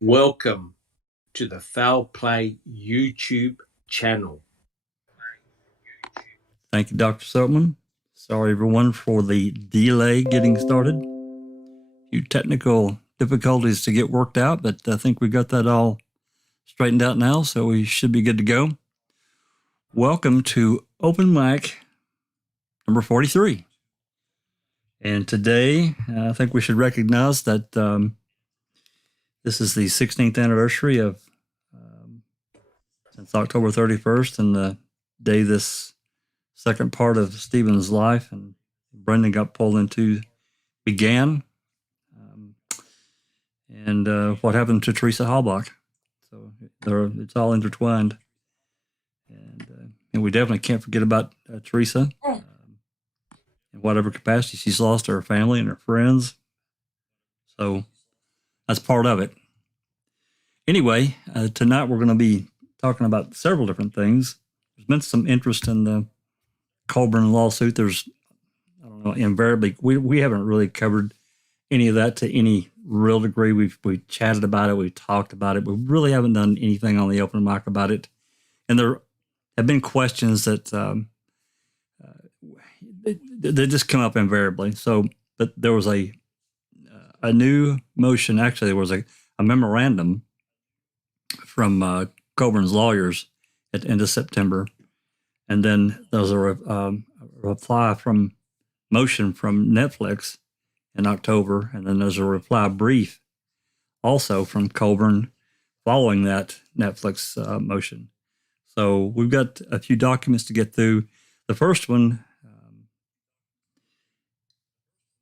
Welcome to the Foul Play YouTube channel. Thank you, Dr. Silkman. Sorry, everyone, for the delay getting started. A few technical difficulties to get worked out, but I think we got that all straightened out now, so we should be good to go. Welcome to Open Mic number 43. And today, I think we should recognize that this is the 16th anniversary of since October 31st and the day this second part of Stephen's life and Brendan got pulled into began, and what happened to Teresa Halbach. So it's all intertwined, and we definitely can't forget about Teresa. In whatever capacity she's lost her family and her friends, so that's part of it. Anyway, tonight we're going to be talking about several different things. There's been some interest in the Colborn lawsuit. There's, I don't know, invariably, we haven't really covered any of that to any real degree. We've chatted about it. We've talked about it. We really haven't done anything on the open mic about it. And there have been questions that they just come up invariably. So, but there was a new motion. Actually, there was a memorandum from Colborn's lawyers at the end of September. And then there was a reply from motion from NetFlix in October. And then there's a reply brief also from Colborn following that Netflix motion. So we've got a few documents to get through. The first one,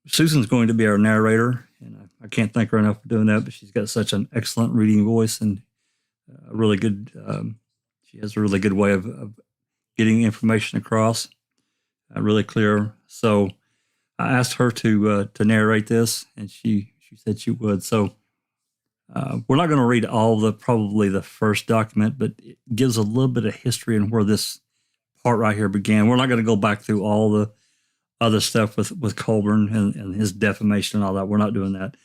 Susan's going to be our narrator. And I can't thank her enough for doing that, but she's got such an excellent reading voice and a really good, she has a really good way of getting information across, really clear. So I asked her to narrate this, and she said she would. So we're not going to read probably the first document, but it gives a little bit of history and where this part right here began. We're not going to go back through all the other stuff with Colborn and his defamation and all that. We're not doing that.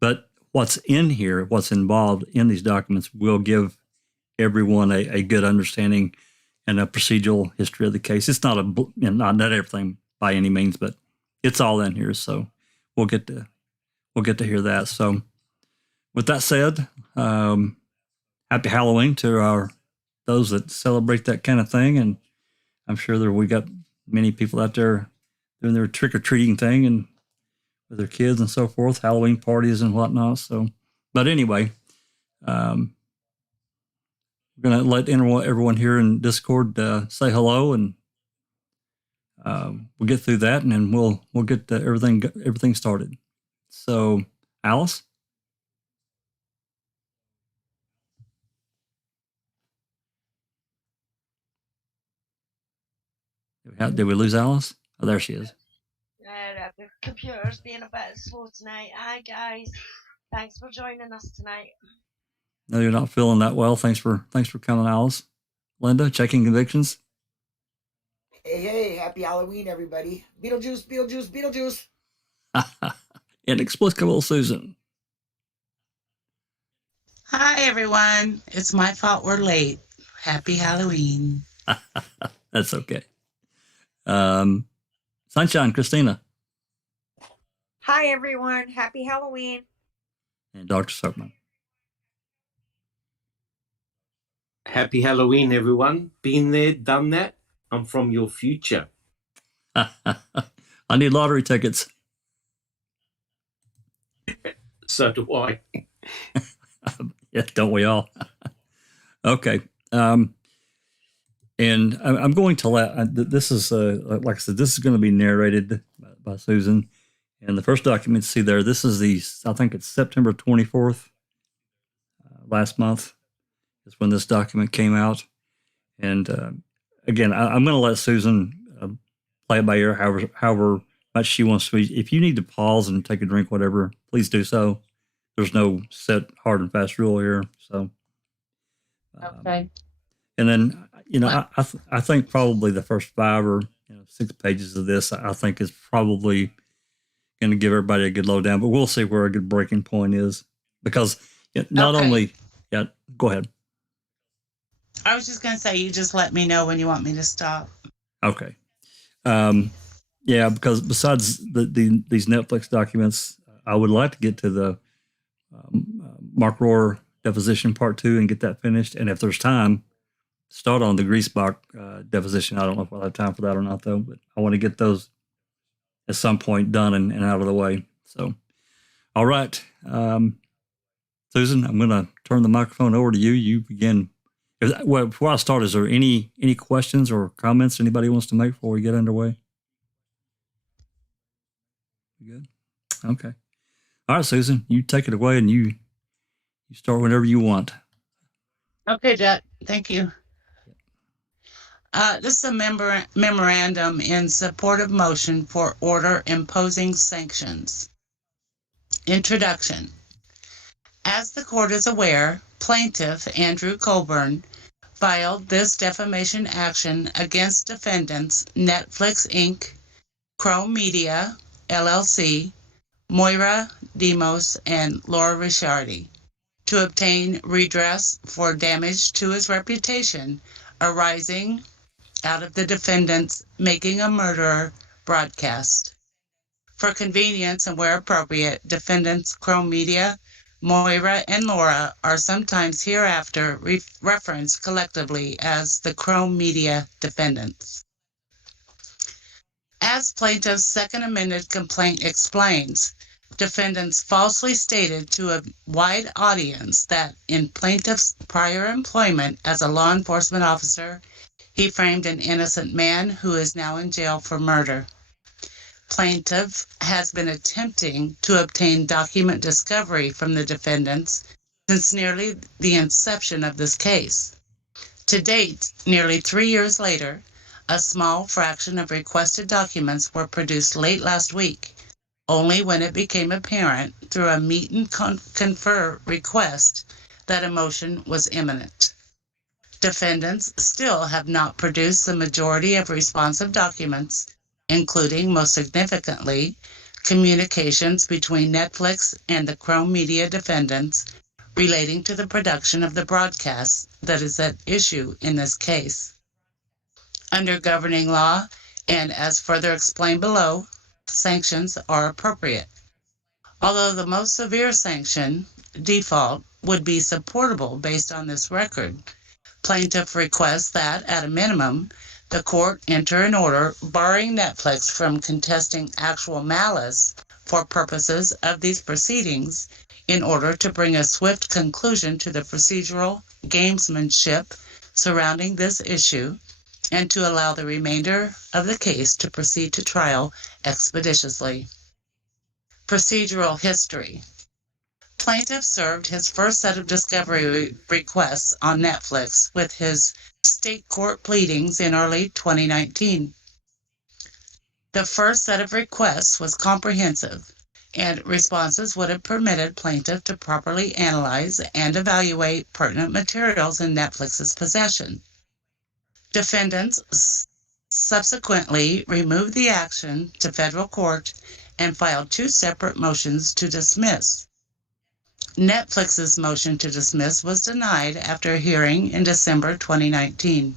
But what's in here, what's involved in these documents will give everyone a good understanding and a procedural history of the case. It's not not everything by any means, but it's all in here. So we'll get to hear that. So with that said, happy Halloween to those that celebrate that kind of thing. And I'm sure that we got many people out there doing their trick-or-treating thing and with their kids and so forth, Halloween parties and whatnot. So, but anyway, we're going to let everyone here in Discord say hello, and we'll get through that, and then we'll get everything started. So, Alice? Did we lose Alice? Oh, there she is. The computer's being a bit slow tonight. Hi, guys. Thanks for joining us tonight. No, you're not feeling that well. Thanks for coming, Alice. Linda, checking convictions. Hey, happy Halloween, everybody. Beetlejuice. Inexplicable Susan. Hi, everyone. It's my fault we're late. Happy Halloween. That's okay. Sunshine, Christina. Hi, everyone. Happy Halloween. And Dr. Silkman. Happy Halloween, everyone. Been there, done that. I'm from your future. I need lottery tickets. So do I. Yeah, don't we all? Okay. And I'm going to let, this is, like I said, this is going to be narrated by Susan. And the first document you see there, this is I think it's September 24th, last month is when this document came out. And again, I'm going to let Susan play it by ear, however much she wants to. If you need to pause and take a drink, whatever, please do so. There's no set hard and fast rule here. So, Okay. And then, I think probably the first 5 or 6 pages of this, I think is probably going to give everybody a good lowdown, but we'll see where a good breaking point is, because not only, go ahead. I was just going to say, you just let me know when you want me to stop. Okay. Because besides these Netflix documents, I would like to get to the Mark Rohr deposition part 2 and get that finished. And if there's time, start on the Griesbach deposition. I don't know if we'll have time for that or not, though, but I want to get those at some point done and out of the way. So, all right. Susan, I'm going to turn the microphone over to you. You begin. Well, before I start, is there any questions or comments anybody wants to make before we get underway? Good. Okay. All right, Susan, you take it away, and you start whenever you want. Okay, Jack. Thank you. This is a memorandum in support of motion for order imposing sanctions. Introduction. As the court is aware, plaintiff Andrew Colborn filed this defamation action against defendants Netflix Inc., Chrome Media, LLC, Moira Demos, and Laura Ricciardi to obtain redress for damage to his reputation arising out of the defendant's Making a Murderer broadcast. For convenience and where appropriate, defendants Chrome Media, Moira, and Laura are sometimes hereafter referenced collectively as the Chrome Media defendants. As plaintiff's second amended complaint explains, defendants falsely stated to a wide audience that in plaintiff's prior employment as a law enforcement officer, he framed an innocent man who is now in jail for murder. Plaintiff has been attempting to obtain document discovery from the defendants since nearly the inception of this case. To date, nearly 3 years later, a small fraction of requested documents were produced late last week, only when it became apparent through a meet and confer request that a motion was imminent. Defendants still have not produced the majority of responsive documents, including, most significantly, communications between Netflix and the Chrome Media defendants relating to the production of the broadcast that is at issue in this case. Under governing law, and as further explained below, sanctions are appropriate. Although the most severe sanction, default, would be supportable based on this record, plaintiff requests that, at a minimum, the court enter an order barring Netflix from contesting actual malice for purposes of these proceedings in order to bring a swift conclusion to the procedural gamesmanship surrounding this issue and to allow the remainder of the case to proceed to trial expeditiously. Procedural history. Plaintiff served his first set of discovery requests on Netflix with his state court pleadings in early 2019. The first set of requests was comprehensive, and responses would have permitted plaintiff to properly analyze and evaluate pertinent materials in Netflix's possession. Defendants subsequently removed the action to federal court and filed 2 separate motions to dismiss. Netflix's motion to dismiss was denied after a hearing in December 2019.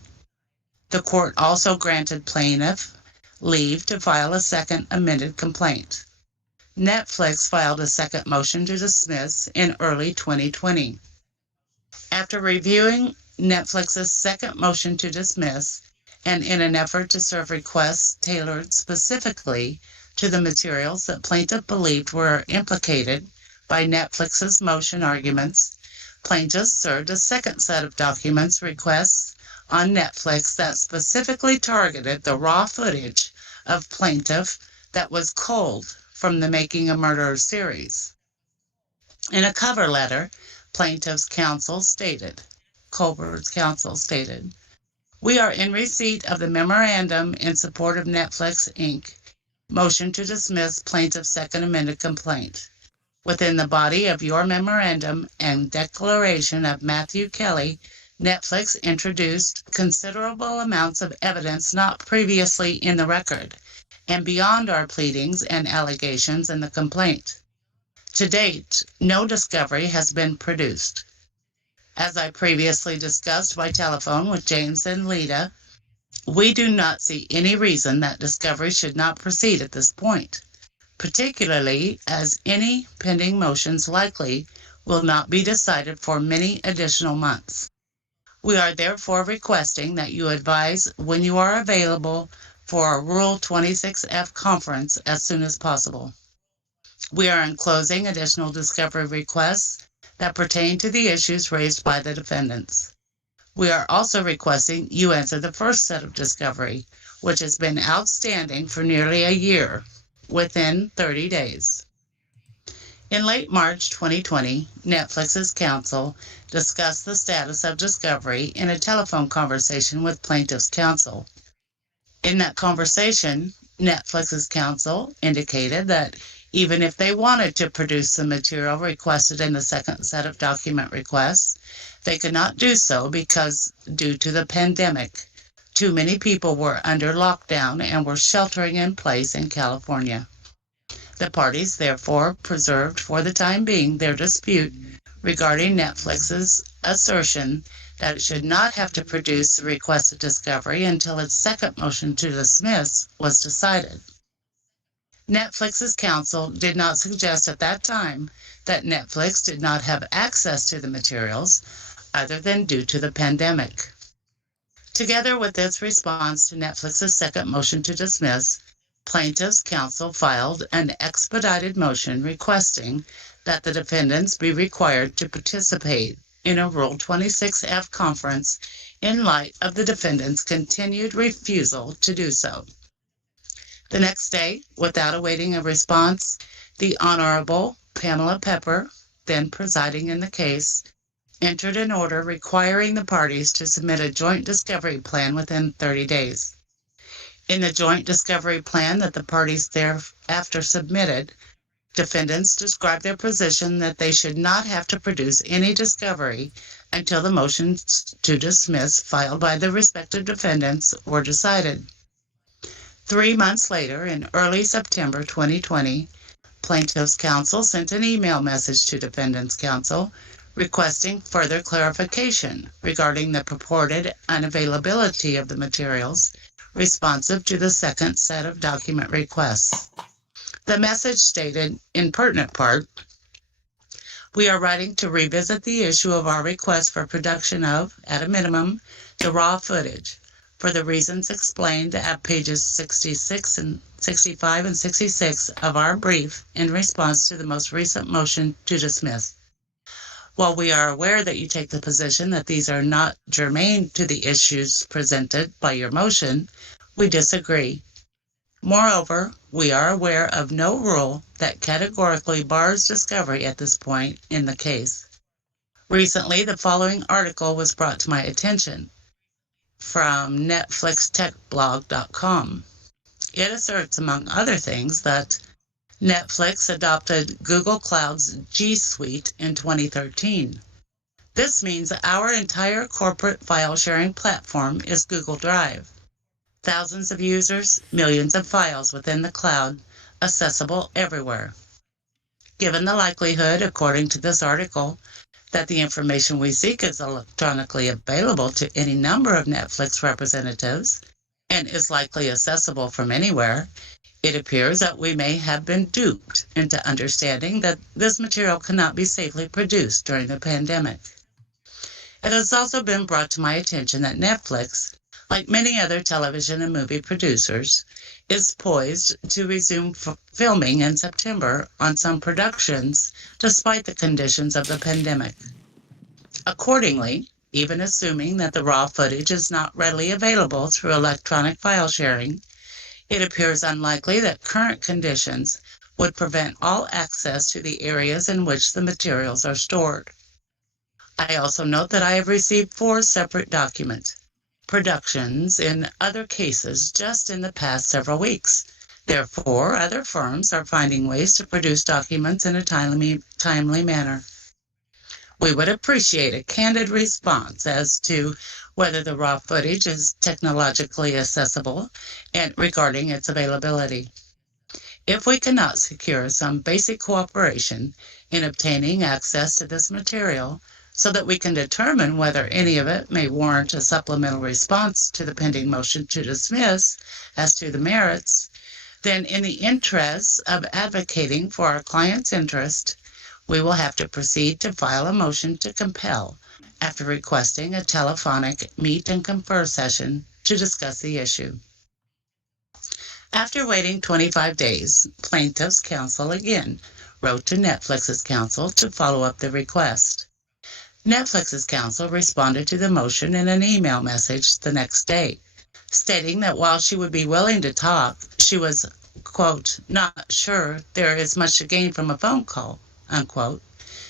The court also granted plaintiff leave to file a second amended complaint. Netflix filed a second motion to dismiss in early 2020. After reviewing Netflix's second motion to dismiss, and in an effort to serve requests tailored specifically to the materials that plaintiff believed were implicated by Netflix's motion arguments, plaintiffs served a second set of documents requests on Netflix that specifically targeted the raw footage of plaintiff that was culled from the Making a Murderer series. In a cover letter, plaintiff's counsel stated, Colborn's counsel stated, "We are in receipt of the memorandum in support of Netflix Inc. motion to dismiss plaintiff's second amended complaint. Within the body of your memorandum and declaration of Matthew Kelly, Netflix introduced considerable amounts of evidence not previously in the record and beyond our pleadings and allegations in the complaint. To date, no discovery has been produced. As I previously discussed by telephone with James and Lita, we do not see any reason that discovery should not proceed at this point, particularly as any pending motions likely will not be decided for many additional months. We are therefore requesting that you advise when you are available for a Rule 26F conference as soon as possible. We are enclosing additional discovery requests that pertain to the issues raised by the defendants. We are also requesting you answer the first set of discovery, which has been outstanding for nearly a year, within 30 days. In late March 2020, NetFlix's counsel discussed the status of discovery in a telephone conversation with plaintiff's counsel. In that conversation, NetFlix's counsel indicated that even if they wanted to produce the material requested in the second set of document requests, they could not do so because, due to the pandemic, too many people were under lockdown and were sheltering in place in California. The parties therefore preserved for the time being their dispute regarding NetFlix's assertion that it should not have to produce the requested discovery until its second motion to dismiss was decided. NetFlix's counsel did not suggest at that time that Netflix did not have access to the materials other than due to the pandemic. Together with its response to Netflix's second motion to dismiss, plaintiff's counsel filed an expedited motion requesting that the defendants be required to participate in a Rule 26F conference in light of the defendants' continued refusal to do so. The next day, without awaiting a response, the Honorable Pamela Pepper, then presiding in the case, entered an order requiring the parties to submit a joint discovery plan within 30 days. In the joint discovery plan that the parties thereafter submitted, defendants described their position that they should not have to produce any discovery until the motions to dismiss filed by the respective defendants were decided. 3 months later, in early September 2020, plaintiff's counsel sent an email message to defendant's counsel requesting further clarification regarding the purported unavailability of the materials responsive to the second set of document requests. The message stated, in pertinent part, "We are writing to revisit the issue of our request for production of, at a minimum, the raw footage, for the reasons explained at pages 65 and 66 of our brief in response to the most recent motion to dismiss. While we are aware that you take the position that these are not germane to the issues presented by your motion, we disagree. Moreover, we are aware of no rule that categorically bars discovery at this point in the case. Recently, the following article was brought to my attention from NetFlixTechBlog.com. It asserts, among other things, that Netflix adopted Google Cloud's G Suite in 2013. This means our entire corporate file sharing platform is Google Drive. Thousands of users, millions of files within the cloud, accessible everywhere. Given the likelihood, according to this article, that the information we seek is electronically available to any number of Netflix representatives and is likely accessible from anywhere, it appears that we may have been duped into understanding that this material cannot be safely produced during the pandemic. It has also been brought to my attention that Netflix, like many other television and movie producers, is poised to resume filming in September on some productions despite the conditions of the pandemic. Accordingly, even assuming that the raw footage is not readily available through electronic file sharing, it appears unlikely that current conditions would prevent all access to the areas in which the materials are stored. I also note that I have received 4 separate document productions in other cases just in the past several weeks. Therefore, other firms are finding ways to produce documents in a timely manner. We would appreciate a candid response as to whether the raw footage is technologically accessible, and regarding its availability. If we cannot secure some basic cooperation in obtaining access to this material so that we can determine whether any of it may warrant a supplemental response to the pending motion to dismiss as to the merits, then in the interests of advocating for our client's interest, we will have to proceed to file a motion to compel after requesting a telephonic meet and confer session to discuss the issue. After waiting 25 days, plaintiff's counsel again wrote to NetFlix's counsel to follow up the request. NetFlix's counsel responded to the motion in an email message the next day, stating that while she would be willing to talk, she was, quote, not sure there is much to gain from a phone call, unquote,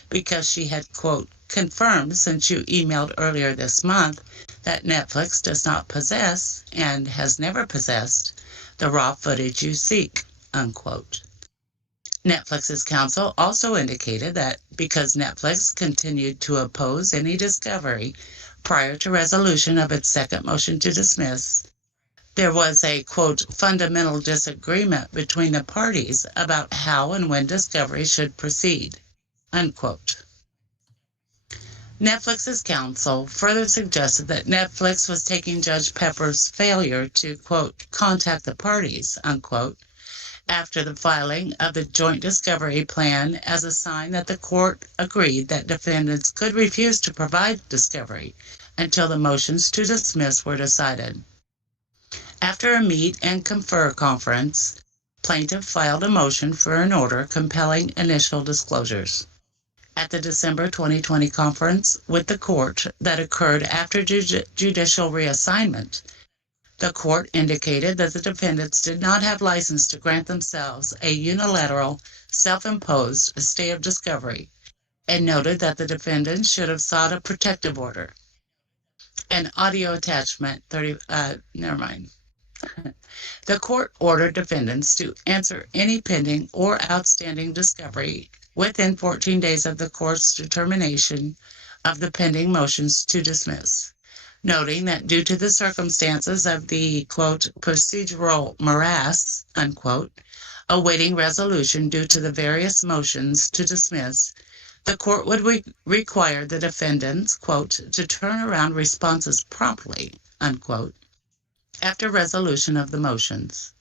because she had, quote, confirmed since you emailed earlier this month that Netflix does not possess and has never possessed the raw footage you seek, unquote. Netflix's counsel also indicated that because Netflix continued to oppose any discovery prior to resolution of its second motion to dismiss, there was a, quote, fundamental disagreement between the parties about how and when discovery should proceed, unquote. Netflix's counsel further suggested that Netflix was taking Judge Pepper's failure to, quote, contact the parties, unquote, after the filing of the joint discovery plan as a sign that the court agreed that defendants could refuse to provide discovery until the motions to dismiss were decided. After a meet and confer conference, plaintiff filed a motion for an order compelling initial disclosures. At the December 2020 conference with the court that occurred after judicial reassignment, the court indicated that the defendants did not have license to grant themselves a unilateral, self-imposed stay of discovery, and noted that the defendants should have sought a protective order. An audio attachment, The court ordered defendants to answer any pending or outstanding discovery within 14 days of the court's determination of the pending motions to dismiss, noting that due to the circumstances of the, quote, procedural morass, unquote, awaiting resolution due to the various motions to dismiss, the court would require the defendants, quote, to turn around responses promptly, unquote, after resolution of the motions.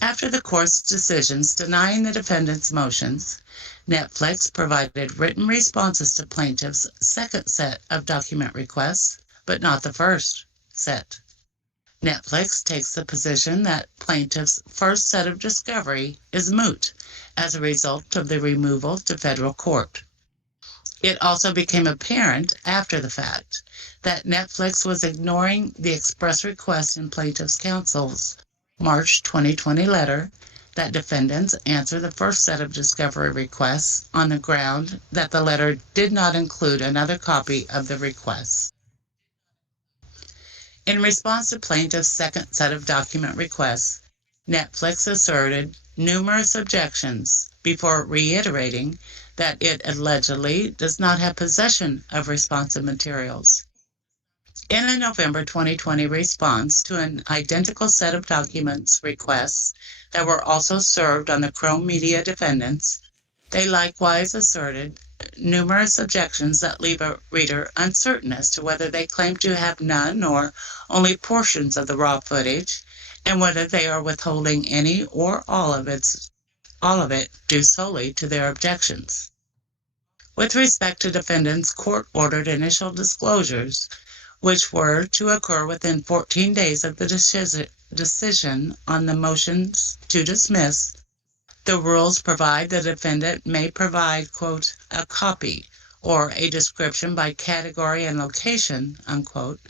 After the court's decisions denying the defendants' motions, Netflix provided written responses to plaintiffs' second set of document requests, but not the first set. Netflix takes the position that plaintiffs' first set of discovery is moot as a result of the removal to federal court. It also became apparent after the fact that Netflix was ignoring the express request in plaintiffs' counsel's March 2020 letter that defendants answer the first set of discovery requests on the ground that the letter did not include another copy of the request. In response to plaintiff's second set of document requests, Netflix asserted numerous objections before reiterating that it allegedly does not have possession of responsive materials. In a November 2020 response to an identical set of documents requests that were also served on the Chrome Media defendants, they likewise asserted numerous objections that leave a reader uncertain as to whether they claim to have none or only portions of the raw footage, and whether they are withholding any or all of it due solely to their objections. With respect to defendants' court-ordered initial disclosures, which were to occur within 14 days of the decision on the motions to dismiss, the rules provide the defendant may provide, quote, a copy or a description by category and location, unquote,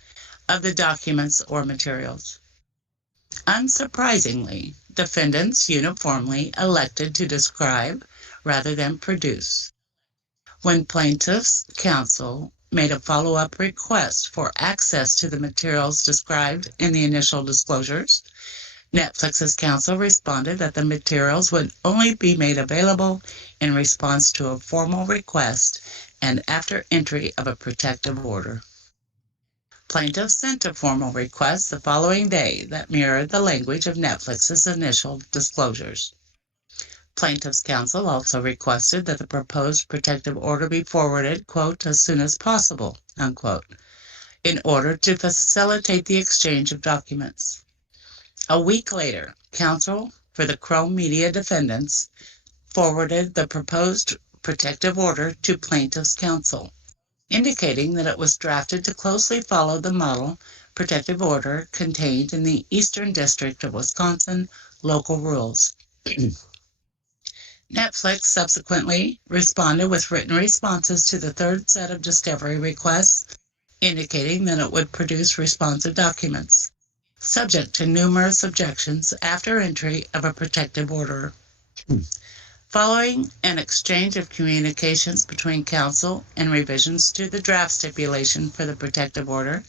of the documents or materials. Unsurprisingly, defendants uniformly elected to describe rather than produce. When plaintiffs' counsel made a follow-up request for access to the materials described in the initial disclosures, Netflix's counsel responded that the materials would only be made available in response to a formal request and after entry of a protective order. Plaintiff sent a formal request the following day that mirrored the language of NetFlix's initial disclosures. Plaintiff's counsel also requested that the proposed protective order be forwarded, quote, as soon as possible, unquote, in order to facilitate the exchange of documents. A week later, counsel for the Chrome Media defendants forwarded the proposed protective order to plaintiff's counsel, indicating that it was drafted to closely follow the model protective order contained in the Eastern District of Wisconsin local rules. NetFlix subsequently responded with written responses to the third set of discovery requests, indicating that it would produce responsive documents, subject to numerous objections after entry of a protective order. Following an exchange of communications between counsel and revisions to the draft stipulation for the protective order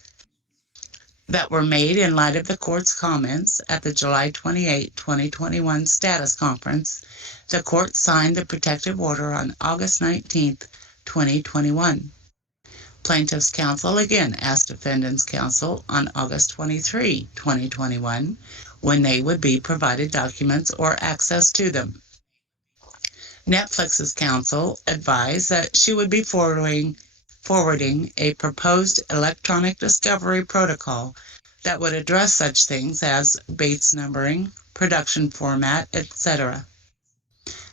that were made in light of the court's comments at the July 28, 2021 status conference, the court signed the protective order on August 19, 2021. Plaintiff's counsel again asked defendant's counsel on August 23, 2021, when they would be provided documents or access to them. NetFlix's counsel advised that she would be forwarding a proposed electronic discovery protocol that would address such things as Bates numbering, production format, etc.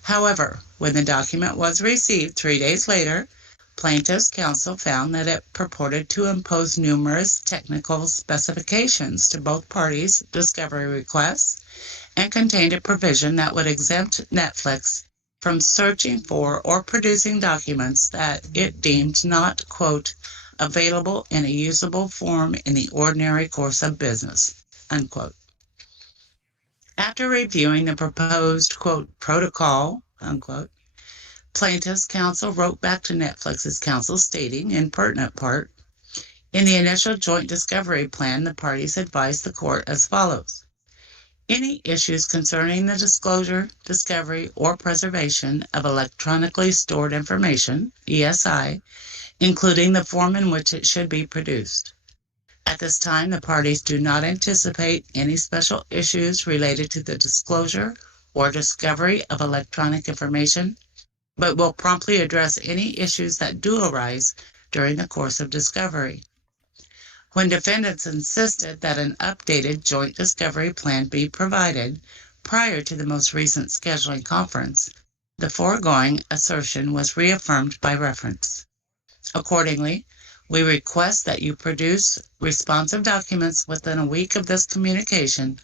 However, when the document was received 3 days later, plaintiff's counsel found that it purported to impose numerous technical specifications to both parties' discovery requests and contained a provision that would exempt NetFlix from searching for or producing documents that it deemed not, quote, available in a usable form in the ordinary course of business, unquote. After reviewing the proposed, quote, protocol, unquote, plaintiff's counsel wrote back to NetFlix's counsel stating, in pertinent part, in the initial joint discovery plan, the parties advised the court as follows. Any issues concerning the disclosure, discovery, or preservation of electronically stored information, ESI, including the form in which it should be produced. At this time, the parties do not anticipate any special issues related to the disclosure or discovery of electronic information, but will promptly address any issues that do arise during the course of discovery. When defendants insisted that an updated joint discovery plan be provided prior to the most recent scheduling conference, the foregoing assertion was reaffirmed by reference. Accordingly, we request that you produce responsive documents within a week of this communication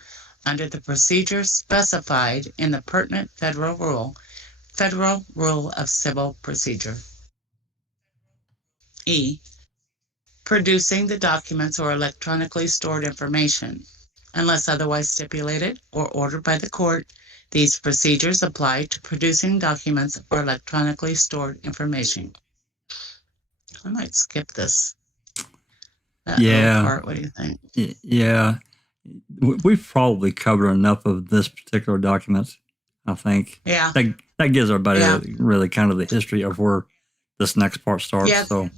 under the procedures specified in the pertinent Federal Rule of Civil Procedure. E. Producing the documents or electronically stored information. Unless otherwise stipulated or ordered by the court, these procedures apply to producing documents or electronically stored information. I might skip this. That little part. What do you think? Yeah. We've probably covered enough of this particular document, I think. Yeah. That gives everybody really kind of the history of where this next part starts. Yeah. So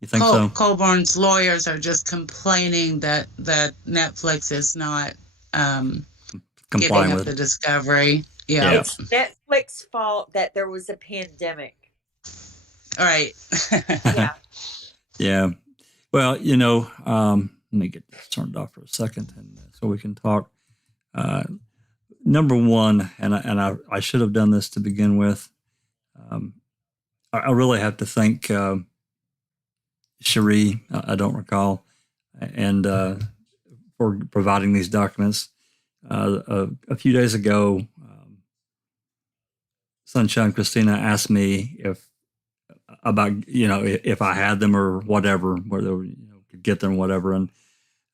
you think so? Colborn's lawyers are just complaining that Netflix is not giving up the discovery. Yeah. It's Netflix's fault that there was a pandemic. All right. Yeah. Yeah. Well, let me get this turned off for a second and so we can talk. Number one, and I should have done this to begin with. I really have to thank Cherie, I don't recall, and for providing these documents. A few days ago, Sunshine Christina asked me if I had them or whatever, whether could get them, whatever, and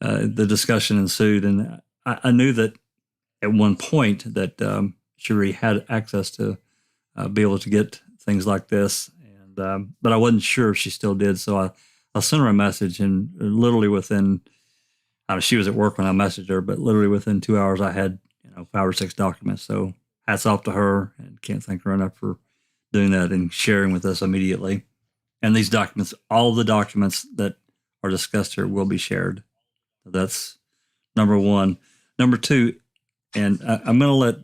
the discussion ensued. And I knew that at one point that Cherie had access to be able to get things like this, and but I wasn't sure if she still did. So I sent her a message, and literally within, she was at work when I messaged her, but literally within 2 hours, I had 5 or 6 documents. So hats off to her, and can't thank her enough for doing that and sharing with us immediately. And these documents, all the documents that are discussed here will be shared. So that's number one. Number two, and I'm going to let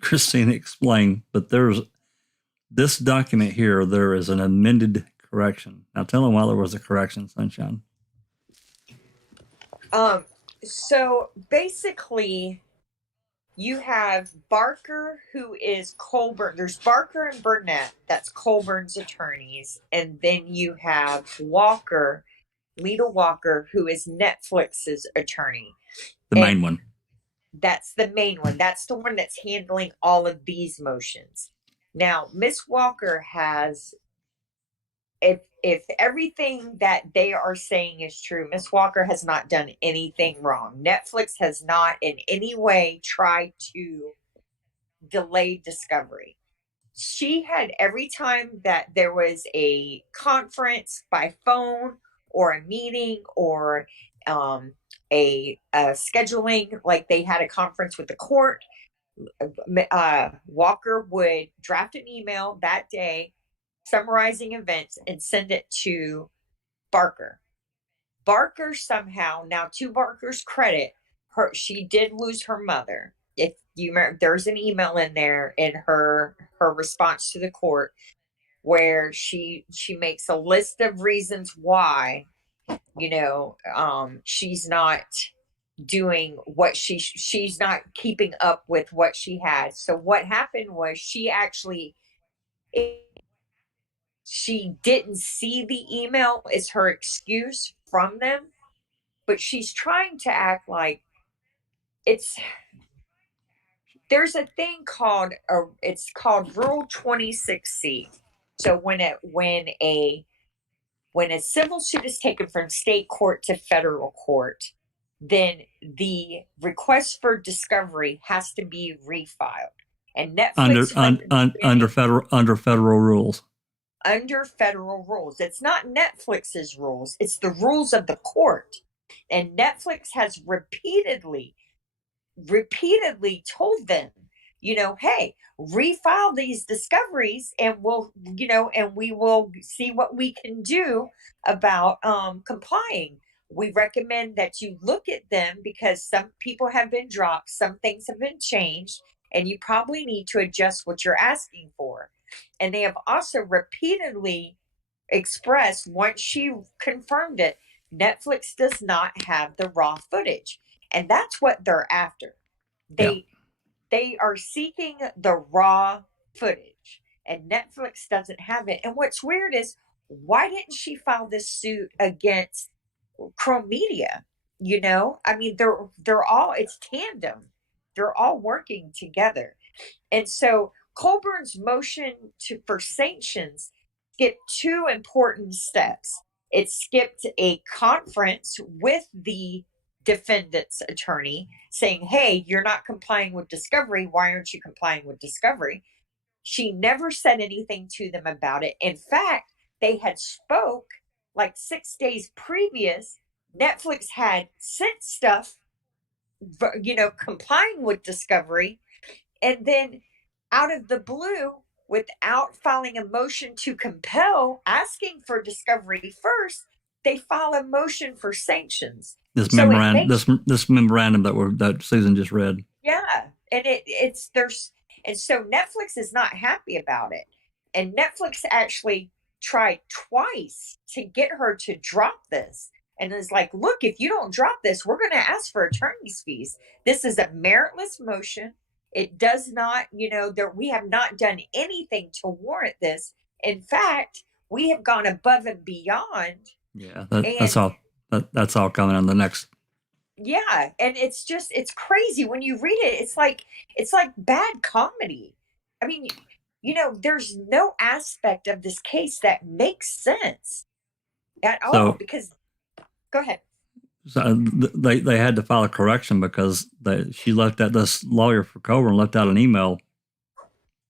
Christine explain, but there's this document here, there is an amended correction. Now tell them why there was a correction, Sunshine. So basically, you have Barker, who is Colborn. There's Barker and Burnett, that's Colborn's attorneys. And then you have Walker, Lita Walker, who is NetFlix's attorney. The main one. That's the main one. That's the one that's handling all of these motions. Now, Miss Walker has, if everything that they are saying is true, Miss Walker has not done anything wrong. NetFlix has not in any way tried to delay discovery. She had, every time that there was a conference by phone or a meeting or a scheduling, like they had a conference with the court, Walker would draft an email that day summarizing events and send it to Barker. Barker somehow, now to Barker's credit, she did lose her mother. If you remember, there's an email in there in her response to the court where she makes a list of reasons why, she's not doing what she's not keeping up with what she had. So what happened was she didn't see the email is her excuse from them, but she's trying to act like there's a thing called it's called Rule 26C. So when a civil suit is taken from state court to federal court, then the request for discovery has to be refiled. And Netflix under federal rules. Under federal rules. It's not Netflix's rules. It's the rules of the court. And Netflix has repeatedly told them, hey, refile these discoveries and we will see what we can do about complying. We recommend that you look at them because some people have been dropped, some things have been changed, and you probably need to adjust what you're asking for. And they have also repeatedly expressed, once she confirmed it, Netflix does not have the raw footage. And that's what they're after. They are seeking the raw footage, and Netflix doesn't have it. And what's weird is, why didn't she file this suit against Chrome Media? I mean, they're all, it's tandem. They're all working together. And so Colborn's motion for sanctions skipped two important steps. It skipped a conference with the defendant's attorney saying, hey, you're not complying with discovery. Why aren't you complying with discovery? She never said anything to them about it. In fact, they had spoke like 6 days previous. Netflix had sent stuff, complying with discovery. And then out of the blue, without filing a motion to compel, asking for discovery first, they file a motion for sanctions. This memorandum that Susan just read. Yeah, and and so Netflix is not happy about it. And Netflix actually tried twice to get her to drop this. And is like, look, if you don't drop this, we're going to ask for attorney's fees. This is a meritless motion. It does not, we have not done anything to warrant this. In fact, we have gone above and beyond. Yeah, that's all. That's all coming on the next. Yeah, and it's crazy when you read it. It's like bad comedy. I mean, there's no aspect of this case that makes sense at all. Because, go ahead. So they had to file a correction because she left out, this lawyer for Colborn left out an email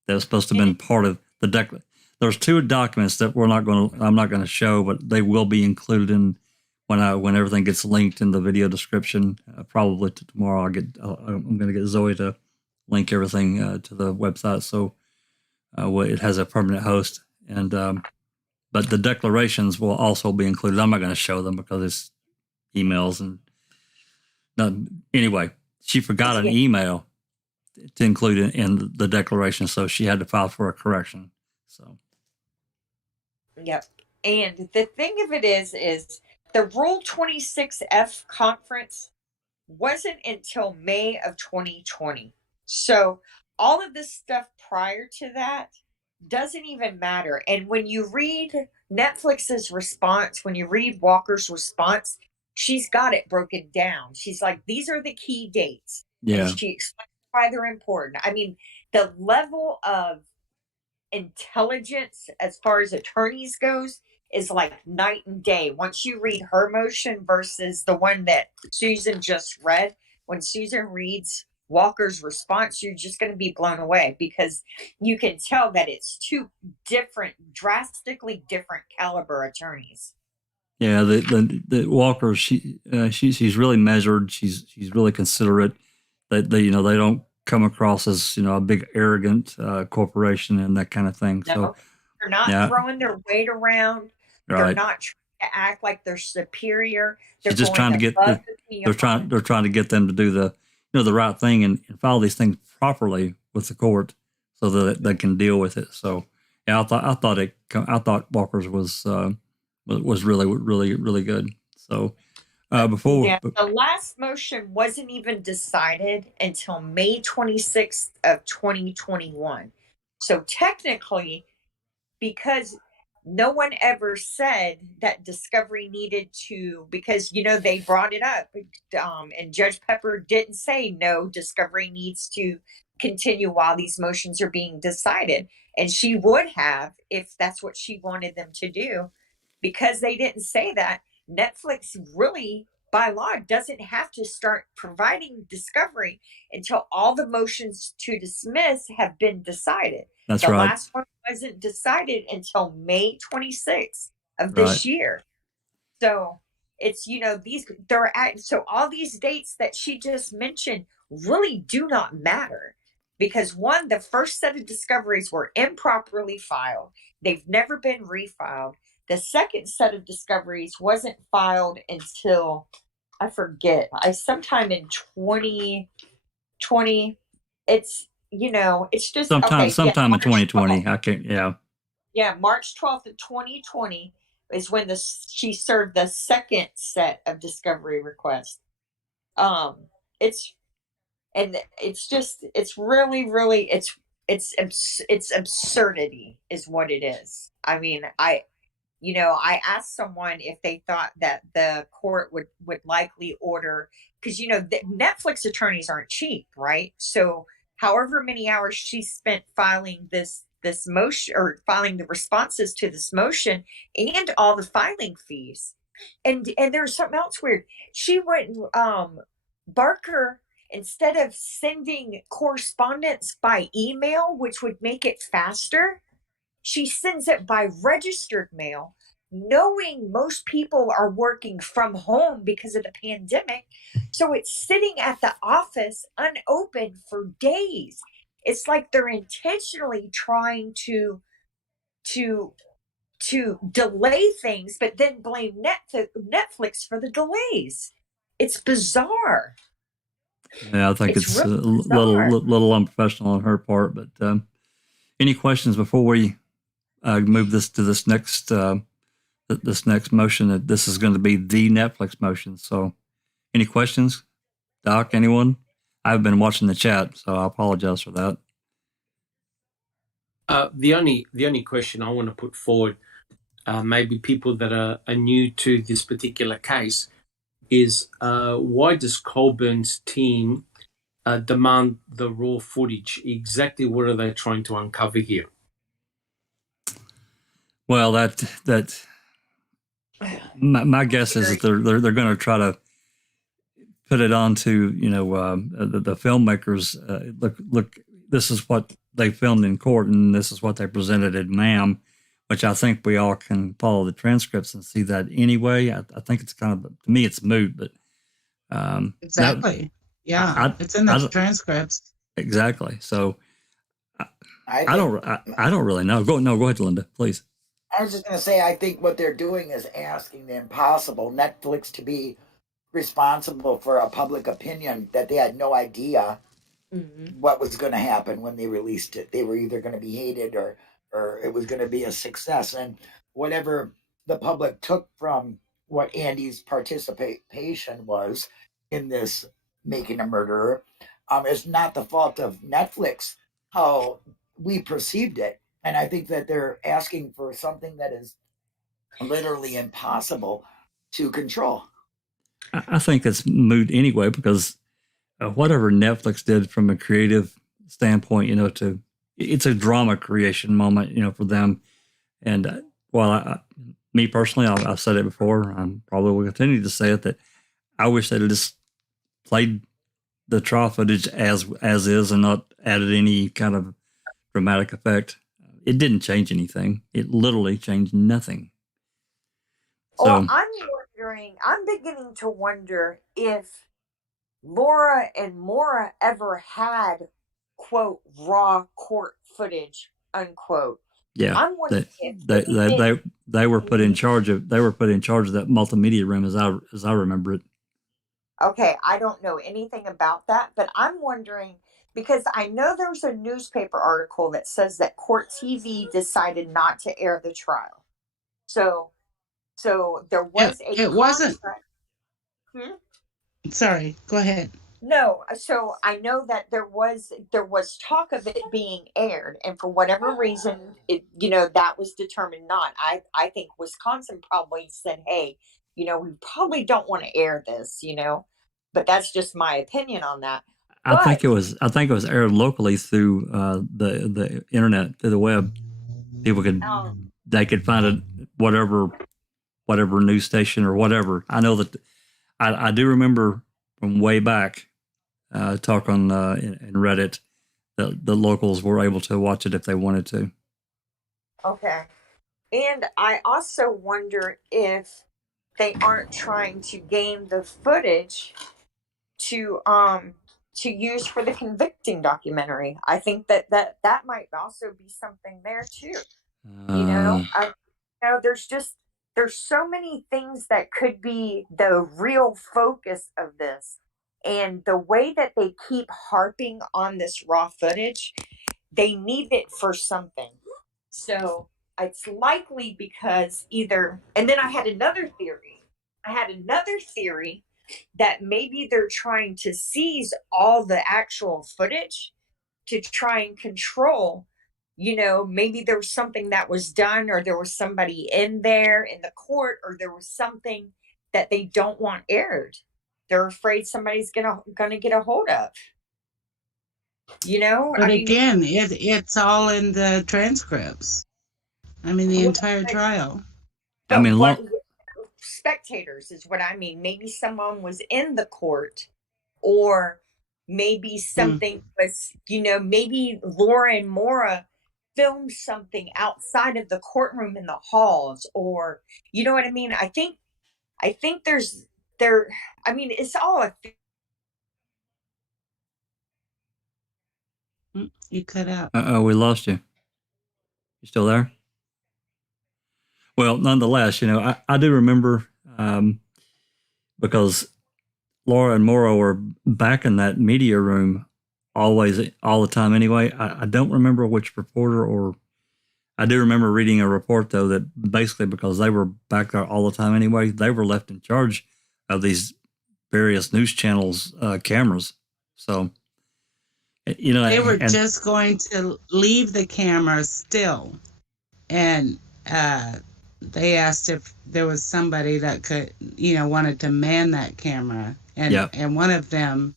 that was supposed to have been part of the document. There's two documents that I'm not going to show, but they will be included in when everything gets linked in the video description. Probably tomorrow I'm going to get Zoe to link everything to the website, so it has a permanent host. And but the declarations will also be included. I'm not going to show them because it's emails and anyway. She forgot an email to include in the declaration, so she had to file for a correction. So, yep. And the thing of it is the Rule 26F conference wasn't until May of 2020. So all of this stuff prior to that doesn't even matter. And when you read Netflix's response, when you read Walker's response, she's got it broken down. She's like, these are the key dates. yeah. And she explains why they're important. I mean, the level of intelligence as far as attorneys goes is like night and day. Once you read her motion versus the one that Susan just read, when Susan reads Walker's response, you're just going to be blown away because you can tell that it's two different, drastically different caliber attorneys. Yeah, the Walker, she's really measured. She's really considerate. They don't come across as a big arrogant corporation and that kind of thing. No, so they're not throwing their weight around. They're right. not trying to act like they're superior. They're She's just trying to get they're trying to get them to do the right thing and file these things properly with the court so that they can deal with it. So yeah, I thought Walker's was really, really, really good. So the last motion wasn't even decided until May 26th of 2021. So technically, because no one ever said that discovery needed to, because they brought it up, and Judge Pepper didn't say no, discovery needs to continue while these motions are being decided, and she would have if that's what she wanted them to do. Because they didn't say that, Netflix really, by law, doesn't have to start providing discovery until all the motions to dismiss have been decided. That's the right. last one wasn't decided until May 26th of this year. So it's, so all these dates that she just mentioned really do not matter because one, the first set of discoveries were improperly filed. They've never been refiled. The second set of discoveries wasn't filed until, I forget, sometime in 2020. It's, it's just sometime in 2020. 12th. I can't. Yeah, March 12th of 2020 is when she served the second set of discovery requests. It's really, really, it's absurdity is what it is. I mean, I asked someone if they thought that the court would likely order, because, the Netflix attorneys aren't cheap, right? So however many hours she spent filing this motion or filing the responses to this motion and all the filing fees. And there's something else weird. She went, Barker, instead of sending correspondence by email, which would make it faster, she sends it by registered mail, knowing most people are working from home because of the pandemic. So it's sitting at the office unopened for days. It's like they're intentionally trying to delay things, but then blame Netflix for the delays. It's bizarre. Yeah, I think it's really a little unprofessional on her part. But any questions before we move this next motion? That this is going to be the Netflix motion. So, any questions, Doc? Anyone? I've been watching the chat, so I apologize for that. The only question I want to put forward, maybe people that are new to this particular case, is why does Colborn's team demand the raw footage? Exactly what are they trying to uncover here? Well, that my guess is that they're going to try to put it onto the filmmakers. Look, this is what they filmed in court, and this is what they presented at MAM, which I think we all can follow the transcripts and see that anyway. I think it's kind of, to me, it's moot, but exactly. It's in the transcripts. Exactly. So I don't really know. Go ahead, Linda, please. I was just going to say, I think what they're doing is asking the impossible. Netflix to be responsible for a public opinion that they had no idea what was going to happen when they released it. They were either going to be hated or it was going to be a success. And whatever the public took from what Andy's participation was in this Making a Murderer is not the fault of Netflix, how we perceived it. And I think that they're asking for something that is literally impossible to control. I think it's moot anyway, because whatever Netflix did from a creative standpoint, it's a drama creation moment, for them. And while me personally, I've said it before, I probably will continue to say it, that I wish they'd just played the trial footage as is and not added any kind of dramatic effect. It didn't change anything. It literally changed nothing. So, I'm beginning to wonder if Laura and Maura ever had, quote, raw court footage, unquote. yeah, I'm wondering if they were put in charge of that multimedia room as I remember it. Okay, I don't know anything about that, but I'm wondering, because I know there's a newspaper article that says that Court TV decided not to air the trial. So there was it wasn't. Sorry, go ahead. No, so I know that there was talk of it being aired, and for whatever reason, that was determined not. I think Wisconsin probably said, hey, we probably don't want to air this, but that's just my opinion on that. I think it was aired locally through the internet, through the web. People they could find it, whatever news station or whatever. I know that I do remember from way back talk on in Reddit that the locals were able to watch it if they wanted to. Okay. And I also wonder if they aren't trying to game the footage to use for the convicting documentary. I think that might also be something there too. There's so many things that could be the real focus of this, and the way that they keep harping on this raw footage, they need it for something. So it's likely because and then I had another theory that maybe they're trying to seize all the actual footage to try and control, maybe there was something that was done, or there was somebody in there in the court, or there was something that they don't want aired. They're afraid somebody's gonna get a hold of. But again, it's all in the transcripts. The entire trial. Spectators is what I mean. Maybe someone was in the court, or maybe something was, maybe Laura and Maura filmed something outside of the courtroom in the halls, or you know what I mean? I think it's all a You cut out. We lost you. You still there? Well, nonetheless, I do remember because Laura and Maura were back in that media room all the time anyway. I don't remember which reporter, or I do remember reading a report, though, that basically because they were back there all the time anyway, they were left in charge of these various news channels' cameras. So, they were just going to leave the camera still. And they asked if there was somebody that could, wanted to man that camera. And one of them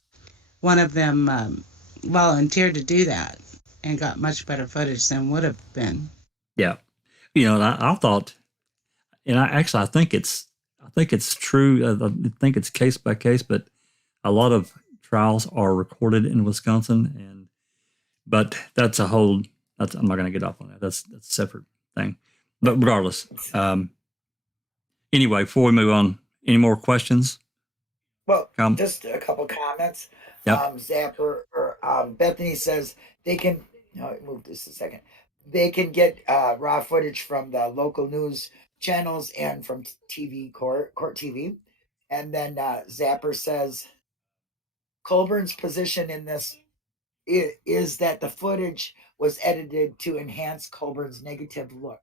volunteered to do that and got much better footage than would have been. Yeah. I thought, and I think it's true. I think it's case by case, but a lot of trials are recorded in Wisconsin, but that's I'm not going to get off on that. That's a separate thing. But regardless, anyway, before we move on, any more questions? Well, just a couple comments. Yep. Zapper or Bethany says they can. No, move this a second. they can get raw footage from the local news channels and from court TV. And then Zapper says Colburn's position in this is that the footage was edited to enhance Colburn's negative look.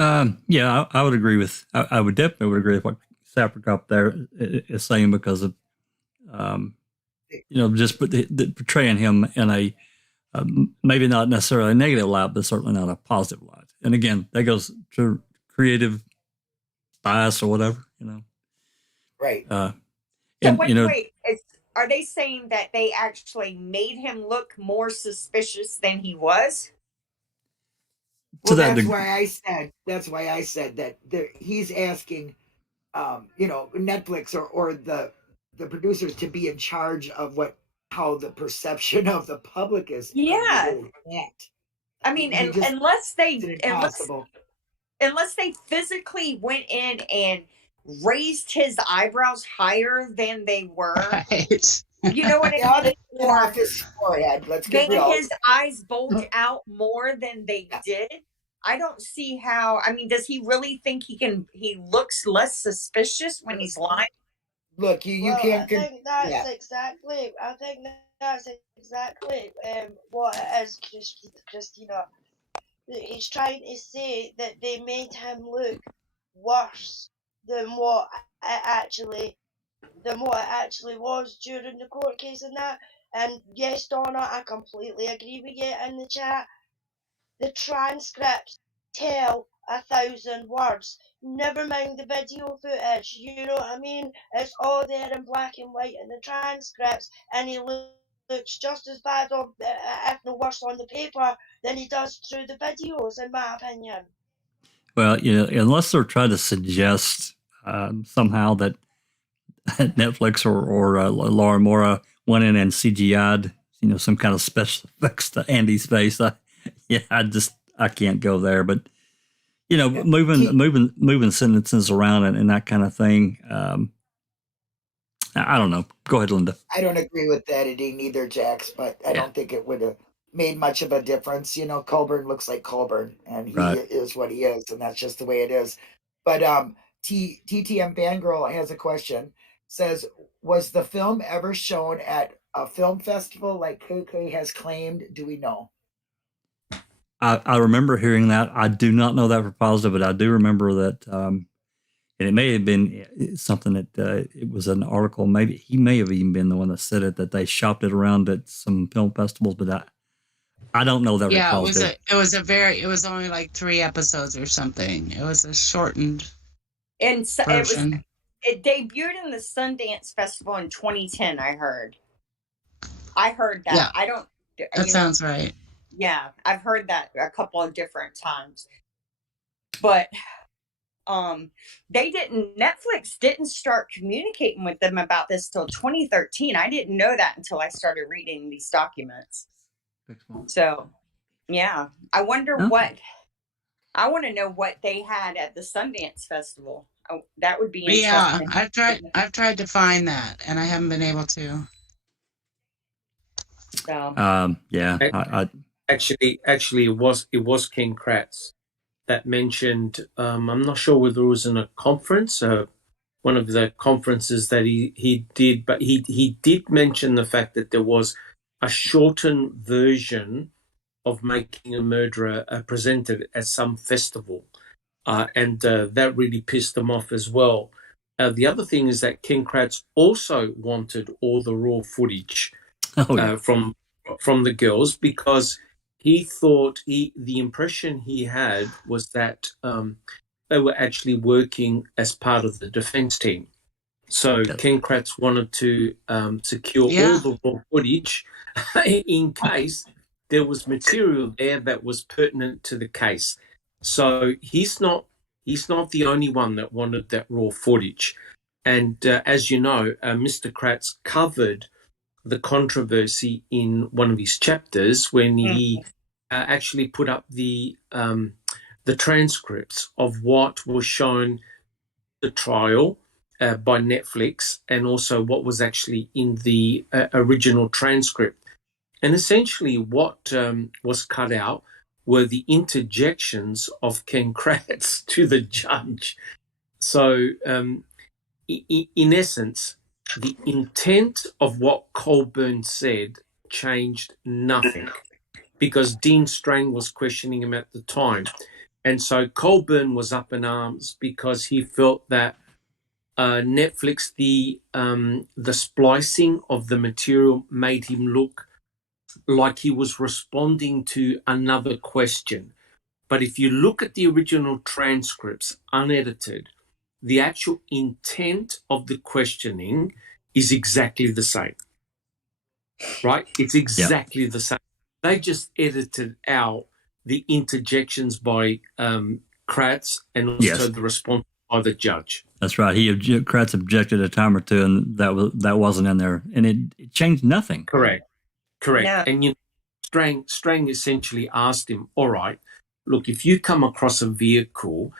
Yeah, I would agree with. I would definitely would agree with what Sapper up there is saying, because of just portraying him in a maybe not necessarily a negative light, but certainly not a positive light. And again, that goes to creative bias or whatever, Right. So wait, are they saying that they actually made him look more suspicious than he was? Well, that's why I said that he's asking, Netflix or the producers to be in charge of how the perception of the public is. Yeah. I mean, unless they physically went in and raised his eyebrows higher than they were. Right. You know what I mean? Or his forehead. Let's get real. His eyes bulge out more than they did. I don't see how. I mean, does he really think he looks less suspicious when he's lying? Look, you can't. I think that's exactly. What it is, Christina. He's trying to say that they made him look worse than what it actually was during the court case and that. And yes, Donna, I completely agree with you in the chat. The transcripts tell 1,000 words. Never mind the video footage, you know what I mean? It's all there in black and white in the transcripts, and he looks just as bad, or if no worse, on the paper than he does through the videos, in my opinion. Well, unless they're trying to suggest somehow that Netflix or Laura Mora went in and CGI'd, some kind of special effects to Andy's face. I can't go there, but moving sentences around and that kind of thing. I don't know. Go ahead, Linda. I don't agree with that editing either, Jax, but I don't think it would have made much of a difference. Colborn looks like Colborn, and he is what he is, and that's just the way it is. But TTM Fangirl has a question. Says, was the film ever shown at a film festival like KK has claimed? Do we know? I remember hearing that. I do not know that for positive, but I do remember that, and it may have been something that it was an article. Maybe he may have even been the one that said it, that they shopped it around at some film festivals, but I don't know that. Yeah, it was only like 3 episodes or something. It was a shortened version. It debuted in the Sundance Festival in 2010. I heard that. Yeah, that sounds right. Yeah, I've heard that a couple of different times. But Netflix didn't start communicating with them about this till 2013. I didn't know that until I started reading these documents. So, yeah, I wonder I want to know what they had at the Sundance Festival. Oh, that would be interesting. Yeah, I've tried to find that, and I haven't been able to. So, Actually, it was Ken Kratz that mentioned. I'm not sure whether it was in a conference, one of the conferences that he did, but he did mention the fact that there was a shortened version of Making a Murderer presented at some festival, and that really pissed them off as well. The other thing is that Ken Kratz also wanted all the raw footage from the girls, because he thought the impression he had was that they were actually working as part of the defense team. So Ken Kratz wanted to secure all the raw footage in case there was material there that was pertinent to the case. So he's not the only one that wanted that raw footage. And as you know, Mr. Kratz covered the controversy in one of his chapters when he actually put up the transcripts of what was shown the trial by Netflix, and also what was actually in the original transcript. And essentially what was cut out were the interjections of Ken Kratz to the judge. So in essence, the intent of what Colborn said changed nothing because Dean Strang was questioning him at the time. And so Colborn was up in arms because he felt that Netflix, the splicing of the material made him look like he was responding to another question. But if you look at the original transcripts, unedited, the actual intent of the questioning is exactly the same, right? It's exactly the same. They just edited out the interjections by Kratz and also the response by the judge. That's right. Kratz objected a time or two, and that wasn't in there, and it changed nothing. Correct. Yeah. And Strang essentially asked him, all right, look, if you come across a vehicle,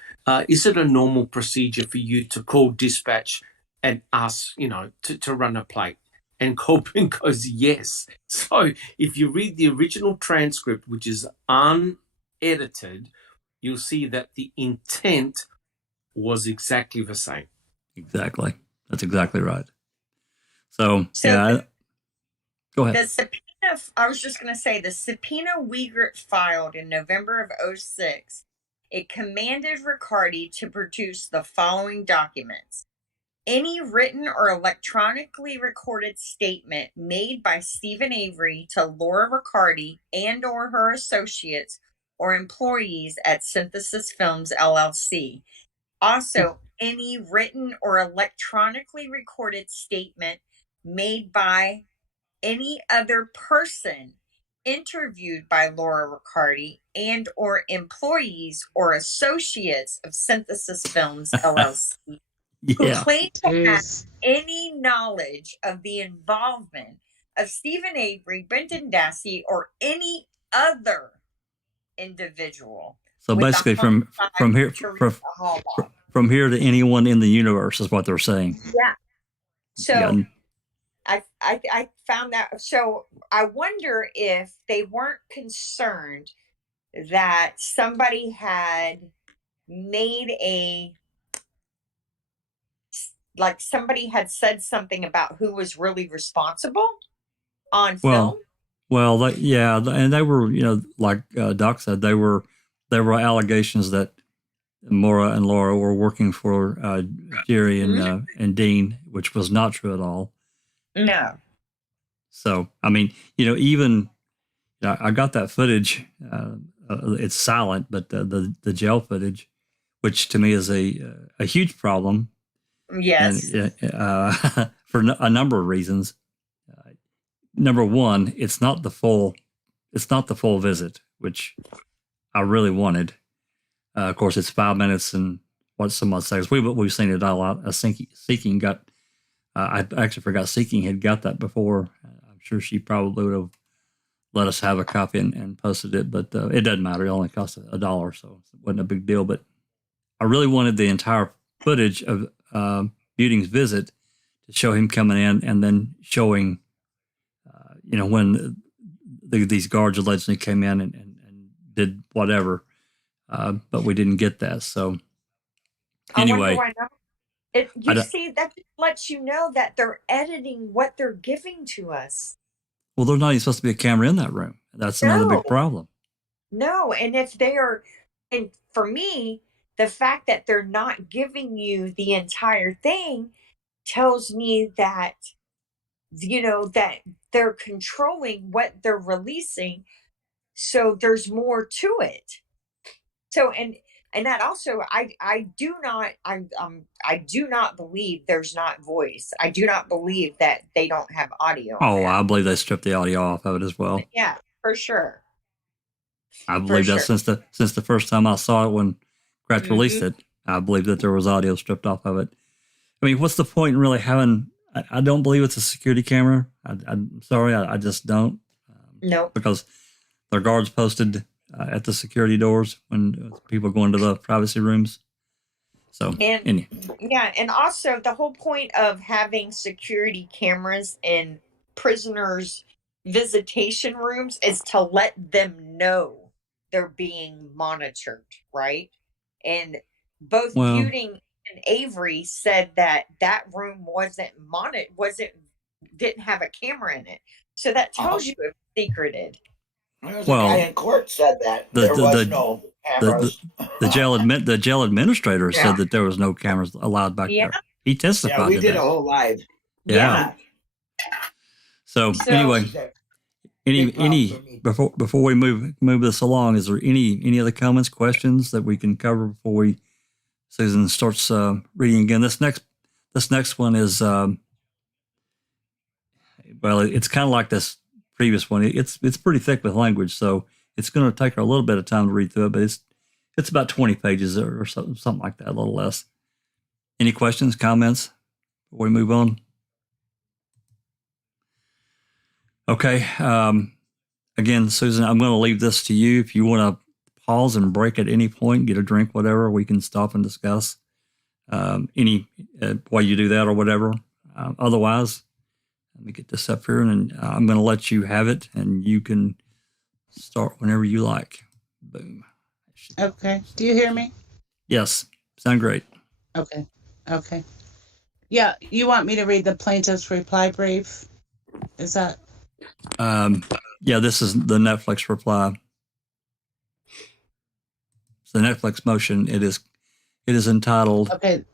is it a normal procedure for you to call dispatch and ask, to run a plate? And Colborn goes, yes. So if you read the original transcript, which is unedited, you'll see that the intent was exactly the same. Exactly. That's exactly right. So yeah, go ahead. The subpoena, I was just going to say, the subpoena Wiegert filed in November of 2006, it commanded Riccardi to produce the following documents. Any written or electronically recorded statement made by Stephen Avery to Laura Riccardi and or her associates or employees at Synthesis Films, LLC. Also, any written or electronically recorded statement made by any other person interviewed by Laura Riccardi and or employees or associates of Synthesis Films, LLC, who claim to have any knowledge of the involvement of Stephen Avery, Brendan Dassey, or any other individual. So basically, from here to anyone in the universe is what they're saying. Yeah. So I found that. So I wonder if they weren't concerned that somebody had made somebody had said something about who was really responsible on film. Well, and they were, like Doc said, there were allegations that Maura and Laura were working for Jerry and Dean, which was not true at all. No. So, I mean, even I got that footage. It's silent, but the jail footage, which to me is a huge problem. Yes. And, for a number of reasons. Number one, it's not the full visit, which I really wanted. Of course, it's 5 minutes and what someone says. We've seen it a lot. Seeking got. I actually forgot Seeking had got that before. I'm sure she probably would have let us have a copy and posted it, but it doesn't matter. It only cost $1, so it wasn't a big deal. But I really wanted the entire footage of Buting's visit to show him coming in and then showing, when these guards allegedly came in and did whatever. But we didn't get that. So anyway. I wonder why not. See, that lets you know that they're editing what they're giving to us. Well, there's not even supposed to be a camera in that room. That's another big problem. No, and if they are, and for me, the fact that they're not giving you the entire thing tells me that, that they're controlling what they're releasing. So there's more to it. So, and that also, I do not believe there's not voice. I do not believe that they don't have audio. Oh, I believe they stripped the audio off of it as well. Yeah, for sure. I believe that since the first time I saw it when Kratz released it, I believe that there was audio stripped off of it. I mean, what's the point in really having? I don't believe it's a security camera. I'm sorry, I just don't. No, because there are guards posted at the security doors when people go into the privacy rooms. So, and also the whole point of having security cameras in prisoners' visitation rooms is to let them know they're being monitored, right? And both Well- Buting and Avery said that that room didn't have a camera in it. So that tells you it's secreted. There's Well, a guy in court said that the- there the- was the- no cameras. The jail administrator Yeah. said that there was no cameras allowed back Yeah. there. He testified Yeah, we to did that. a whole live. Yeah. So anyway, Big problem for me. before we move this along, is there any other comments, questions that we can cover before Susan starts reading again? This next one is well, it's kind of like this previous one. It's pretty thick with language, so it's going to take her a little bit of time to read through it, but it's about 20 pages or something like that, a little less. Any questions, comments before we move on? Okay. Again, Susan, I'm going to leave this to you. If you want to pause and break at any point, get a drink, whatever, we can stop and discuss while you do that or whatever. Otherwise, let me get this up here, and I'm going to let you have it, and you can start whenever you like. Boom. Okay. Do you hear me? Yes. Sound great. Okay. Yeah, you want me to read the plaintiff's reply brief? Is that? Yeah, this is the NetFlix reply. It's the NetFlix motion. It is entitled. Okay.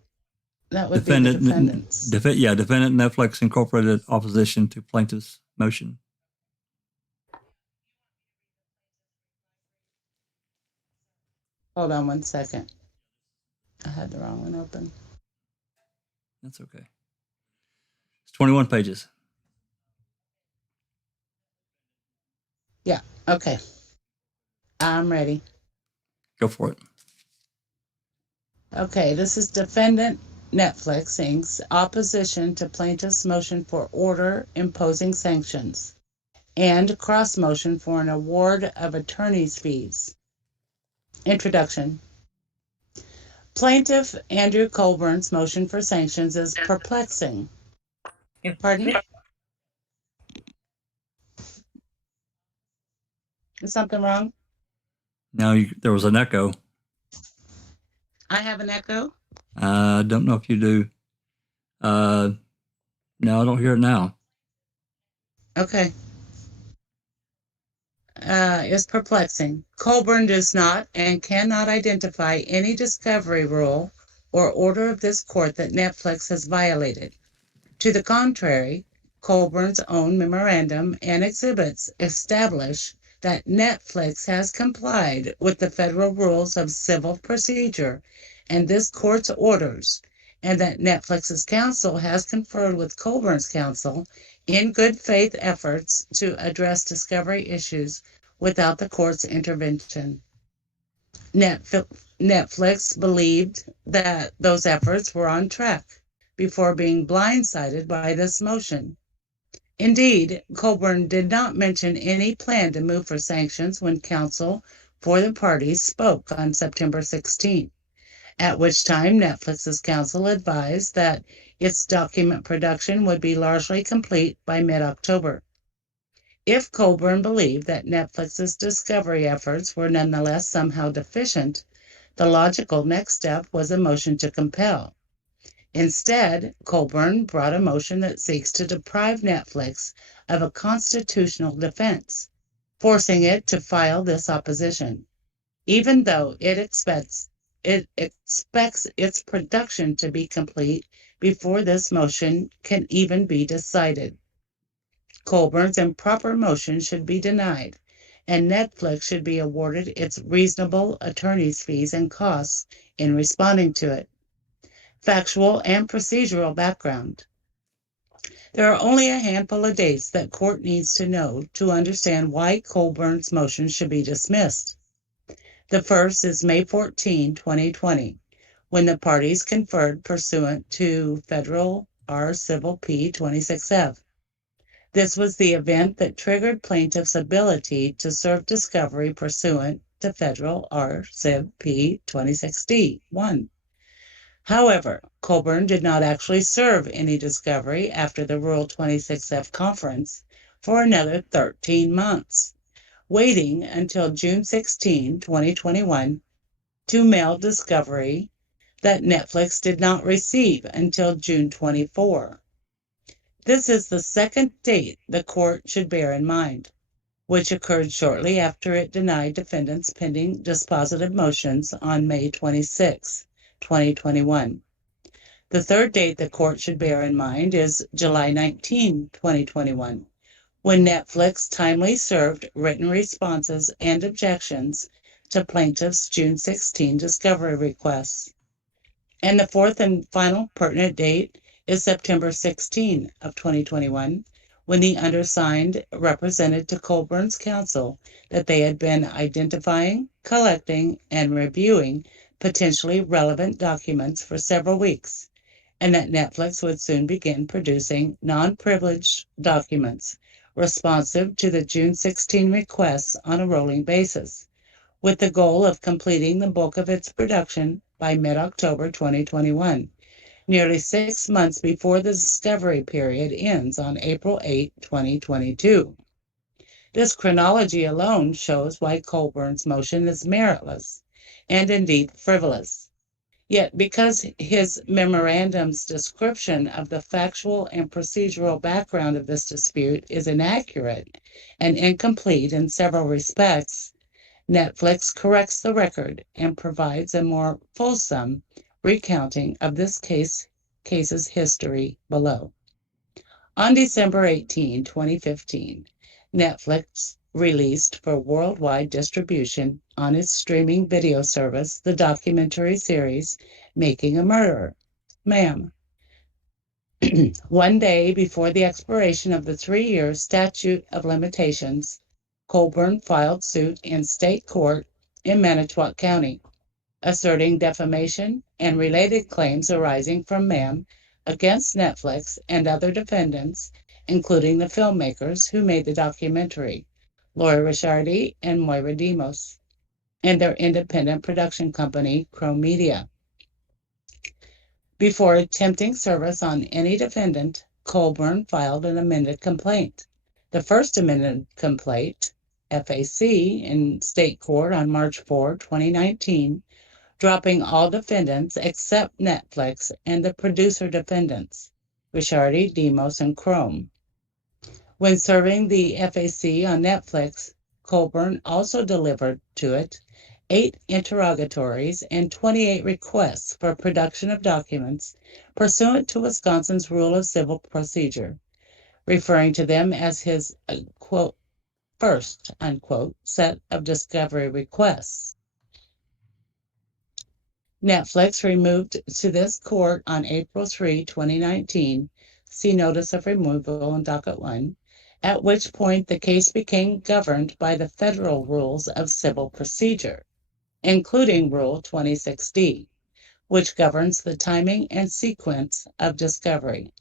That would be the defendants. Defendant Netflix Incorporated opposition to plaintiff's motion. Hold on 1 second. I had the wrong one open. That's okay. It's 21 pages. Yeah. Okay. I'm ready. Go for it. Okay. This is defendant Netflix Inc.'s opposition to plaintiff's motion for order imposing sanctions and cross motion for an award of attorney's fees. Introduction. Plaintiff Andrew Colborn's motion for sanctions is perplexing. Pardon? Is something wrong? Now there was an echo. I have an echo? I don't know if you do. No, I don't hear it now. Okay. Is perplexing. Colborn does not and cannot identify any discovery rule or order of this court that Netflix has violated. To the contrary, Colborn's own memorandum and exhibits establish that Netflix has complied with the federal rules of civil procedure and this court's orders, and that Netflix's counsel has conferred with Colborn's counsel in good faith efforts to address discovery issues without the court's intervention. Netflix believed that those efforts were on track before being blindsided by this motion. Indeed, Colborn did not mention any plan to move for sanctions when counsel for the parties spoke on September 16, at which time Netflix's counsel advised that its document production would be largely complete by mid-October. If Colborn believed that Netflix's discovery efforts were nonetheless somehow deficient, the logical next step was a motion to compel. Instead, Colborn brought a motion that seeks to deprive Netflix of a constitutional defense, forcing it to file this opposition, even though it expects its production to be complete before this motion can even be decided. Colborn's improper motion should be denied, and Netflix should be awarded its reasonable attorney's fees and costs in responding to it. Factual and procedural background. There are only a handful of dates that court needs to know to understand why Colborn's motion should be dismissed. The first is May 14, 2020, when the parties conferred pursuant to Federal R. Civil P. 26F. This was the event that triggered plaintiff's ability to serve discovery pursuant to Federal R. Civ P. 26D. 1. However, Colborn did not actually serve any discovery after the Rule 26F conference, for another 13 months, waiting until June 16, 2021, to mail discovery that Netflix did not receive until June 24. This is the second date the court should bear in mind, which occurred shortly after it denied defendants pending dispositive motions on May 26, 2021. The third date the court should bear in mind is July 19, 2021, when Netflix timely served written responses and objections to plaintiffs' June 16 discovery requests. And the fourth and final pertinent date is September 16 of 2021, when the undersigned represented to Colborn's counsel that they had been identifying, collecting, and reviewing potentially relevant documents for several weeks, and that Netflix would soon begin producing non-privileged documents responsive to the June 16 requests on a rolling basis, with the goal of completing the bulk of its production by mid-October 2021, nearly 6 months before the discovery period ends on April 8, 2022. This chronology alone shows why Colborn's motion is meritless and indeed frivolous. Yet because his memorandum's description of the factual and procedural background of this dispute is inaccurate and incomplete in several respects, Netflix corrects the record and provides a more fulsome recounting of this case's history below. On December 18, 2015, Netflix released for worldwide distribution on its streaming video service the documentary series Making a Murderer, Ma'am. 1 day before the expiration of the 3-year statute of limitations, Colborn filed suit in state court in Manitowoc County, asserting defamation and related claims arising from Ma'am against Netflix and other defendants, including the filmmakers who made the documentary, Lori Ricciardi and Moira Demos, and their independent production company, Chrome Media. Before attempting service on any defendant, Colborn filed an amended complaint. The first amended complaint, FAC, in state court on March 4, 2019, dropping all defendants except Netflix and the producer defendants, Ricciardi, Demos, and Chrome. When serving the FAC on Netflix, Colborn also delivered to it 8 interrogatories and 28 requests for production of documents pursuant to Wisconsin's Rule of Civil Procedure, referring to them as his, quote, first, unquote, set of discovery requests. Netflix removed to this court on April 3, 2019, see Notice of Removal on Docket 1, at which point the case became governed by the federal rules of civil procedure, including Rule 26D, which governs the timing and sequence of discovery.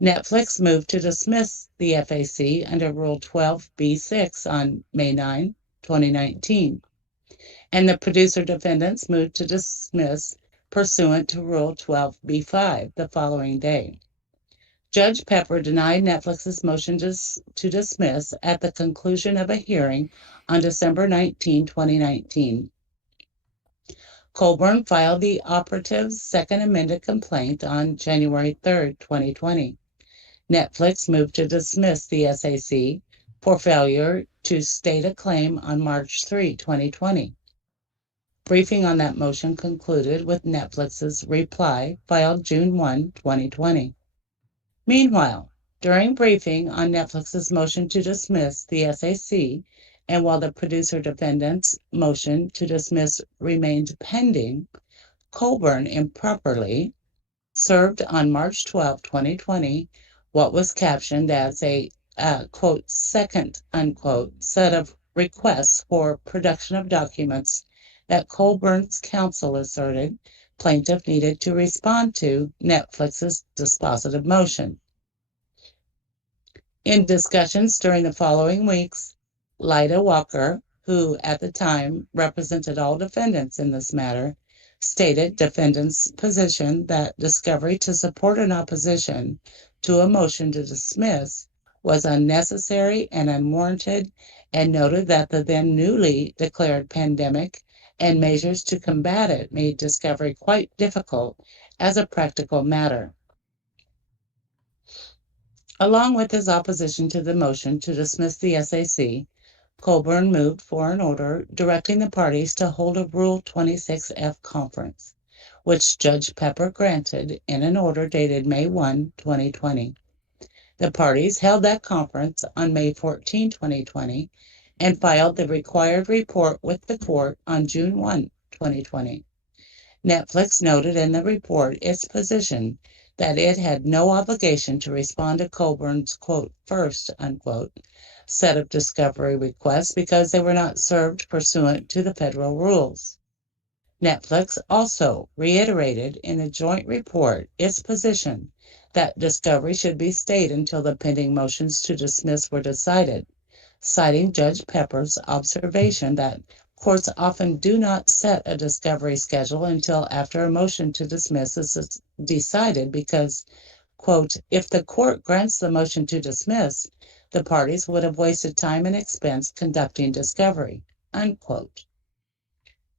Netflix moved to dismiss the FAC under Rule 12b-6 on May 9, 2019, and the producer defendants moved to dismiss pursuant to Rule 12b-5 the following day. Judge Pepper denied Netflix's motion to dismiss at the conclusion of a hearing on December 19, 2019. Colborn filed the operative's second amended complaint on January 3, 2020. Netflix moved to dismiss the SAC for failure to state a claim on March 3, 2020. Briefing on that motion concluded with Netflix's reply filed June 1, 2020. Meanwhile, during briefing on Netflix's motion to dismiss the SAC, and while the producer defendant's motion to dismiss remained pending, Colborn improperly served on March 12, 2020, what was captioned as a, quote, second, unquote, set of requests for production of documents that Colborn's counsel asserted plaintiff needed to respond to Netflix's dispositive motion. In discussions during the following weeks, Lyda Walker, who at the time represented all defendants in this matter, stated defendants' position that discovery to support an opposition to a motion to dismiss was unnecessary and unwarranted, and noted that the then newly declared pandemic and measures to combat it made discovery quite difficult as a practical matter. Along with his opposition to the motion to dismiss the SAC, Colborn moved for an order directing the parties to hold a Rule 26F conference, which Judge Pepper granted in an order dated May 1, 2020. The parties held that conference on May 14, 2020, and filed the required report with the court on June 1, 2020. NetFlix noted in the report its position that it had no obligation to respond to Colborn's, quote, first, unquote, set of discovery requests because they were not served pursuant to the federal rules. NetFlix also reiterated in a joint report its position that discovery should be stayed until the pending motions to dismiss were decided, citing Judge Pepper's observation that courts often do not set a discovery schedule until after a motion to dismiss is decided because, quote, if the court grants the motion to dismiss, the parties would have wasted time and expense conducting discovery, unquote.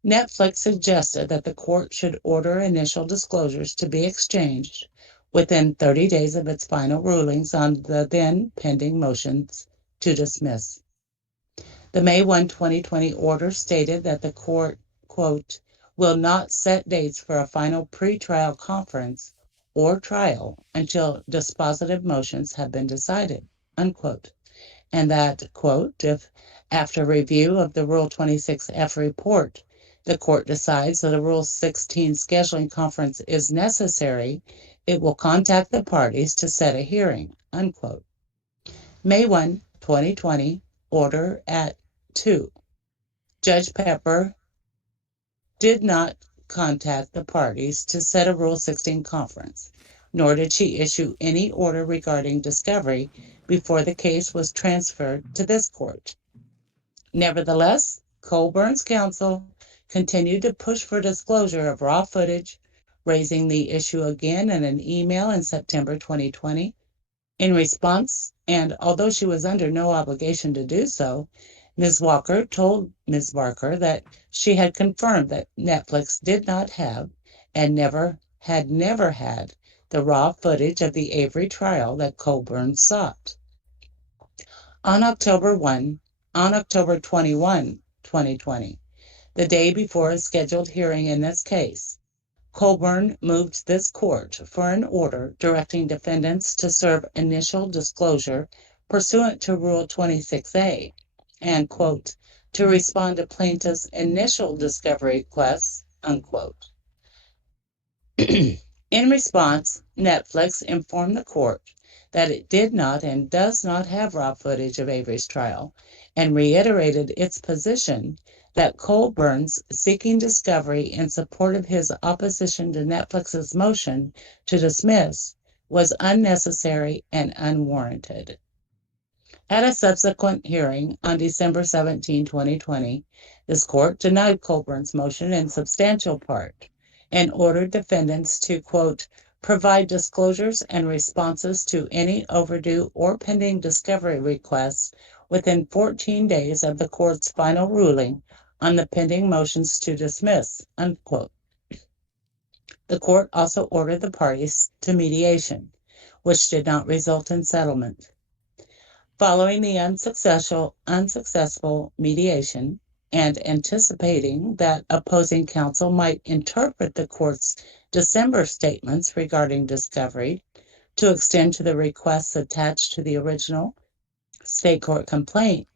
NetFlix suggested that the court should order initial disclosures to be exchanged within 30 days of its final rulings on the then pending motions to dismiss. The May 1, 2020 order stated that the court, quote, will not set dates for a final pretrial conference or trial until dispositive motions have been decided, unquote, and that, quote, if after review of the Rule 26F report, the court decides that a Rule 16 scheduling conference is necessary, it will contact the parties to set a hearing, unquote. May 1, 2020, order at 2. Judge Pepper did not contact the parties to set a Rule 16 conference, nor did she issue any order regarding discovery before the case was transferred to this court. Nevertheless, Colborn's counsel continued to push for disclosure of raw footage, raising the issue again in an email in September 2020. In response, and although she was under no obligation to do so, Ms. Walker told Ms. Barker that she had confirmed that NetFlix did not have and never had the raw footage of the Avery trial that Colborn sought. On October 21, 2020, the day before a scheduled hearing in this case, Colborn moved this court for an order directing defendants to serve initial disclosure pursuant to Rule 26A and, quote, to respond to plaintiff's initial discovery requests, unquote. In response, NetFlix informed the court that it did not and does not have raw footage of Avery's trial and reiterated its position that Colborn's seeking discovery in support of his opposition to NetFlix's motion to dismiss was unnecessary and unwarranted. At a subsequent hearing on December 17, 2020, this court denied Colborn's motion in substantial part and ordered defendants to, quote, provide disclosures and responses to any overdue or pending discovery requests within 14 days of the court's final ruling on the pending motions to dismiss, unquote. The court also ordered the parties to mediation, which did not result in settlement. Following the unsuccessful mediation and anticipating that opposing counsel might interpret the court's December statements regarding discovery to extend to the requests attached to the original state court complaint,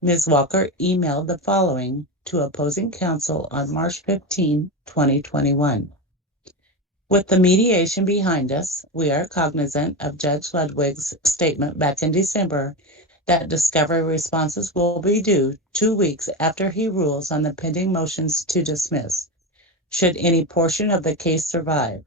Ms. Walker emailed the following to opposing counsel on March 15, 2021. With the mediation behind us, we are cognizant of Judge Ludwig's statement back in December that discovery responses will be due 2 weeks after he rules on the pending motions to dismiss, should any portion of the case survive.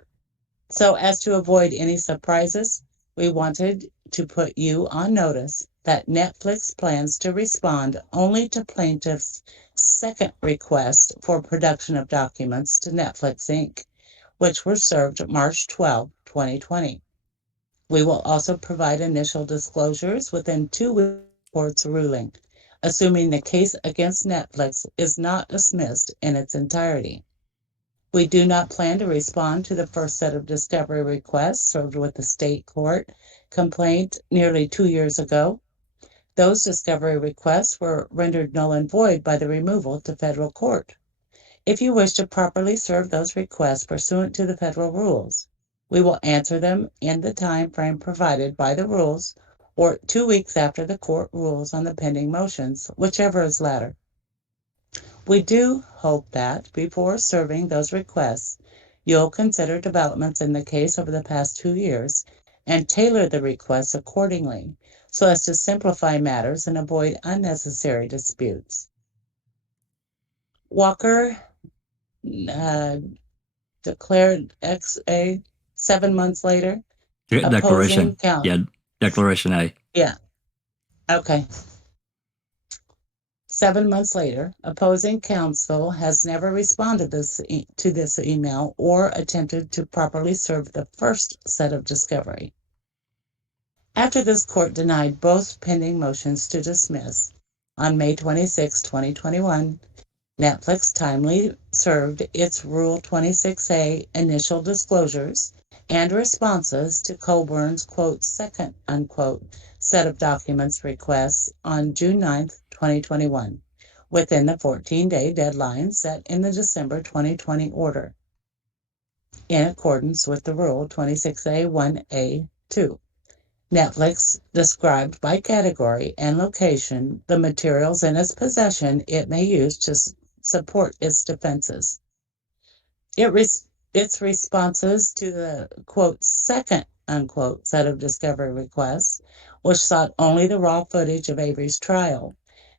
So as to avoid any surprises, we wanted to put you on notice that NetFlix plans to respond only to plaintiff's second request for production of documents to NetFlix Inc., which were served March 12, 2020. We will also provide initial disclosures within 2 weeks of the court's ruling, assuming the case against NetFlix is not dismissed in its entirety. We do not plan to respond to the first set of discovery requests served with the state court complaint nearly 2 years ago. Those discovery requests were rendered null and void by the removal to federal court. If you wish to properly serve those requests pursuant to the federal rules, we will answer them in the time frame provided by the rules or 2 weeks after the court rules on the pending motions, whichever is latter. We do hope that before serving those requests, you'll consider developments in the case over the past 2 years and tailor the requests accordingly so as to simplify matters and avoid unnecessary disputes. Walker declared XA 7 months later. Declaration. Yeah, Declaration A. Yeah. Okay. 7 months later, opposing counsel has never responded to this email or attempted to properly serve the first set of discovery. After this court denied both pending motions to dismiss on May 26, 2021, NetFlix timely served its Rule 26A initial disclosures and responses to Colborn's, quote, second, unquote, set of documents requests on June 9, 2021, within the 14-day deadline set in the December 2020 order, in accordance with the Rule 26A 1A2. NetFlix described by category and location the materials in its possession it may use to support its defenses. Its responses to the, quote, second, unquote, set of discovery requests, which sought only the raw footage of Avery's trial.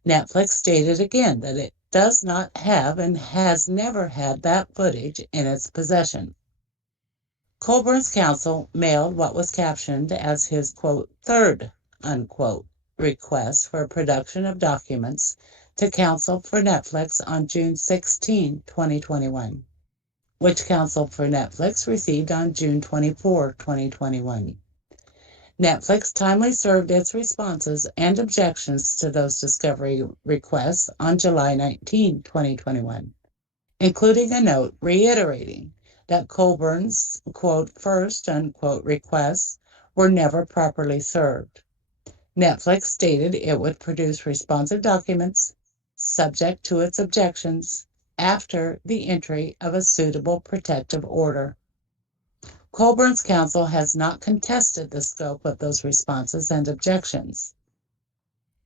NetFlix stated again that it does not have and has never had that footage in its possession. Colborn's counsel mailed what was captioned as his, quote, third, unquote, request for production of documents to counsel for NetFlix on June 16, 2021, which counsel for NetFlix received on June 24, 2021. NetFlix timely served its responses and objections to those discovery requests on July 19, 2021, including a note reiterating that Colborn's, quote, first, unquote, requests were never properly served. NetFlix stated it would produce responsive documents subject to its objections after the entry of a suitable protective order. Colborn's counsel has not contested the scope of those responses and objections.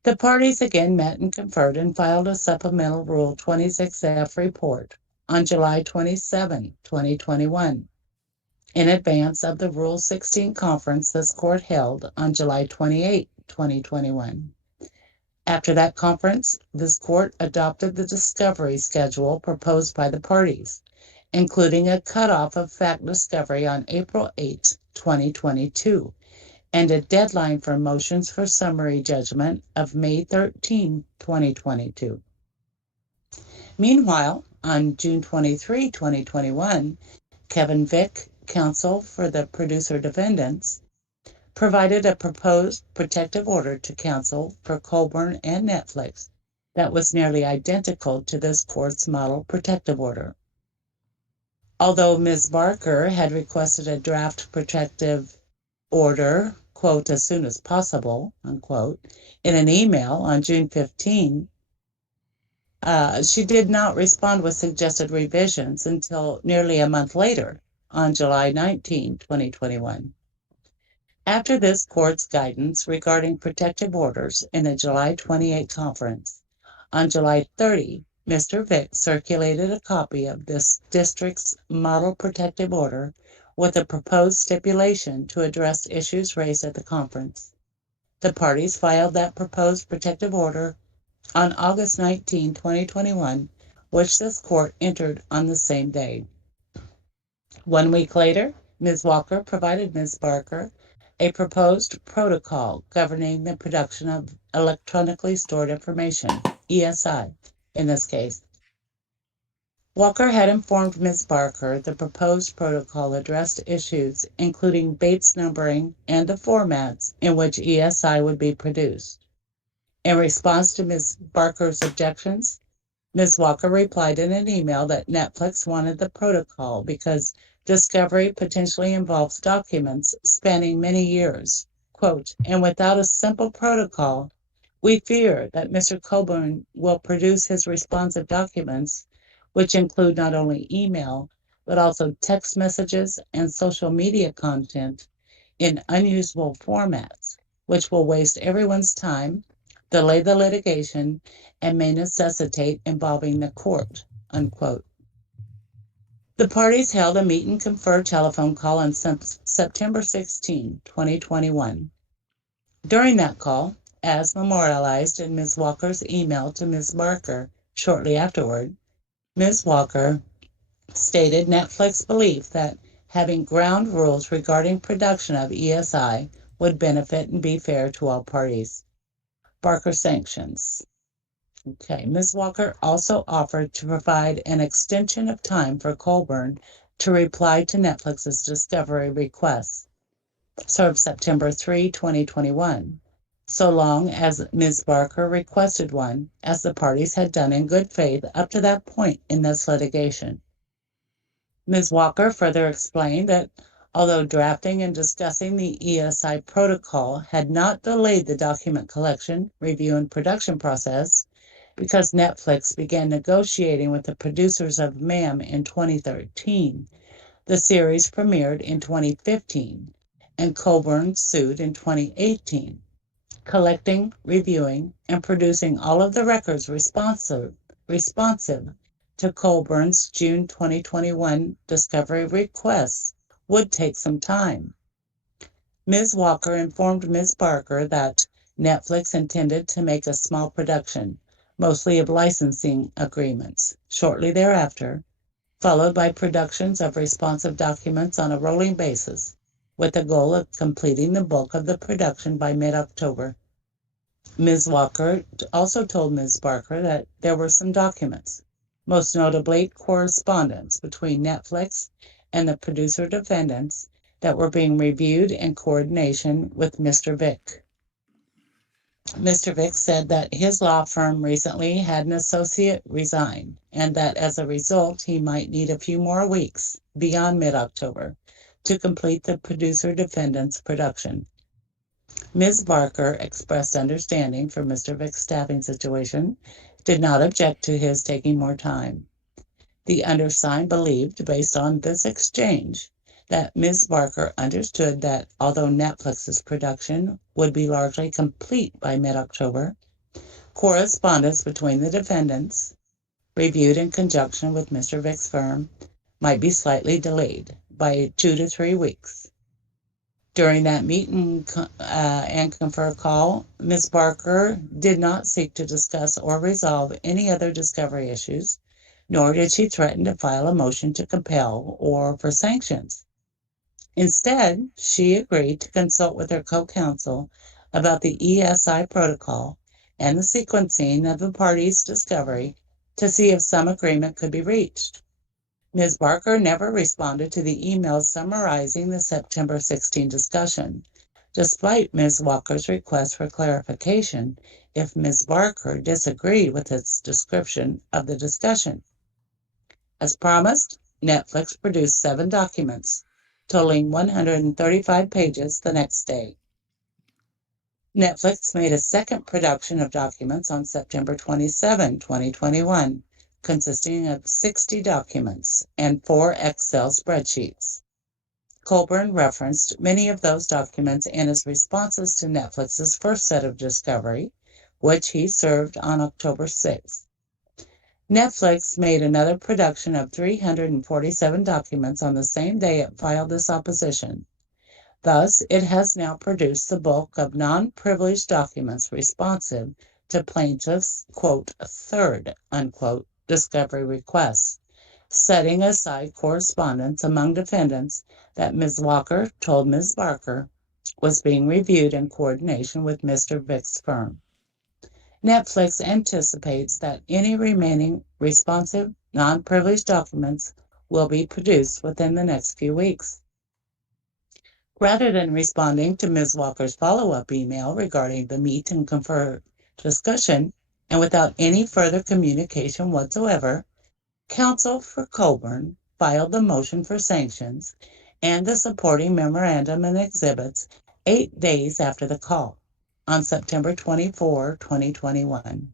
The parties again met and conferred and filed a supplemental Rule 26F report on July 27, 2021, in advance of the Rule 16 conference this court held on July 28, 2021. After that conference, this court adopted the discovery schedule proposed by the parties, including a cutoff of fact discovery on April 8, 2022, and a deadline for motions for summary judgment of May 13, 2022. Meanwhile, on June 23, 2021, Kevin Vick, counsel for the producer defendants, provided a proposed protective order to counsel for Colborn and NetFlix that was nearly identical to this court's model protective order. Although Ms. Barker had requested a draft protective order, quote, as soon as possible, unquote, in an email on June 15, she did not respond with suggested revisions until nearly a month later, on July 19, 2021. After this court's guidance regarding protective orders in the July 28 conference, on July 30, Mr. Vick circulated a copy of this district's model protective order with a proposed stipulation to address issues raised at the conference. The parties filed that proposed protective order on August 19, 2021, which this court entered on the same day. 1 week later, Ms. Walker provided Ms. Barker a proposed protocol governing the production of electronically stored information, ESI in this case. Walker had informed Ms. Barker the proposed protocol addressed issues including Bates numbering and the formats in which ESI would be produced. In response to Ms. Barker's objections, Ms. Walker replied in an email that NetFlix wanted the protocol because discovery potentially involves documents spanning many years. Quote, and without a simple protocol, we fear that Mr. Colborn will produce his responsive documents, which include not only email, but also text messages and social media content in unusable formats, which will waste everyone's time, delay the litigation, and may necessitate involving the court, unquote. The parties held a meet and confer telephone call on September 16, 2021. During that call, as memorialized in Ms. Walker's email to Ms. Barker shortly afterward, Ms. Walker stated NetFlix's belief that having ground rules regarding production of ESI would benefit and be fair to all parties. Barker sanctions. Okay, Ms. Walker also offered to provide an extension of time for Colborn to reply to NetFlix's discovery requests, served September 3, 2021, so long as Ms. Barker requested one, as the parties had done in good faith up to that point in this litigation. Ms. Walker further explained that although drafting and discussing the ESI protocol had not delayed the document collection, review, and production process, because NetFlix began negotiating with the producers of MAM in 2013, the series premiered in 2015, and Colborn sued in 2018, collecting, reviewing, and producing all of the records responsive to Colborn's June 2021 discovery requests would take some time. Ms. Walker informed Ms. Barker that NetFlix intended to make a small production, mostly of licensing agreements, shortly thereafter, followed by productions of responsive documents on a rolling basis, with the goal of completing the bulk of the production by mid-October. Ms. Walker also told Ms. Barker that there were some documents, most notably correspondence between NetFlix and the producer defendants, that were being reviewed in coordination with Mr. Vick. Mr. Vick said that his law firm recently had an associate resign and that as a result he might need a few more weeks beyond mid-October to complete the producer defendant's production. Ms. Barker expressed understanding for Mr. Vick's staffing situation, did not object to his taking more time. The undersigned believed, based on this exchange, that Ms. Barker understood that although NetFlix's production would be largely complete by mid-October, correspondence between the defendants, reviewed in conjunction with Mr. Vick's firm, might be slightly delayed by 2 to 3 weeks. During that meet and confer call, Ms. Barker did not seek to discuss or resolve any other discovery issues, nor did she threaten to file a motion to compel or for sanctions. Instead, she agreed to consult with her co-counsel about the ESI protocol and the sequencing of the parties' discovery to see if some agreement could be reached. Ms. Barker never responded to the emails summarizing the September 16 discussion, despite Ms. Walker's request for clarification if Ms. Barker disagreed with its description of the discussion. As promised, NetFlix produced 7 documents, totaling 135 pages the next day. NetFlix made a second production of documents on September 27, 2021, consisting of 60 documents and 4 Excel spreadsheets. Colborn referenced many of those documents in his responses to NetFlix's first set of discovery, which he served on October 6. NetFlix made another production of 347 documents on the same day it filed this opposition. Thus, it has now produced the bulk of non-privileged documents responsive to plaintiffs' quote, third, unquote, discovery requests, setting aside correspondence among defendants that Ms. Walker told Ms. Barker was being reviewed in coordination with Mr. Vick's firm. NetFlix anticipates that any remaining responsive non-privileged documents will be produced within the next few weeks. Rather than responding to Ms. Walker's follow-up email regarding the meet and confer discussion, and without any further communication whatsoever, counsel for Colborn filed the motion for sanctions and the supporting memorandum and exhibits 8 days after the call, on September 24, 2021.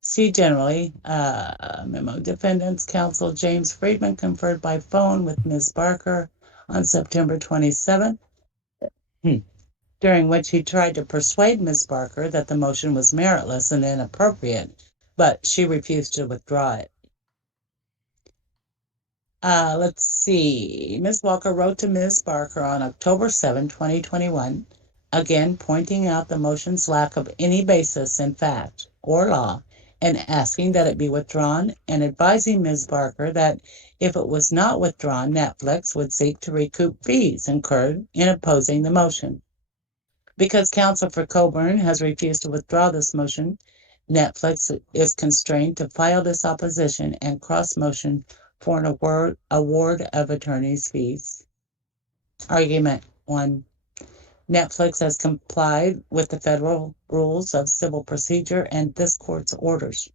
See generally, memo. Defendants counsel James Friedman conferred by phone with Ms. Barker on September 27th, during which he tried to persuade Ms. Barker that the motion was meritless and inappropriate, but she refused to withdraw it. Let's see. Ms. Walker wrote to Ms. Barker on October 7, 2021, again pointing out the motion's lack of any basis in fact or law, and asking that it be withdrawn, and advising Ms. Barker that if it was not withdrawn, NetFlix would seek to recoup fees incurred in opposing the motion. Because counsel for Colborn has refused to withdraw this motion, NetFlix is constrained to file this opposition and cross-motion for an award of attorney's fees. Argument 1. NetFlix has complied with the federal rules of civil procedure and this court's orders.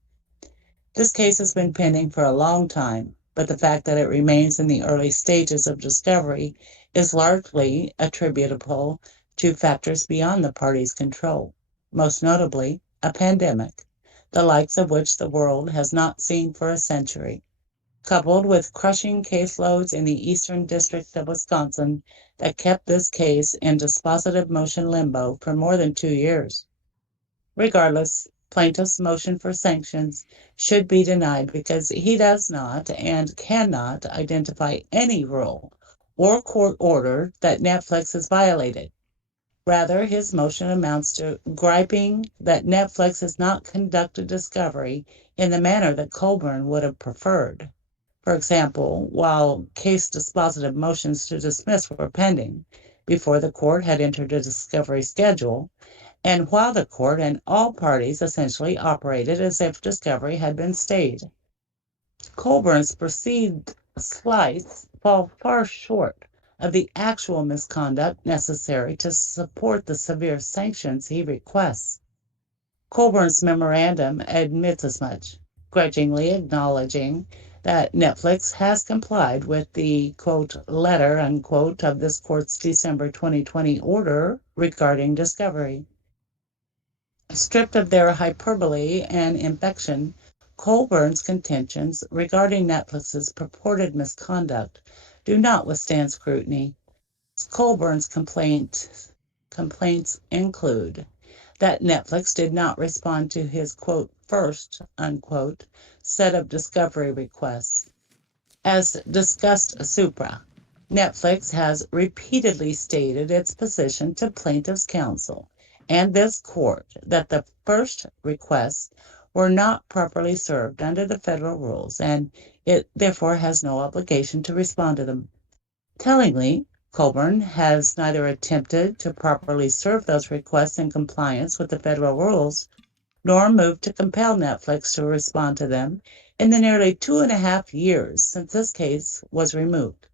This case has been pending for a long time, but the fact that it remains in the early stages of discovery is largely attributable to factors beyond the parties' control, most notably a pandemic, the likes of which the world has not seen for a century, coupled with crushing caseloads in the Eastern District of Wisconsin that kept this case in dispositive motion limbo for more than 2 years. Regardless, plaintiff's motion for sanctions should be denied because he does not and cannot identify any rule or court order that NetFlix has violated. Rather, his motion amounts to griping that NetFlix has not conducted discovery in the manner that Colborn would have preferred. For example, while case dispositive motions to dismiss were pending before the court had entered a discovery schedule, and while the court and all parties essentially operated as if discovery had been stayed. Colborn's perceived slights fall far short of the actual misconduct necessary to support the severe sanctions he requests. Colborn's memorandum admits as much, grudgingly acknowledging that NetFlix has complied with the, quote, letter, unquote, of this court's December 2020 order regarding discovery. Stripped of their hyperbole and infection, Colborn's contentions regarding NetFlix's purported misconduct do not withstand scrutiny. Colborn's complaints include that NetFlix did not respond to his, quote, first, unquote, set of discovery requests. As discussed supra, NetFlix has repeatedly stated its position to plaintiff's counsel and this court that the first requests were not properly served under the federal rules, and it therefore has no obligation to respond to them. Tellingly, Colborn has neither attempted to properly serve those requests in compliance with the federal rules, nor moved to compel NetFlix to respond to them in the nearly 2.5 years since this case was removed.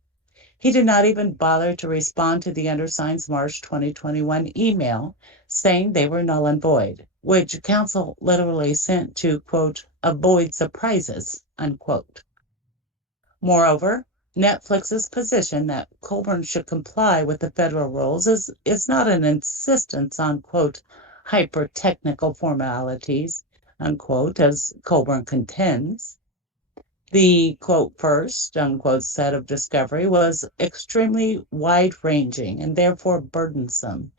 He did not even bother to respond to the undersigned's March 2021 email saying they were null and void, which counsel literally sent to, quote, avoid surprises, unquote. Moreover, NetFlix's position that Colborn should comply with the federal rules is not an insistence on, quote, hyper-technical formalities, unquote, as Colborn contends. The, quote, first, unquote, set of discovery was extremely wide-ranging and therefore burdensome,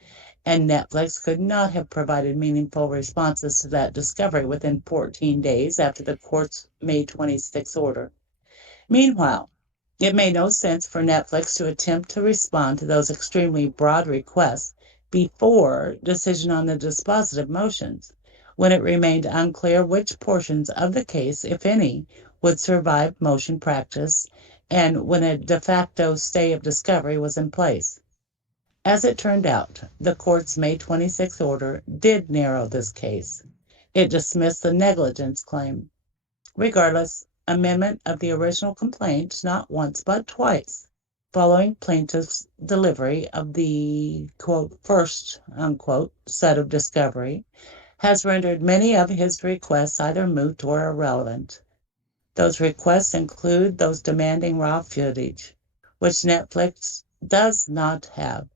and NetFlix could not have provided meaningful responses to that discovery within 14 days after the court's May 26 order. Meanwhile, it made no sense for NetFlix to attempt to respond to those extremely broad requests before decision on the dispositive motions, when it remained unclear which portions of the case, if any, would survive motion practice, and when a de facto stay of discovery was in place. As it turned out, the court's May 26 order did narrow this case. it dismissed the negligence claim. Regardless, amendment of the original complaint, not once but twice, following plaintiff's delivery of the, quote, first, unquote, set of discovery, has rendered many of his requests either moot or irrelevant. Those requests include those demanding raw footage, which NetFlix does not have,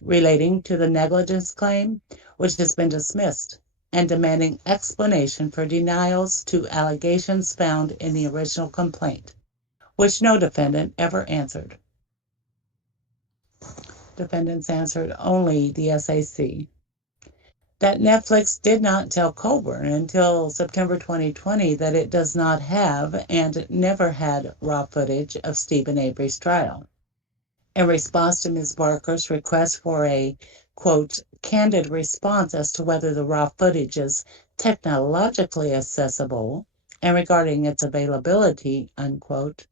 relating to the negligence claim, which has been dismissed, and demanding explanation for denials to allegations found in the original complaint, which no defendant ever answered. Defendants answered only the SAC. That NetFlix did not tell Colborn until September 2020 that it does not have and never had raw footage of Stephen Avery's trial. In response to Ms. Barker's request for a, quote, candid response as to whether the raw footage is technologically accessible and regarding its availability, unquote,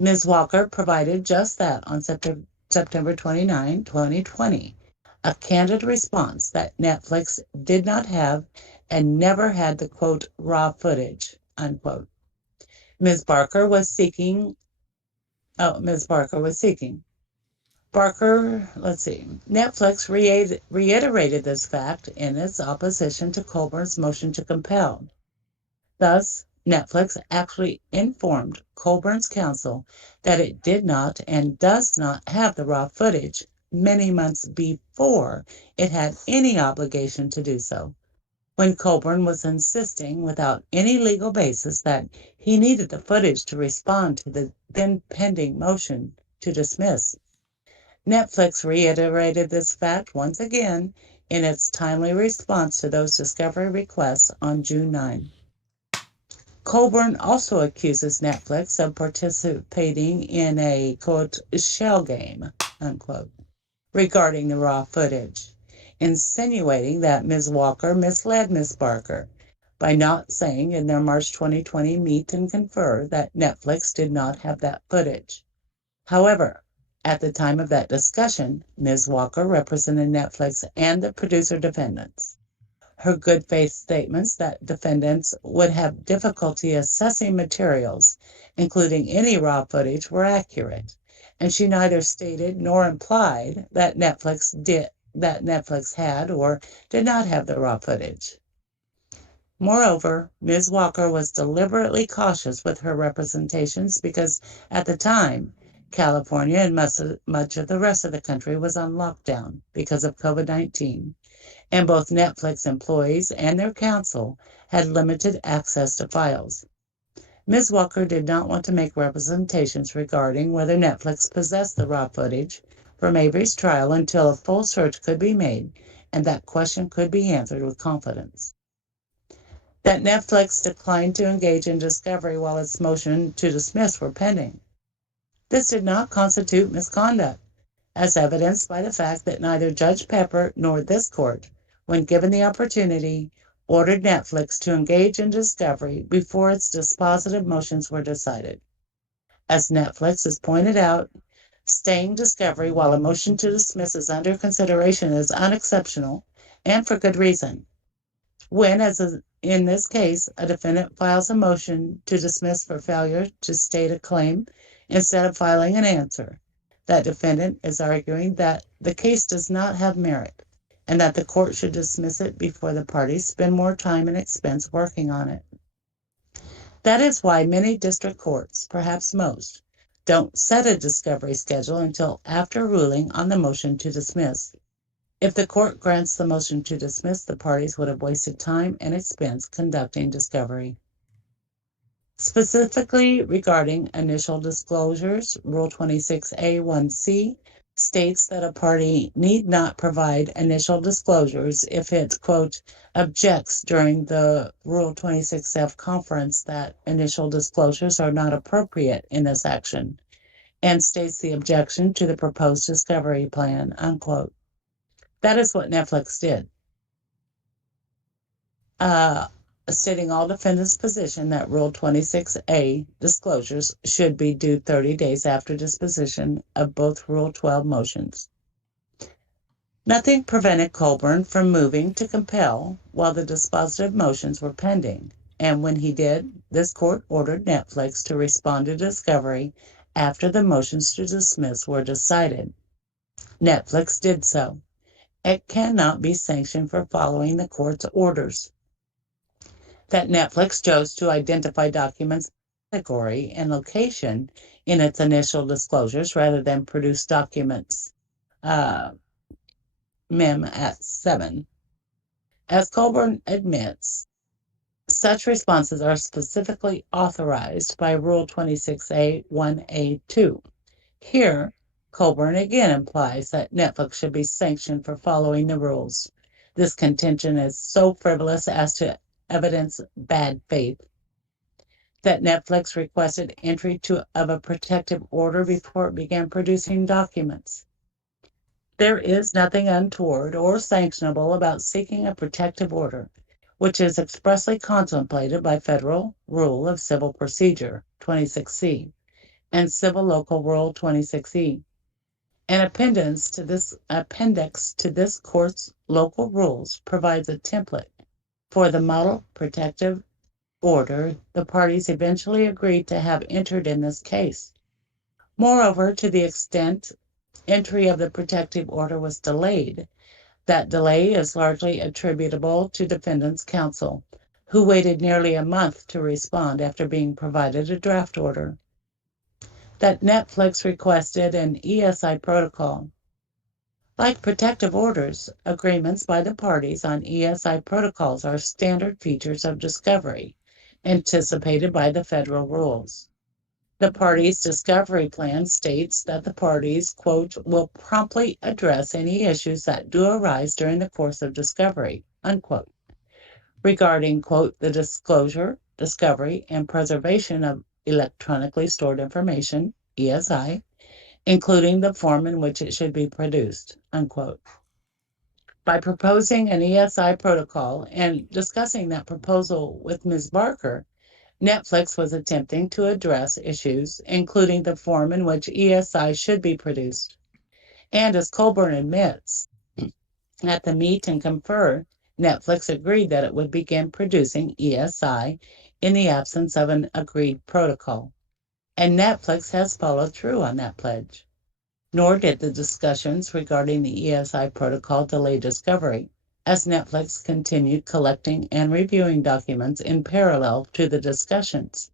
Ms. Walker provided just that on September 29, 2020, a candid response that NetFlix did not have and never had the, quote, raw footage, unquote. Ms. Barker was seeking. NetFlix reiterated this fact in its opposition to Colborn's motion to compel. Thus, NetFlix actually informed Colborn's counsel that it did not and does not have the raw footage many months before it had any obligation to do so, when Colborn was insisting without any legal basis that he needed the footage to respond to the then pending motion to dismiss. NetFlix reiterated this fact once again in its timely response to those discovery requests on June 9. Colborn also accuses NetFlix of participating in a, quote, shell game, unquote, regarding the raw footage, insinuating that Ms. Walker misled Ms. Barker by not saying in their March 2020 meet and confer that NetFlix did not have that footage. However, at the time of that discussion, Ms. Walker represented NetFlix and the producer defendants. Her good faith statements that defendants would have difficulty assessing materials, including any raw footage, were accurate, and she neither stated nor implied that NetFlix had or did not have the raw footage. Moreover, Ms. Walker was deliberately cautious with her representations because at the time, California and much of the rest of the country was on lockdown because of COVID-19, and both NetFlix employees and their counsel had limited access to files. Ms. Walker did not want to make representations regarding whether NetFlix possessed the raw footage from Avery's trial until a full search could be made and that question could be answered with confidence. That NetFlix declined to engage in discovery while its motion to dismiss were pending. This did not constitute misconduct, as evidenced by the fact that neither Judge Pepper nor this court, when given the opportunity, ordered NetFlix to engage in discovery before its dispositive motions were decided. As NetFlix has pointed out, staying discovery while a motion to dismiss is under consideration is unexceptional and for good reason. When, in this case, a defendant files a motion to dismiss for failure to state a claim instead of filing an answer, that defendant is arguing that the case does not have merit and that the court should dismiss it before the parties spend more time and expense working on it. That is why many district courts, perhaps most, don't set a discovery schedule until after ruling on the motion to dismiss. If the court grants the motion to dismiss, the parties would have wasted time and expense conducting discovery. Specifically regarding initial disclosures, Rule 26A1C states that a party need not provide initial disclosures if it, quote, objects during the Rule 26F conference that initial disclosures are not appropriate in this action, and states the objection to the proposed discovery plan, unquote. That is what NetFlix did. Stating all defendants' position that Rule 26A disclosures should be due 30 days after disposition of both Rule 12 motions. Nothing prevented Colborn from moving to compel while the dispositive motions were pending, and when he did, this court ordered NetFlix to respond to discovery after the motions to dismiss were decided. NetFlix did so. It cannot be sanctioned for following the court's orders. That NetFlix chose to identify documents category and location in its initial disclosures rather than produce documents mem at 7. As Colborn admits, such responses are specifically authorized by Rule 26A 1A2. Here, Colborn again implies that NetFlix should be sanctioned for following the rules. This contention is so frivolous as to evidence bad faith. That NetFlix requested entry of a protective order before it began producing documents. There is nothing untoward or sanctionable about seeking a protective order, which is expressly contemplated by Federal Rule of Civil Procedure 26C and Civil Local Rule 26E. An appendix to this court's local rules provides a template for the model protective order the parties eventually agreed to have entered in this case. Moreover, to the extent entry of the protective order was delayed, that delay is largely attributable to defendant's counsel, who waited nearly a month to respond after being provided a draft order. That NetFlix requested an ESI protocol. Like protective orders, agreements by the parties on ESI protocols are standard features of discovery, anticipated by the federal rules. The parties' discovery plan states that the parties, quote, will promptly address any issues that do arise during the course of discovery, unquote, regarding, quote, the disclosure, discovery, and preservation of electronically stored information, ESI, including the form in which it should be produced, unquote. By proposing an ESI protocol and discussing that proposal with Ms. Barker, NetFlix was attempting to address issues, including the form in which ESI should be produced. And as Colborn admits, at the meet and confer, NetFlix agreed that it would begin producing ESI in the absence of an agreed protocol. And NetFlix has followed through on that pledge. Nor did the discussions regarding the ESI protocol delay discovery, as Netflix continued collecting and reviewing documents in parallel to the discussions.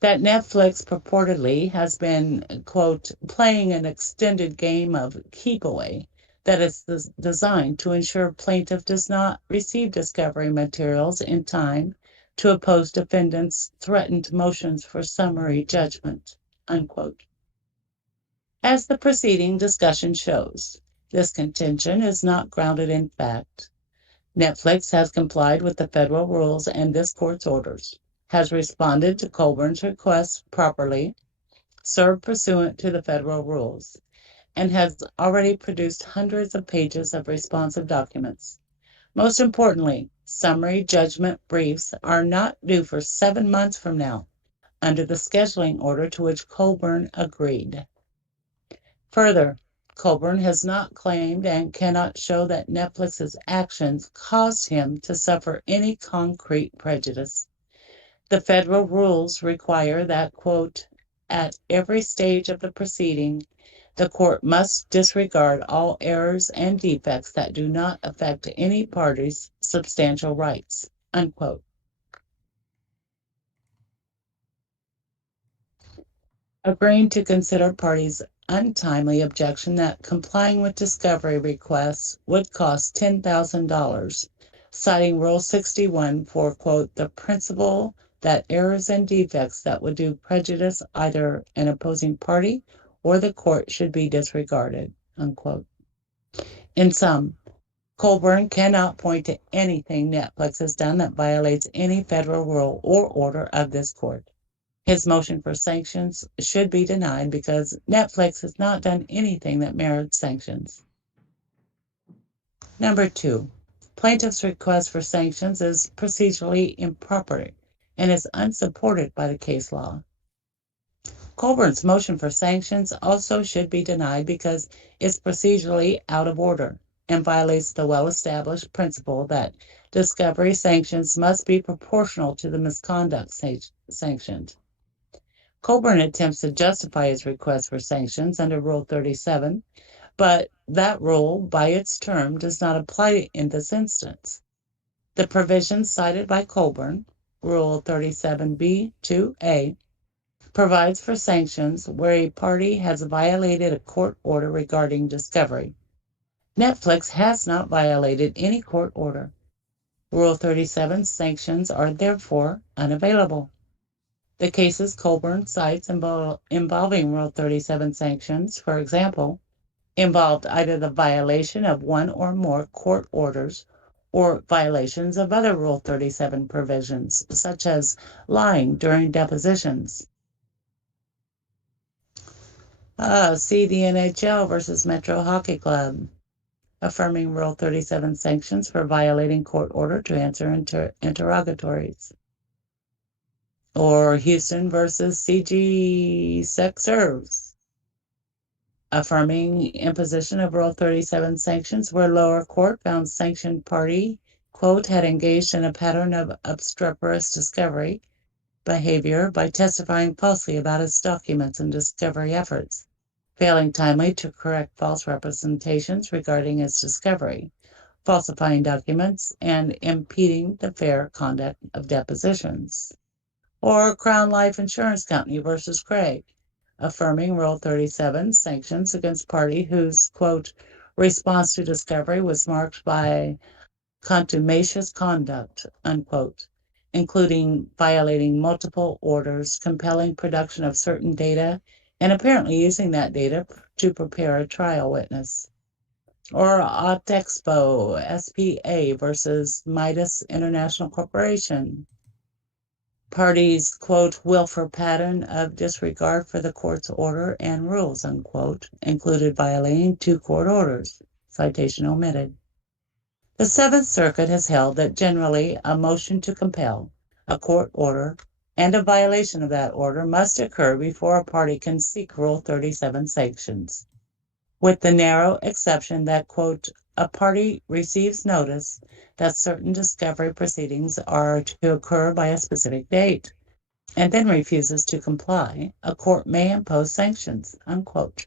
That Netflix purportedly has been, quote, playing an extended game of keep away that is designed to ensure plaintiff does not receive discovery materials in time to oppose defendants' threatened motions for summary judgment, unquote. As the preceding discussion shows, this contention is not grounded in fact. NetFlix has complied with the federal rules and this court's orders, has responded to Colborn's requests properly, served pursuant to the federal rules, and has already produced hundreds of pages of responsive documents. Most importantly, summary judgment briefs are not due for 7 months from now, under the scheduling order to which Colborn agreed. Further, Colborn has not claimed and cannot show that Netflix's actions caused him to suffer any concrete prejudice. The federal rules require that, quote, at every stage of the proceeding, the court must disregard all errors and defects that do not affect any party's substantial rights, unquote. Agreeing to consider parties' untimely objection that complying with discovery requests would cost $10,000, citing Rule 61 for, quote, the principle that errors and defects that would do prejudice either an opposing party or the court should be disregarded, unquote. In sum, Colborn cannot point to anything Netflix has done that violates any federal rule or order of this court. His motion for sanctions should be denied because Netflix has not done anything that merits sanctions. Number 2, plaintiff's request for sanctions is procedurally improper and is unsupported by the case law. Colborn's motion for sanctions also should be denied because it's procedurally out of order and violates the well-established principle that discovery sanctions must be proportional to the misconduct sanctioned. Colborn attempts to justify his request for sanctions under Rule 37, but that rule, by its term, does not apply in this instance. The provision cited by Colborn, Rule 37B-2A, provides for sanctions where a party has violated a court order regarding discovery. NetFlix has not violated any court order. Rule 37 sanctions are therefore unavailable. The cases Colborn cites involving Rule 37 sanctions, for example, involved either the violation of one or more court orders or violations of other Rule 37 provisions, such as lying during depositions. See the NHL versus Metro Hockey Club, affirming Rule 37 sanctions for violating court order to answer interrogatories. Or Houston versus CG Sex Serves, affirming imposition of Rule 37 sanctions where lower court found sanctioned party, quote, had engaged in a pattern of obstreperous discovery behavior by testifying falsely about its documents and discovery efforts, failing timely to correct false representations regarding its discovery, falsifying documents, and impeding the fair conduct of depositions. Or Crown Life Insurance Company versus Craig, affirming Rule 37 sanctions against party whose, quote, response to discovery was marked by contumacious conduct, unquote, including violating multiple orders, compelling production of certain data, and apparently using that data to prepare a trial witness. Or Autexpo SPA versus Midas International Corporation. Parties, quote, willful pattern of disregard for the court's order and rules, unquote, included violating 2 court orders, citation omitted. The Seventh Circuit has held that generally a motion to compel a court order and a violation of that order must occur before a party can seek Rule 37 sanctions, with the narrow exception that, quote, a party receives notice that certain discovery proceedings are to occur by a specific date and then refuses to comply, a court may impose sanctions, unquote.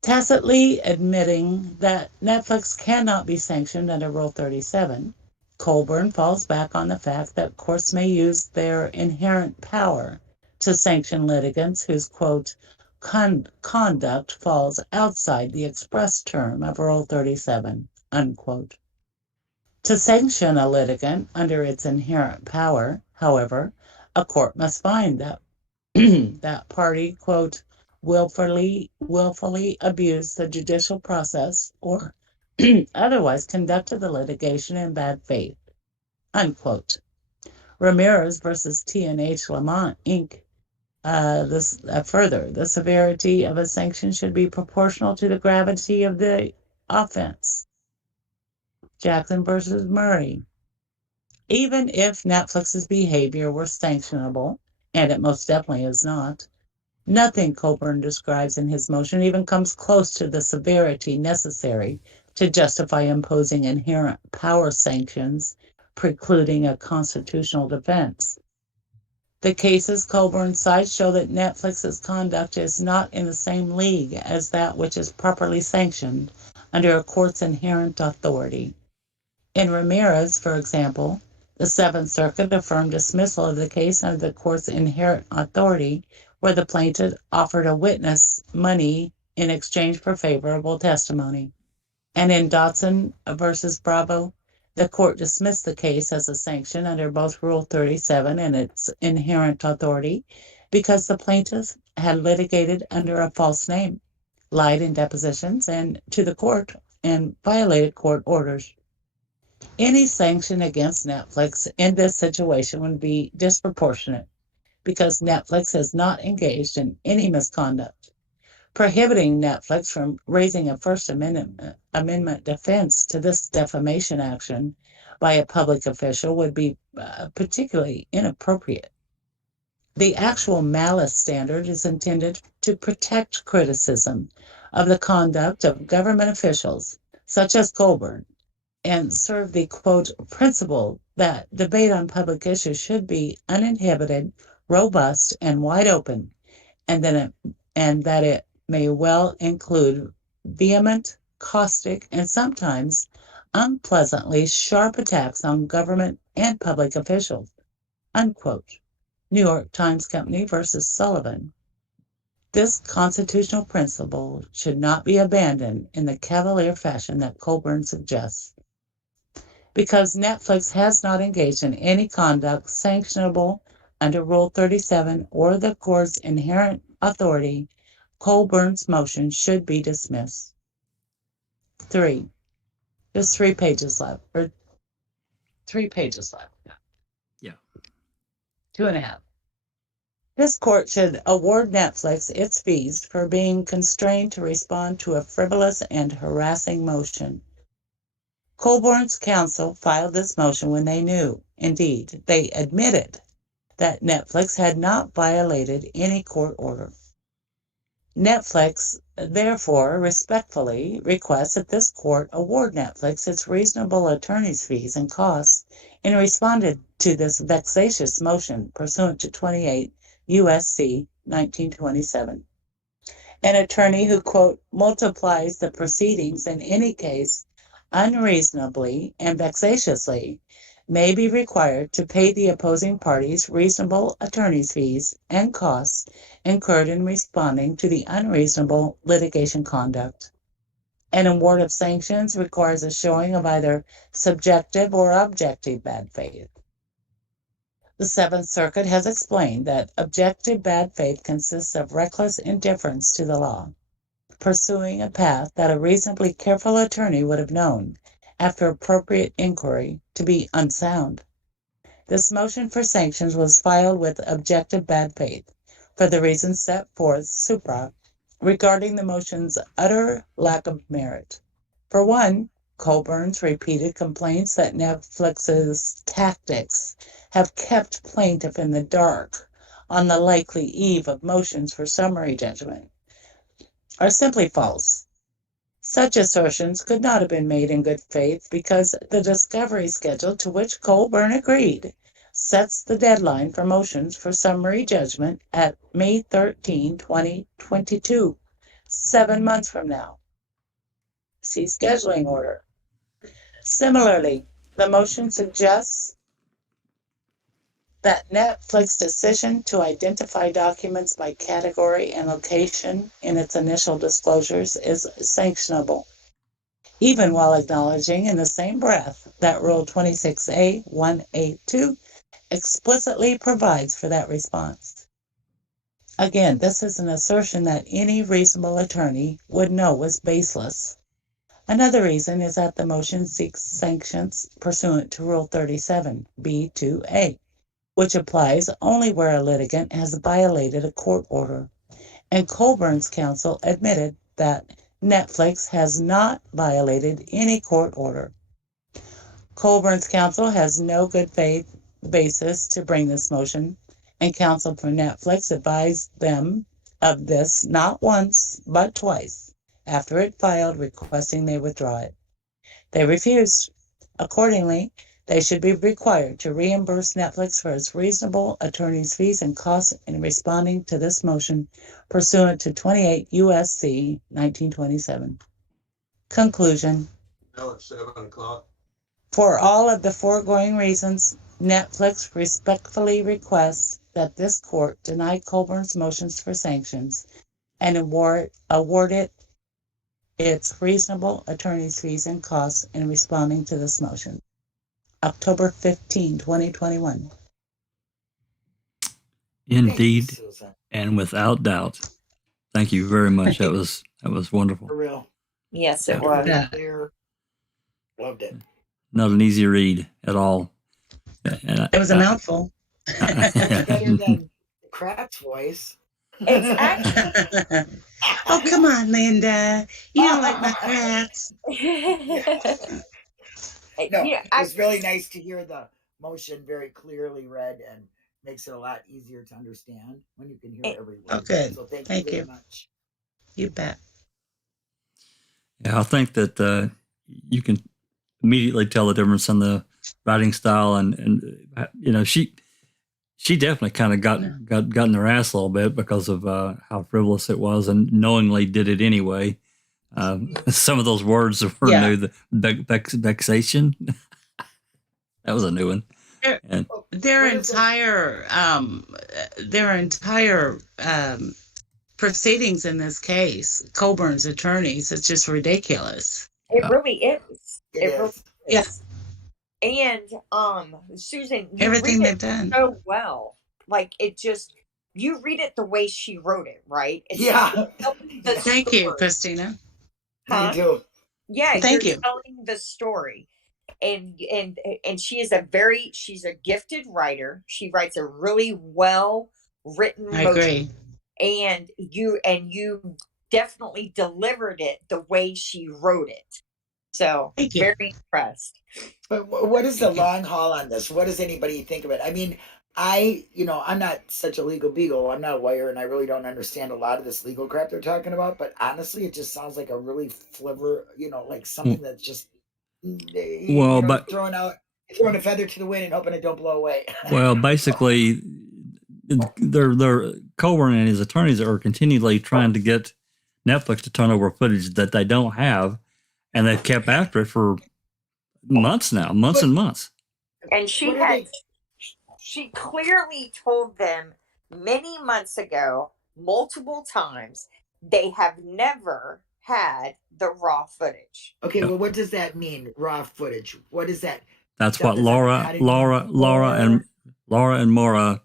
Tacitly admitting that NetFlix cannot be sanctioned under Rule 37, Colborn falls back on the fact that courts may use their inherent power to sanction litigants whose, quote, conduct falls outside the express term of Rule 37, unquote. To sanction a litigant under its inherent power, however, a court must find that that party, quote, willfully abused the judicial process or otherwise conducted the litigation in bad faith, unquote. Ramirez versus T&H Lamont, Inc. Further, the severity of a sanction should be proportional to the gravity of the offense. Jackson versus Murray. Even if Netflix's behavior were sanctionable, and it most definitely is not, nothing Colborn describes in his motion even comes close to the severity necessary to justify imposing inherent power sanctions, precluding a constitutional defense. The cases Colborn cites show that Netflix's conduct is not in the same league as that which is properly sanctioned under a court's inherent authority. In Ramirez, for example, the Seventh Circuit affirmed dismissal of the case under the court's inherent authority, where the plaintiff offered a witness money in exchange for favorable testimony. And in Dotson versus Bravo, the court dismissed the case as a sanction under both Rule 37 and its inherent authority because the plaintiff had litigated under a false name, lied in depositions and to the court, and violated court orders. Any sanction against Netflix in this situation would be disproportionate because Netflix has not engaged in any misconduct. Prohibiting Netflix from raising a First Amendment defense to this defamation action by a public official would be particularly inappropriate. The actual malice standard is intended to protect criticism of the conduct of government officials, such as Colborn, and serve the, quote, principle that debate on public issues should be uninhibited, robust, and wide open, and that it may well include vehement, caustic, and sometimes unpleasantly sharp attacks on government and public officials, unquote. New York Times Company versus Sullivan. This constitutional principle should not be abandoned in the cavalier fashion that Colborn suggests. Because Netflix has not engaged in any conduct sanctionable under Rule 37 or the court's inherent authority, Colborn's motion should be dismissed. 3. There's 3 pages left, or 3 pages left. Yeah. 2.5. This court should award Netflix its fees for being constrained to respond to a frivolous and harassing motion. Colborn's counsel filed this motion when they knew, indeed, they admitted that Netflix had not violated any court order. Netflix, therefore, respectfully requests that this court award Netflix its reasonable attorney's fees and costs in responding to this vexatious motion pursuant to 28 U.S.C. 1927. An attorney who, quote, multiplies the proceedings in any case unreasonably and vexatiously may be required to pay the opposing parties reasonable attorney's fees and costs incurred in responding to the unreasonable litigation conduct. An award of sanctions requires a showing of either subjective or objective bad faith. The Seventh Circuit has explained that objective bad faith consists of reckless indifference to the law, pursuing a path that a reasonably careful attorney would have known, after appropriate inquiry, to be unsound. This motion for sanctions was filed with objective bad faith, for the reasons set forth supra, regarding the motion's utter lack of merit. For one, Colborn's repeated complaints that Netflix's tactics have kept plaintiff in the dark on the likely eve of motions for summary judgment are simply false. Such assertions could not have been made in good faith because the discovery schedule to which Colborn agreed sets the deadline for motions for summary judgment at May 13, 2022, 7 months from now. See scheduling order. Similarly, the motion suggests that Netflix's decision to identify documents by category and location in its initial disclosures is sanctionable, even while acknowledging in the same breath that Rule 26A 182 explicitly provides for that response. Again, this is an assertion that any reasonable attorney would know was baseless. Another reason is that the motion seeks sanctions pursuant to Rule 37 B2A, which applies only where a litigant has violated a court order, and Colborn's counsel admitted that Netflix has not violated any court order. Colborn's counsel has no good faith basis to bring this motion, and counsel for Netflix advised them of this not once, but twice, after it filed requesting they withdraw it. They refused. Accordingly, they should be required to reimburse Netflix for its reasonable attorney's fees and costs in responding to this motion pursuant to 28 U.S.C. 1927. Conclusion. Now it's 7 o'clock. For all of the foregoing reasons, Netflix respectfully requests that this court deny Colborn's motions for sanctions and award it its reasonable attorney's fees and costs in responding to this motion. October 15, 2021. Indeed, Thank you, Susan. and without doubt. Thank you very much. That was wonderful. For real. Yes, it Very was. clear. Loved it. Not an easy read at all. And It was a mouthful. Much better than Kraft's voice. It's actually Oh, come on, Linda. You don't like my crafts. No, Yeah, it was really nice to hear the motion very clearly read and makes it a lot easier to understand when you can hear every word. Oh, good. So thank Thank you very you. much. You bet. Yeah, I think that you can immediately tell the difference in the writing style, and you know, she definitely kind of got in her ass a little bit because of how frivolous it was, and knowingly did it anyway. Some of those words were new. The vexation, that was a new one. And Their entire proceedings in this case, Colborn's attorneys, it's just ridiculous. It really is. It really is. Yes. And Susan, you Everything read they've it done. so well. Like it just you read it the way she wrote it, right? It's Yeah. telling the Thank you, story. Christina. Huh? Me too. Yeah, Thank you're you. telling the story. And she's a gifted writer. She writes a really well written I motion. agree. And you definitely delivered it the way she wrote it. So Thank you. very impressed. But what is the Thank you. long haul on this? What does anybody think of it? I mean, I'm not such a legal beagle. I'm not a lawyer, and I really don't understand a lot of this legal crap they're talking about. But honestly, it just sounds like a really flivver, like something that's just, but throwing a feather to the wind and hoping it don't blow away. well, basically, they're Colborn and his attorneys are continually trying to get Netflix to turn over footage that they don't have, and they've kept after it for months now, months and months. And she clearly told them many months ago, multiple times, they have never had the raw footage. Okay, well, what does that mean? Raw footage. What is that? That's what Laura and Maura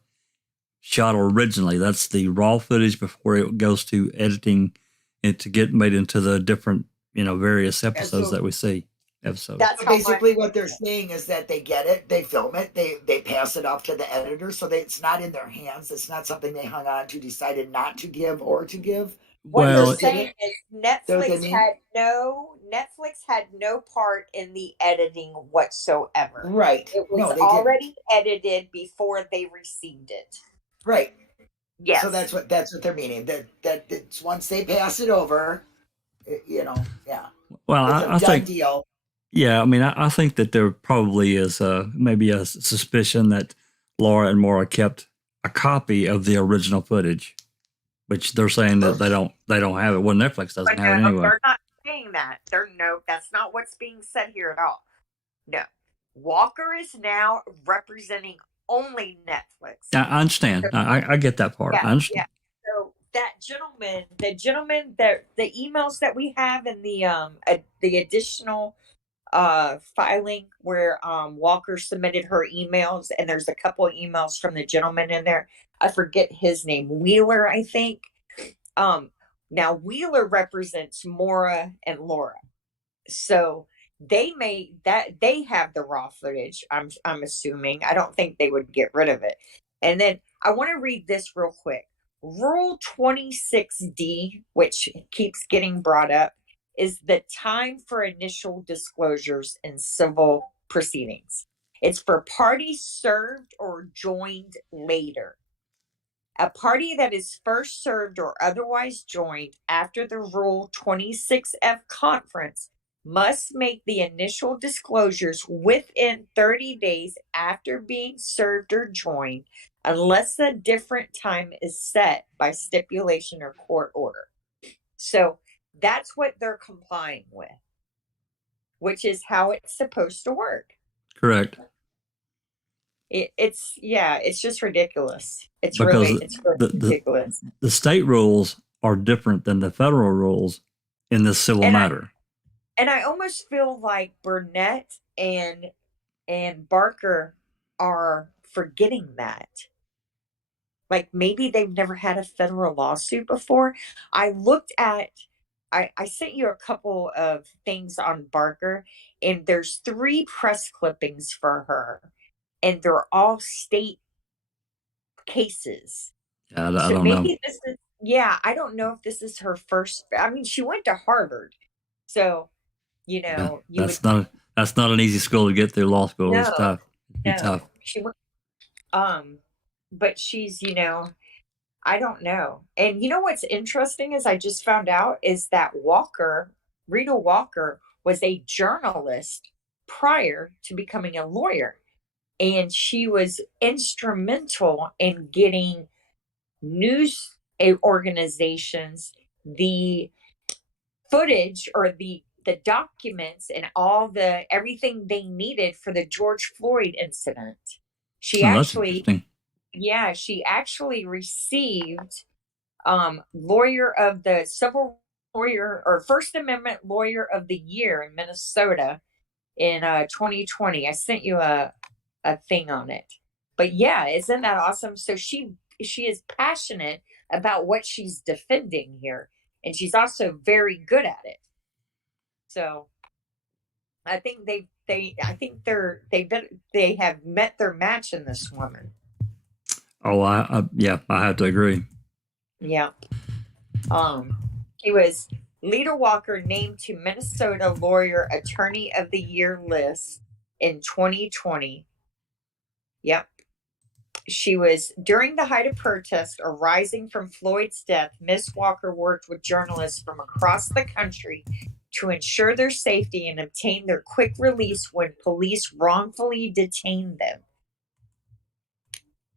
shot originally. That's the raw footage before it goes to editing it to get made into the different, various episodes that we see. So basically what they're saying is that they get it, they film it, they pass it off to the editor, so it's not in their hands. It's not something they hung on to, decided not to give or to give. What they're saying is Netflix had no part in the editing whatsoever. Right. It was already edited before they received it. Right. Yes. So that's what they're meaning. That it's once they pass it over, yeah. Well, I think deal. Yeah, I mean, I think that there probably is maybe a suspicion that Laura and Maura kept a copy of the original footage, which they're saying that they don't have it. Well, Netflix doesn't have it anyway. They're not saying that. That's not what's being said here at all. No, Walker is now representing only Netflix. I understand. I get that part. I understand. Yeah. So that the gentleman that the emails that we have in the additional filing where Walker submitted her emails, and there's a couple of emails from the gentleman in there. I forget his name, Wheeler, I think. Now Wheeler represents Maura and Laura, so they have the raw footage. I'm assuming. I don't think they would get rid of it. And then I want to read this real quick. Rule 26D, which keeps getting brought up, is the time for initial disclosures in civil proceedings. It's for parties served or joined later. A party that is first served or otherwise joined after the Rule 26F conference must make the initial disclosures within 30 days after being served or joined, unless a different time is set by stipulation or court order. So that's what they're complying with, which is how it's supposed to work. Correct. It's just ridiculous. It's because really ridiculous. The state rules are different than the federal rules in this civil matter. And I almost feel like Burnett and Barker are forgetting that. Like maybe they've never had a federal lawsuit before. I sent you a couple of things on Barker, and there's 3 press clippings for her, and they're all state cases. I don't know. I don't know if this is her first. I mean, she went to Harvard, so that's not an easy school to get through. Law school. It's tough. It's tough. She went. but she's, I don't know. And you know what's interesting is I just found out is that Rita Walker was a journalist prior to becoming a lawyer. And she was instrumental in getting news organizations the footage or the documents and everything they needed for the George Floyd incident. She that's interesting. she actually received lawyer of the civil lawyer or First Amendment lawyer of the year in Minnesota in 2020. I sent you a thing on it. But yeah, isn't that awesome? So she is passionate about what she's defending here, and she's also very good at it. So I think they have met their match in this woman. Oh, I have to agree. Yeah. He was Lita Walker named to Minnesota Lawyer Attorney of the Year list in 2020. Yep. She was during the height of protest arising from Floyd's death. Miss Walker worked with journalists from across the country to ensure their safety and obtain their quick release when police wrongfully detained them.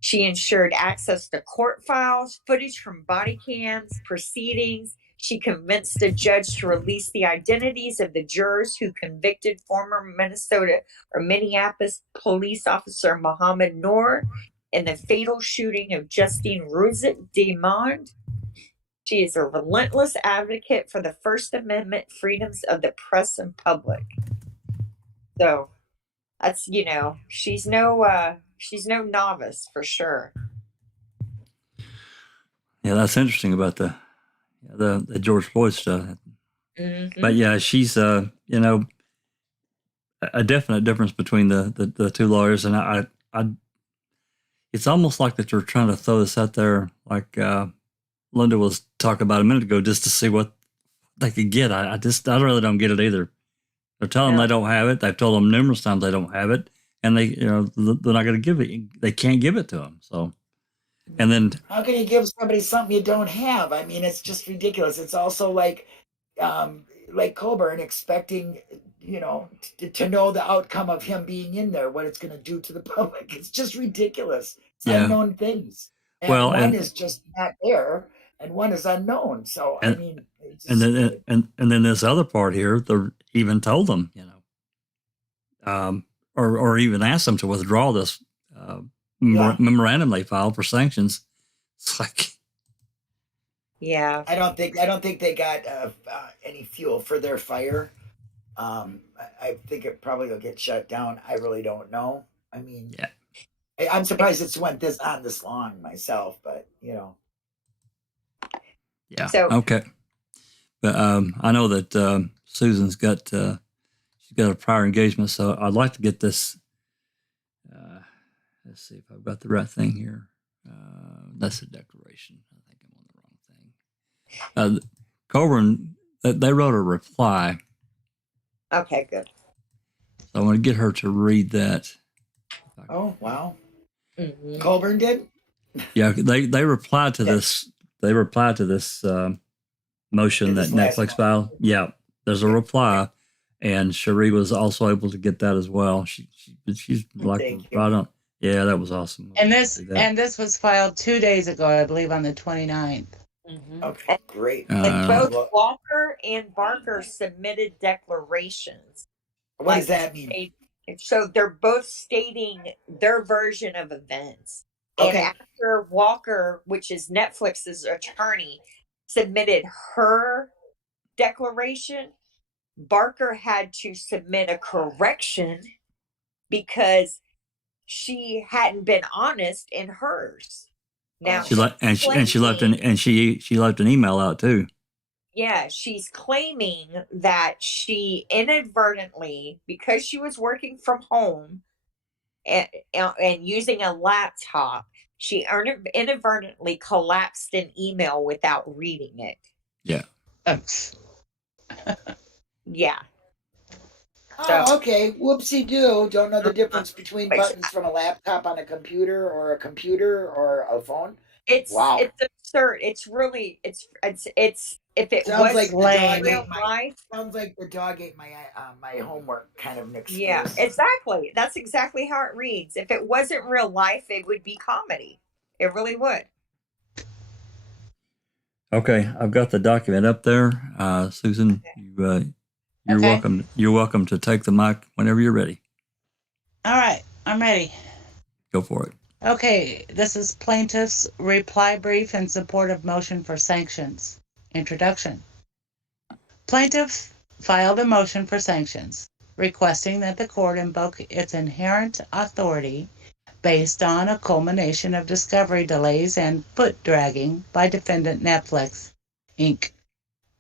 She ensured access to court files, footage from body cams, proceedings. She convinced a judge to release the identities of the jurors who convicted former Minneapolis police officer Mohammed Noor in the fatal shooting of Justine Rouzet-Demond. She is a relentless advocate for the First Amendment freedoms of the press and public. So that's, she's no novice for sure. Yeah, that's interesting about the George Floyd stuff. Mm-hmm. But yeah, she's a definite difference between the two lawyers, and I it's almost like that you're trying to throw this out there, like Linda was talking about a minute ago, just to see what they could get. I really don't get it either. They're telling them they don't have it. They've told them numerous times they don't have it, and they're not going to give it. They can't give it to them. So, and then how can you give somebody something you don't have? I mean, it's just ridiculous. It's also like Colborn expecting, to know the outcome of him being in there, what it's going to do to the public. It's just ridiculous. It's unknown things. And one is just not there, and one is unknown. So I mean, and then this other part here, they even told them, or even asked them to withdraw this memorandum they filed for sanctions. It's like, yeah, I don't think they got any fuel for their fire. I think it probably will get shut down. I really don't know. I mean, I'm surprised it's went this long myself, but Yeah. So, okay. But I know that Susan's got she's got a prior engagement, so I'd like to get this. Let's see if I've got the right thing here. That's a declaration. I think I'm on the wrong thing. Colborn, they wrote a reply. Okay, good. So I want to get her to read that. Oh, wow. Mm-hmm. Colborn did? Yeah, they replied to this. They replied to this motion that NetFlix filed. Yeah, there's a reply, and Cherie was also able to get that as well. She's like right on. Yeah, that was awesome. And this was filed 2 days ago, I believe, on the 29th. Mm-hmm. Okay, great. And both Walker and Barker submitted declarations. What does that mean? So they're both stating their version of events. Okay. And after Walker, which is NetFlix's attorney, submitted her declaration, Barker had to submit a correction because she hadn't been honest in hers. Now she left an email out too. Yeah, she's claiming that she inadvertently, because she was working from home and using a laptop, she inadvertently collapsed an email without reading it. Yeah. Yeah. Oh, okay. Whoopsie-doo. Don't know the difference between Which buttons from a laptop on a computer or a phone. it's Wow. it's absurd. It's really it's if it Sounds was like the dog real ate my life. sounds like the dog ate my homework kind of an Yeah, excuse. exactly. That's exactly how it reads. If it wasn't real life, it would be comedy. It really would. Okay, I've got the document up there. Susan, you're Okay. welcome. You're welcome to take the mic whenever you're ready. All right, I'm ready. Go for it. Okay, this is plaintiff's reply brief in support of motion for sanctions. Introduction. Plaintiff filed a motion for sanctions, requesting that the court invoke its inherent authority based on a culmination of discovery delays and foot dragging by defendant NetFlix, Inc.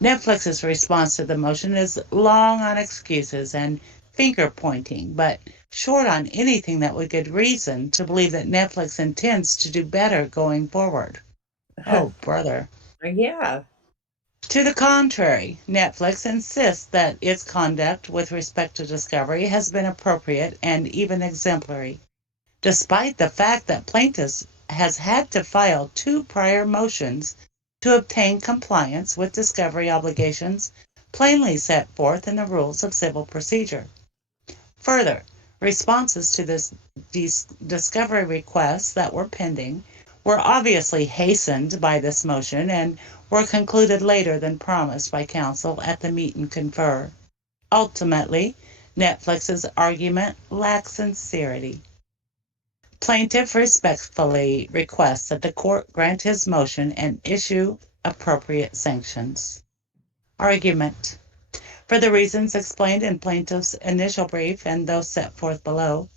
NetFlix's response to the motion is long on excuses and finger pointing, but short on anything that would give reason to believe that Netflix intends to do better going forward. Oh, brother. Yeah. To the contrary, Netflix insists that its conduct with respect to discovery has been appropriate and even exemplary, despite the fact that plaintiff has had to file 2 prior motions to obtain compliance with discovery obligations plainly set forth in the rules of civil procedure. Further, responses to these discovery requests that were pending were obviously hastened by this motion and were concluded later than promised by counsel at the meet and confer. Ultimately, Netflix's argument lacks sincerity. Plaintiff respectfully requests that the court grant his motion and issue appropriate sanctions. Argument. For the reasons explained in plaintiff's initial brief and those set forth below,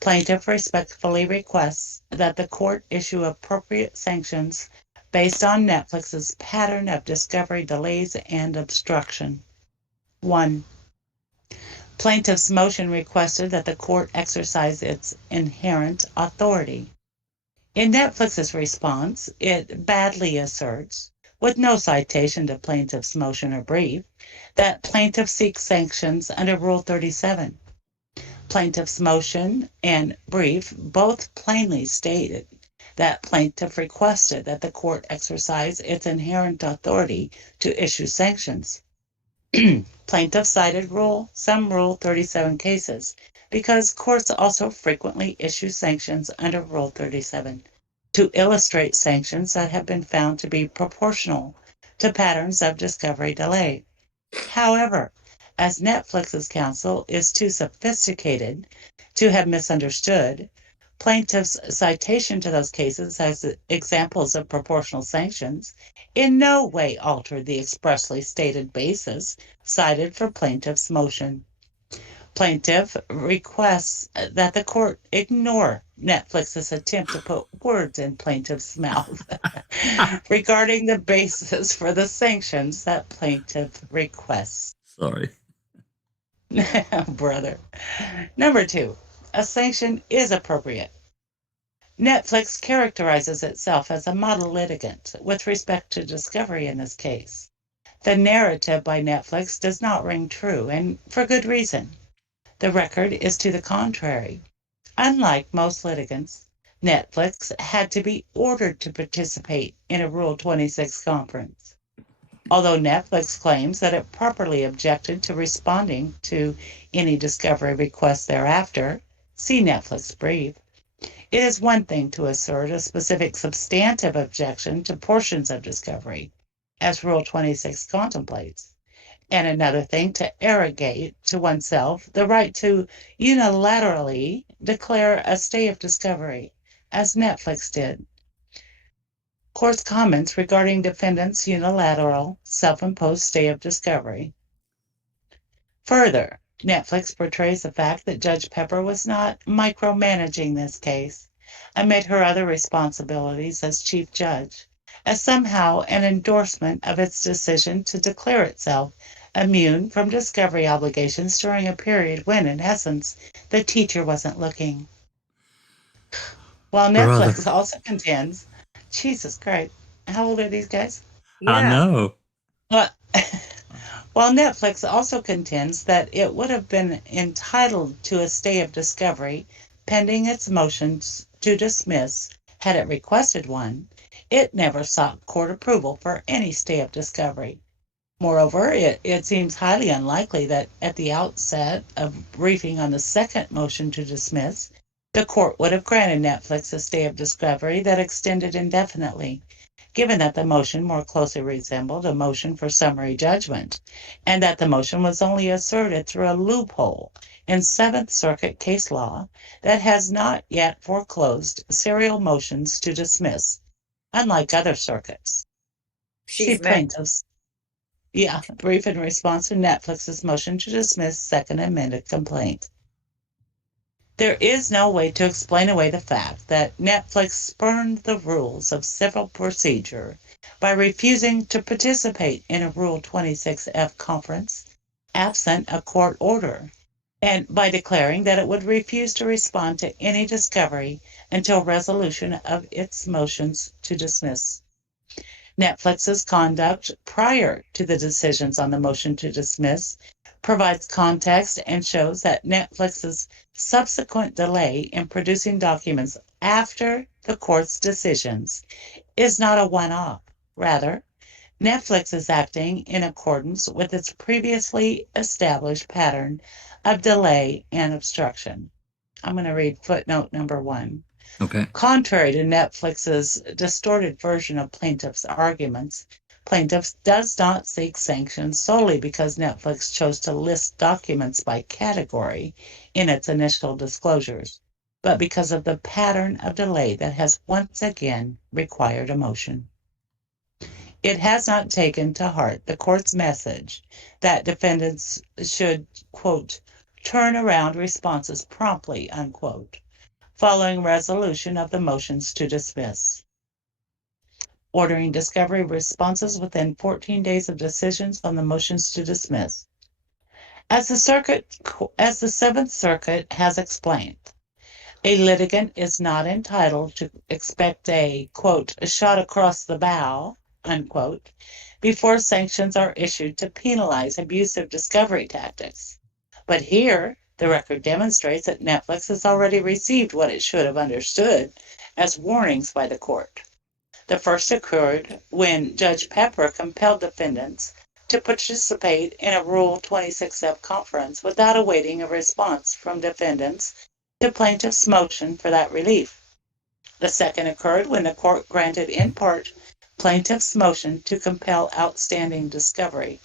plaintiff respectfully requests that the court issue appropriate sanctions based on Netflix's pattern of discovery delays and obstruction. 1. Plaintiff's motion requested that the court exercise its inherent authority. In Netflix's response, it badly asserts, with no citation to plaintiff's motion or brief, that plaintiff seeks sanctions under Rule 37. Plaintiff's motion and brief both plainly stated that plaintiff requested that the court exercise its inherent authority to issue sanctions. Plaintiff cited some Rule 37 cases because courts also frequently issue sanctions under Rule 37 to illustrate sanctions that have been found to be proportional to patterns of discovery delay. However, as Netflix's counsel is too sophisticated to have misunderstood, plaintiff's citation to those cases as examples of proportional sanctions in no way altered the expressly stated basis cited for plaintiff's motion. Plaintiff requests that the court ignore Netflix's attempt to put words in plaintiff's mouth regarding the basis for the sanctions that plaintiff requests. Sorry. Brother. Number 2, a sanction is appropriate. Netflix characterizes itself as a model litigant with respect to discovery in this case. The narrative by Netflix does not ring true, and for good reason. The record is to the contrary. Unlike most litigants, Netflix had to be ordered to participate in a Rule 26 conference. Although Netflix claims that it properly objected to responding to any discovery requests thereafter, see Netflix brief, it is one thing to assert a specific substantive objection to portions of discovery, as Rule 26 contemplates, and another thing to arrogate to oneself the right to unilaterally declare a stay of discovery, as Netflix did. Court's comments regarding defendants' unilateral, self-imposed stay of discovery. Further, Netflix portrays the fact that Judge Pepper was not micromanaging this case amid her other responsibilities as chief judge, as somehow an endorsement of its decision to declare itself immune from discovery obligations during a period when, in essence, the teacher wasn't looking. While Netflix also contends, Jesus Christ, how old are these guys? Yeah. I know. While Netflix also contends that it would have been entitled to a stay of discovery pending its motions to dismiss had it requested one, it never sought court approval for any stay of discovery. Moreover, it seems highly unlikely that at the outset of briefing on the second motion to dismiss, the court would have granted Netflix a stay of discovery that extended indefinitely, given that the motion more closely resembled a motion for summary judgment, and that the motion was only asserted through a loophole in Seventh Circuit case law that has not yet foreclosed serial motions to dismiss, unlike other circuits. See plaintiffs. Yeah, brief in response to Netflix's motion to dismiss second amended complaint. There is no way to explain away the fact that Netflix spurned the rules of civil procedure by refusing to participate in a Rule 26F conference absent a court order, and by declaring that it would refuse to respond to any discovery until resolution of its motions to dismiss. Netflix's conduct prior to the decisions on the motion to dismiss provides context and shows that Netflix's subsequent delay in producing documents after the court's decisions is not a one-off. Rather, Netflix is acting in accordance with its previously established pattern of delay and obstruction. I'm going to read footnote number 1. Okay. Contrary to Netflix's distorted version of plaintiffs' arguments, plaintiffs does not seek sanctions solely because Netflix chose to list documents by category in its initial disclosures, but because of the pattern of delay that has once again required a motion. It has not taken to heart the court's message that defendants should, quote, turn around responses promptly, unquote, following resolution of the motions to dismiss, ordering discovery responses within 14 days of decisions on the motions to dismiss. As the Seventh Circuit has explained, a litigant is not entitled to expect a, quote, a shot across the bow, unquote, before sanctions are issued to penalize abusive discovery tactics. But here, the record demonstrates that Netflix has already received what it should have understood as warnings by the court. The first occurred when Judge Pepper compelled defendants to participate in a Rule 26F conference without awaiting a response from defendants to plaintiffs' motion for that relief. The second occurred when the court granted in part plaintiffs' motion to compel outstanding discovery,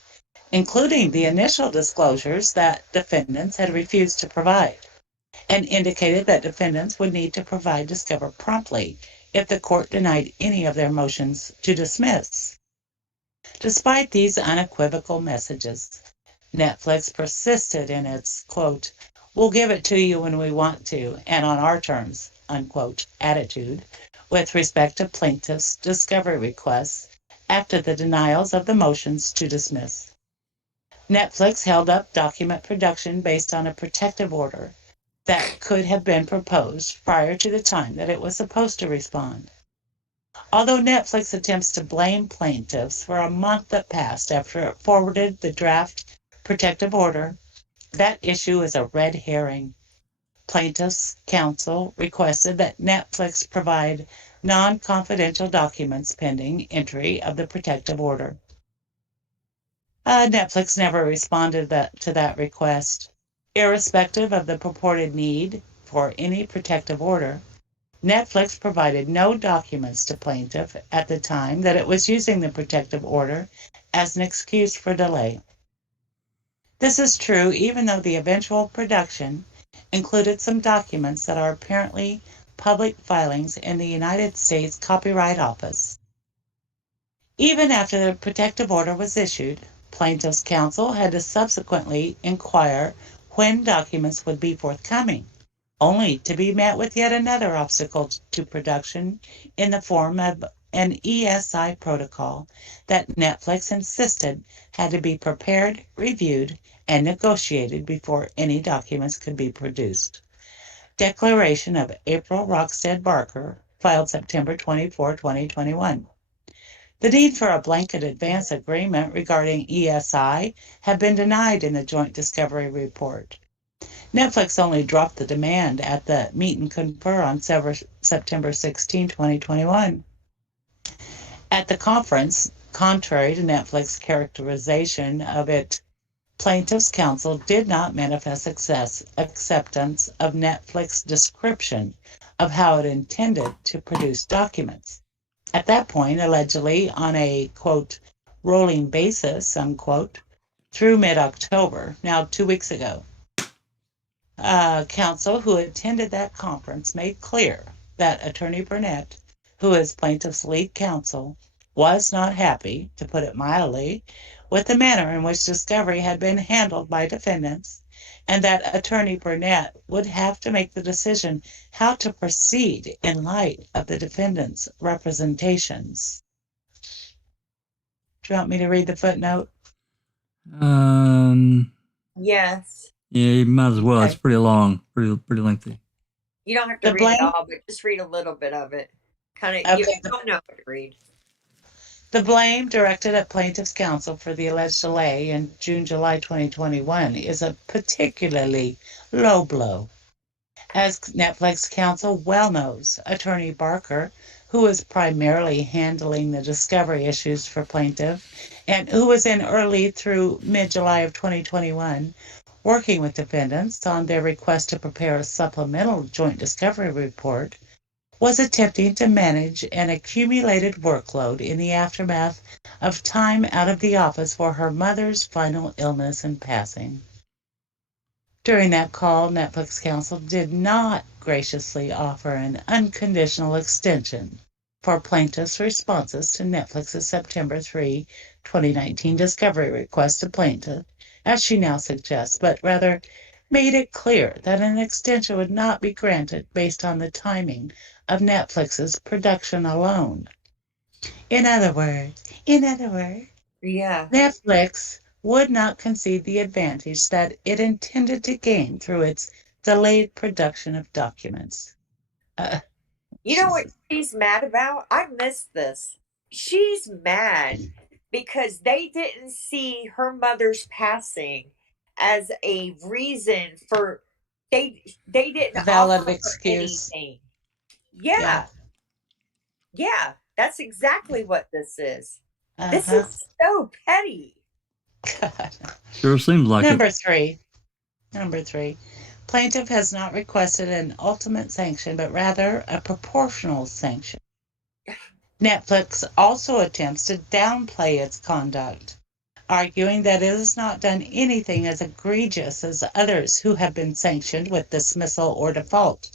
including the initial disclosures that defendants had refused to provide, and indicated that defendants would need to provide discovery promptly if the court denied any of their motions to dismiss. Despite these unequivocal messages, Netflix persisted in its, quote, we'll give it to you when we want to and on our terms, unquote, attitude with respect to plaintiffs' discovery requests after the denials of the motions to dismiss. Netflix held up document production based on a protective order that could have been proposed prior to the time that it was supposed to respond. Although Netflix attempts to blame plaintiffs for a month that passed after it forwarded the draft protective order, that issue is a red herring. Plaintiffs' counsel requested that Netflix provide non-confidential documents pending entry of the protective order. Netflix never responded to that request. Irrespective of the purported need for any protective order, Netflix provided no documents to plaintiff at the time that it was using the protective order as an excuse for delay. This is true even though the eventual production included some documents that are apparently public filings in the United States Copyright Office. Even after the protective order was issued, plaintiff's counsel had to subsequently inquire when documents would be forthcoming, only to be met with yet another obstacle to production in the form of an ESI protocol that Netflix insisted had to be prepared, reviewed, and negotiated before any documents could be produced. Declaration of April Rockstead Barker, filed September 24, 2021. The need for a blanket advance agreement regarding ESI had been denied in the joint discovery report. Netflix only dropped the demand at the meet and confer on September 16, 2021. At the conference, contrary to Netflix's characterization of it, plaintiff's counsel did not manifest acceptance of Netflix's description of how it intended to produce documents. At that point, allegedly on a, quote, rolling basis, unquote, through mid-October, now 2 weeks ago. Counsel who attended that conference made clear that Attorney Burnett, who is plaintiff's lead counsel, was not happy, to put it mildly, with the manner in which discovery had been handled by defendants, and that Attorney Burnett would have to make the decision how to proceed in light of the defendant's representations. Do you want me to read the footnote? Yes. Yeah, you might as well. Okay. It's pretty long, pretty lengthy. You don't have to read it all, but just read a little bit of it. Kind of, you don't know what to read. The blame directed at plaintiff's counsel for the alleged delay in June-July 2021 is a particularly low blow. As Netflix counsel well knows, Attorney Barker, who is primarily handling the discovery issues for plaintiff and who was in early through mid-July of 2021, working with defendants on their request to prepare a supplemental joint discovery report, was attempting to manage an accumulated workload in the aftermath of time out of the office for her mother's final illness and passing. During that call, Netflix counsel did not graciously offer an unconditional extension for plaintiff's responses to Netflix's September 3, 2019 discovery request to plaintiff, as she now suggests, but rather made it clear that an extension would not be granted based on the timing of Netflix's production alone. In other words, Yeah. Netflix would not concede the advantage that it intended to gain through its delayed production of documents. You know what she's mad about? I missed this. She's mad because they didn't see her mother's passing as a reason for they didn't valid offer excuse. anything. Yeah, that's exactly what this is. This is so petty. God. Sure seems like Number it. Number three. Plaintiff has not requested an ultimate sanction, but rather a proportional sanction. Netflix also attempts to downplay its conduct, arguing that it has not done anything as egregious as others who have been sanctioned with dismissal or default.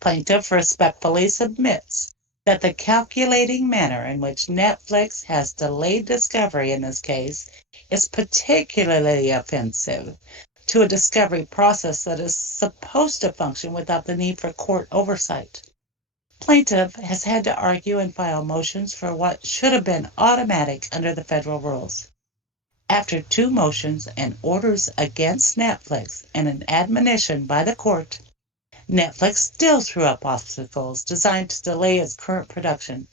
Plaintiff respectfully submits that the calculating manner in which Netflix has delayed discovery in this case is particularly offensive to a discovery process that is supposed to function without the need for court oversight. Plaintiff has had to argue and file motions for what should have been automatic under the federal rules. After 2 motions and orders against Netflix and an admonition by the court, Netflix still threw up obstacles designed to delay its current production,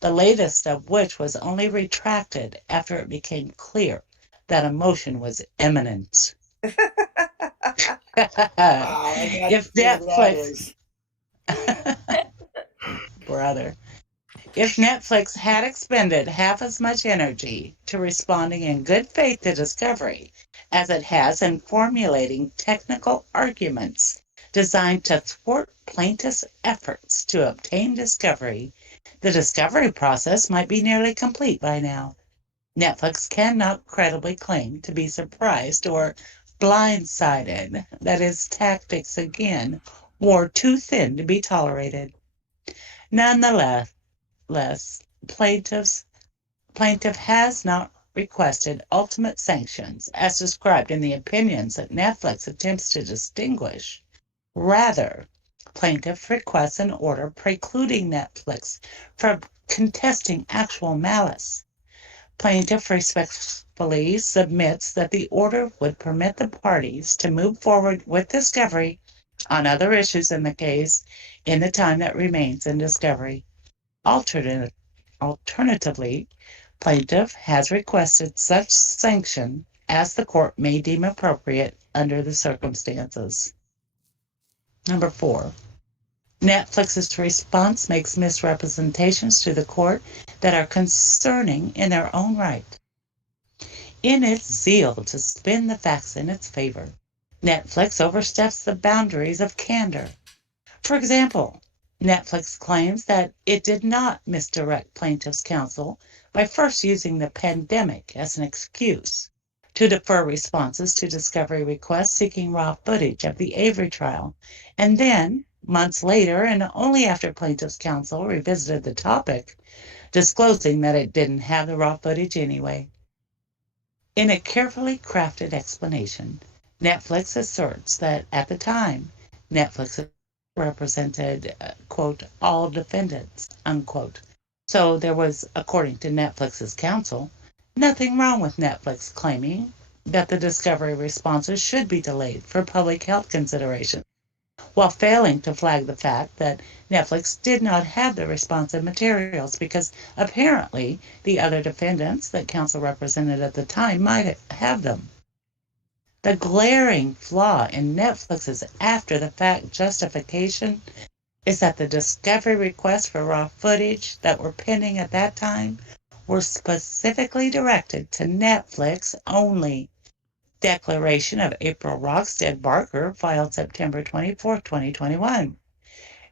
the latest of which was only retracted after it became clear that a motion was imminent. If Netflix, if Netflix had expended half as much energy to responding in good faith to discovery as it has in formulating technical arguments designed to thwart plaintiff's efforts to obtain discovery, the discovery process might be nearly complete by now. Netflix cannot credibly claim to be surprised or blindsided that its tactics again wore too thin to be tolerated. Nonetheless, plaintiff has not requested ultimate sanctions as described in the opinions that Netflix attempts to distinguish. Rather, plaintiff requests an order precluding Netflix from contesting actual malice. Plaintiff respectfully submits that the order would permit the parties to move forward with discovery on other issues in the case in the time that remains in discovery. Alternatively, Alternatively, plaintiff has requested such sanction as the court may deem appropriate under the circumstances. Number 4, Netflix's response makes misrepresentations to the court that are concerning in their own right. In its zeal to spin the facts in its favor, Netflix oversteps the boundaries of candor. For example, Netflix claims that it did not misdirect plaintiff's counsel by first using the pandemic as an excuse to defer responses to discovery requests seeking raw footage of the Avery trial, and then, months later, and only after plaintiff's counsel revisited the topic, disclosing that it didn't have the raw footage anyway. In a carefully crafted explanation, Netflix asserts that at the time, Netflix represented, quote, all defendants, unquote. So there was, according to Netflix's counsel, nothing wrong with Netflix claiming that the discovery responses should be delayed for public health considerations, while failing to flag the fact that Netflix did not have the responsive materials because apparently the other defendants that counsel represented at the time might have them. The glaring flaw in Netflix's after-the-fact justification is that the discovery requests for raw footage that were pending at that time were specifically directed to Netflix only. Declaration of April Rockstead Barker filed September 24, 2021.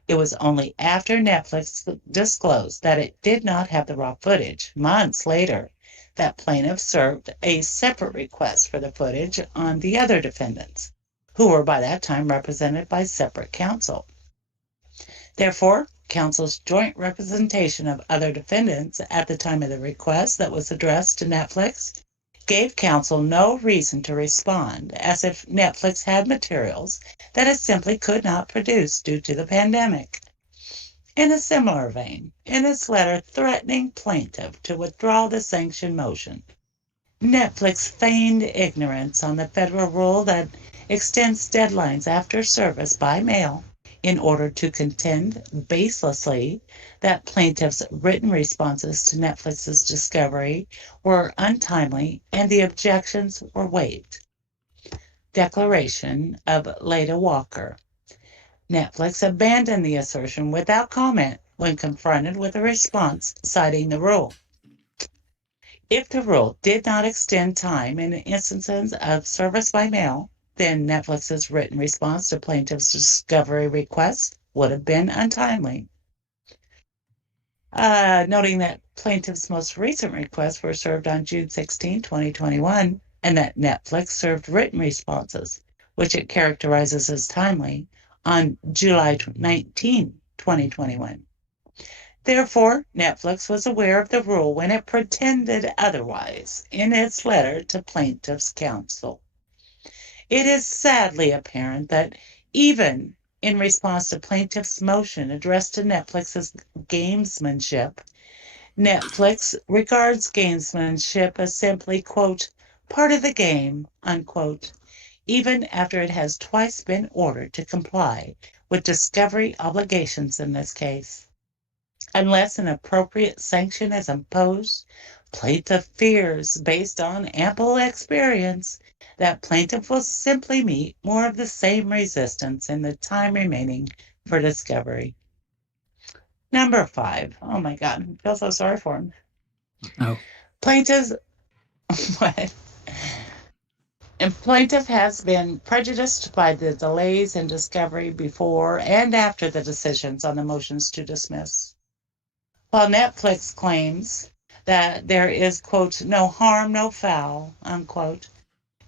It was only after Netflix disclosed that it did not have the raw footage, months later, that plaintiff served a separate request for the footage on the other defendants, who were by that time represented by separate counsel. Therefore, counsel's joint representation of other defendants at the time of the request that was addressed to Netflix gave counsel no reason to respond, as if Netflix had materials that it simply could not produce due to the pandemic. In a similar vein, in its letter threatening plaintiff to withdraw the sanction motion, Netflix feigned ignorance on the federal rule that extends deadlines after service by mail in order to contend baselessly that plaintiff's written responses to Netflix's discovery were untimely and the objections were waived. Declaration of Leda Walker. Netflix abandoned the assertion without comment when confronted with a response citing the rule. If the rule did not extend time in instances of service by mail, then Netflix's written response to plaintiff's discovery requests would have been untimely. Noting that plaintiff's most recent requests were served on June 16, 2021, and that Netflix served written responses, which it characterizes as timely, on July 19, 2021. Therefore, Netflix was aware of the rule when it pretended otherwise in its letter to plaintiff's counsel. It is sadly apparent that even in response to plaintiff's motion addressed to Netflix's gamesmanship, Netflix regards gamesmanship as simply, quote, part of the game, unquote, even after it has twice been ordered to comply with discovery obligations in this case. Unless an appropriate sanction is imposed, plaintiff fears, based on ample experience, that plaintiff will simply meet more of the same resistance in the time remaining for discovery. Number 5. Oh my God, I feel so sorry for him. Oh. Plaintiff has been prejudiced by the delays in discovery before and after the decisions on the motions to dismiss. While Netflix claims that there is, quote, no harm, no foul, unquote,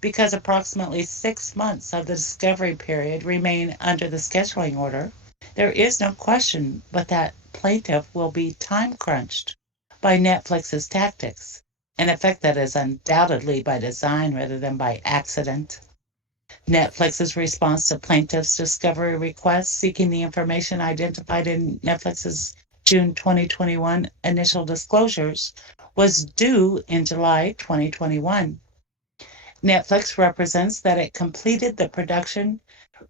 because approximately 6 months of the discovery period remain under the scheduling order, there is no question but that plaintiff will be time crunched by Netflix's tactics, an effect that is undoubtedly by design rather than by accident. Netflix's response to plaintiff's discovery request seeking the information identified in Netflix's June 2021 initial disclosures was due in July 2021. Netflix represents that it completed the production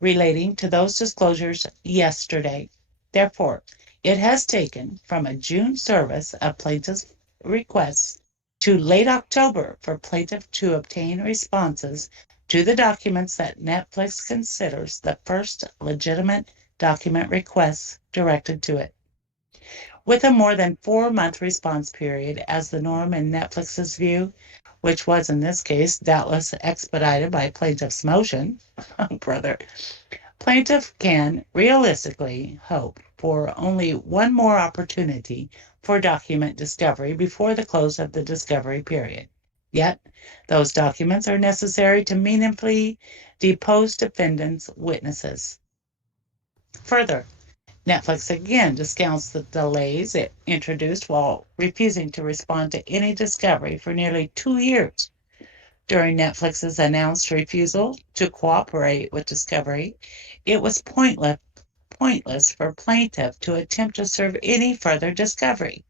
relating to those disclosures yesterday. Therefore, It has taken from a June service of plaintiff's requests to late October for plaintiff to obtain responses to the documents that NetFlix considers the first legitimate document requests directed to it. With a more than 4-month response period as the norm in NetFlix's view, which was in this case doubtless expedited by plaintiff's motion, brother, plaintiff can realistically hope for only one more opportunity for document discovery before the close of the discovery period. Yet, those documents are necessary to meaningfully depose defendants' witnesses. Further, NetFlix again discounts the delays it introduced while refusing to respond to any discovery for nearly 2 years. During Netflix's announced refusal to cooperate with discovery, it was pointless for plaintiff to attempt to serve any further discovery.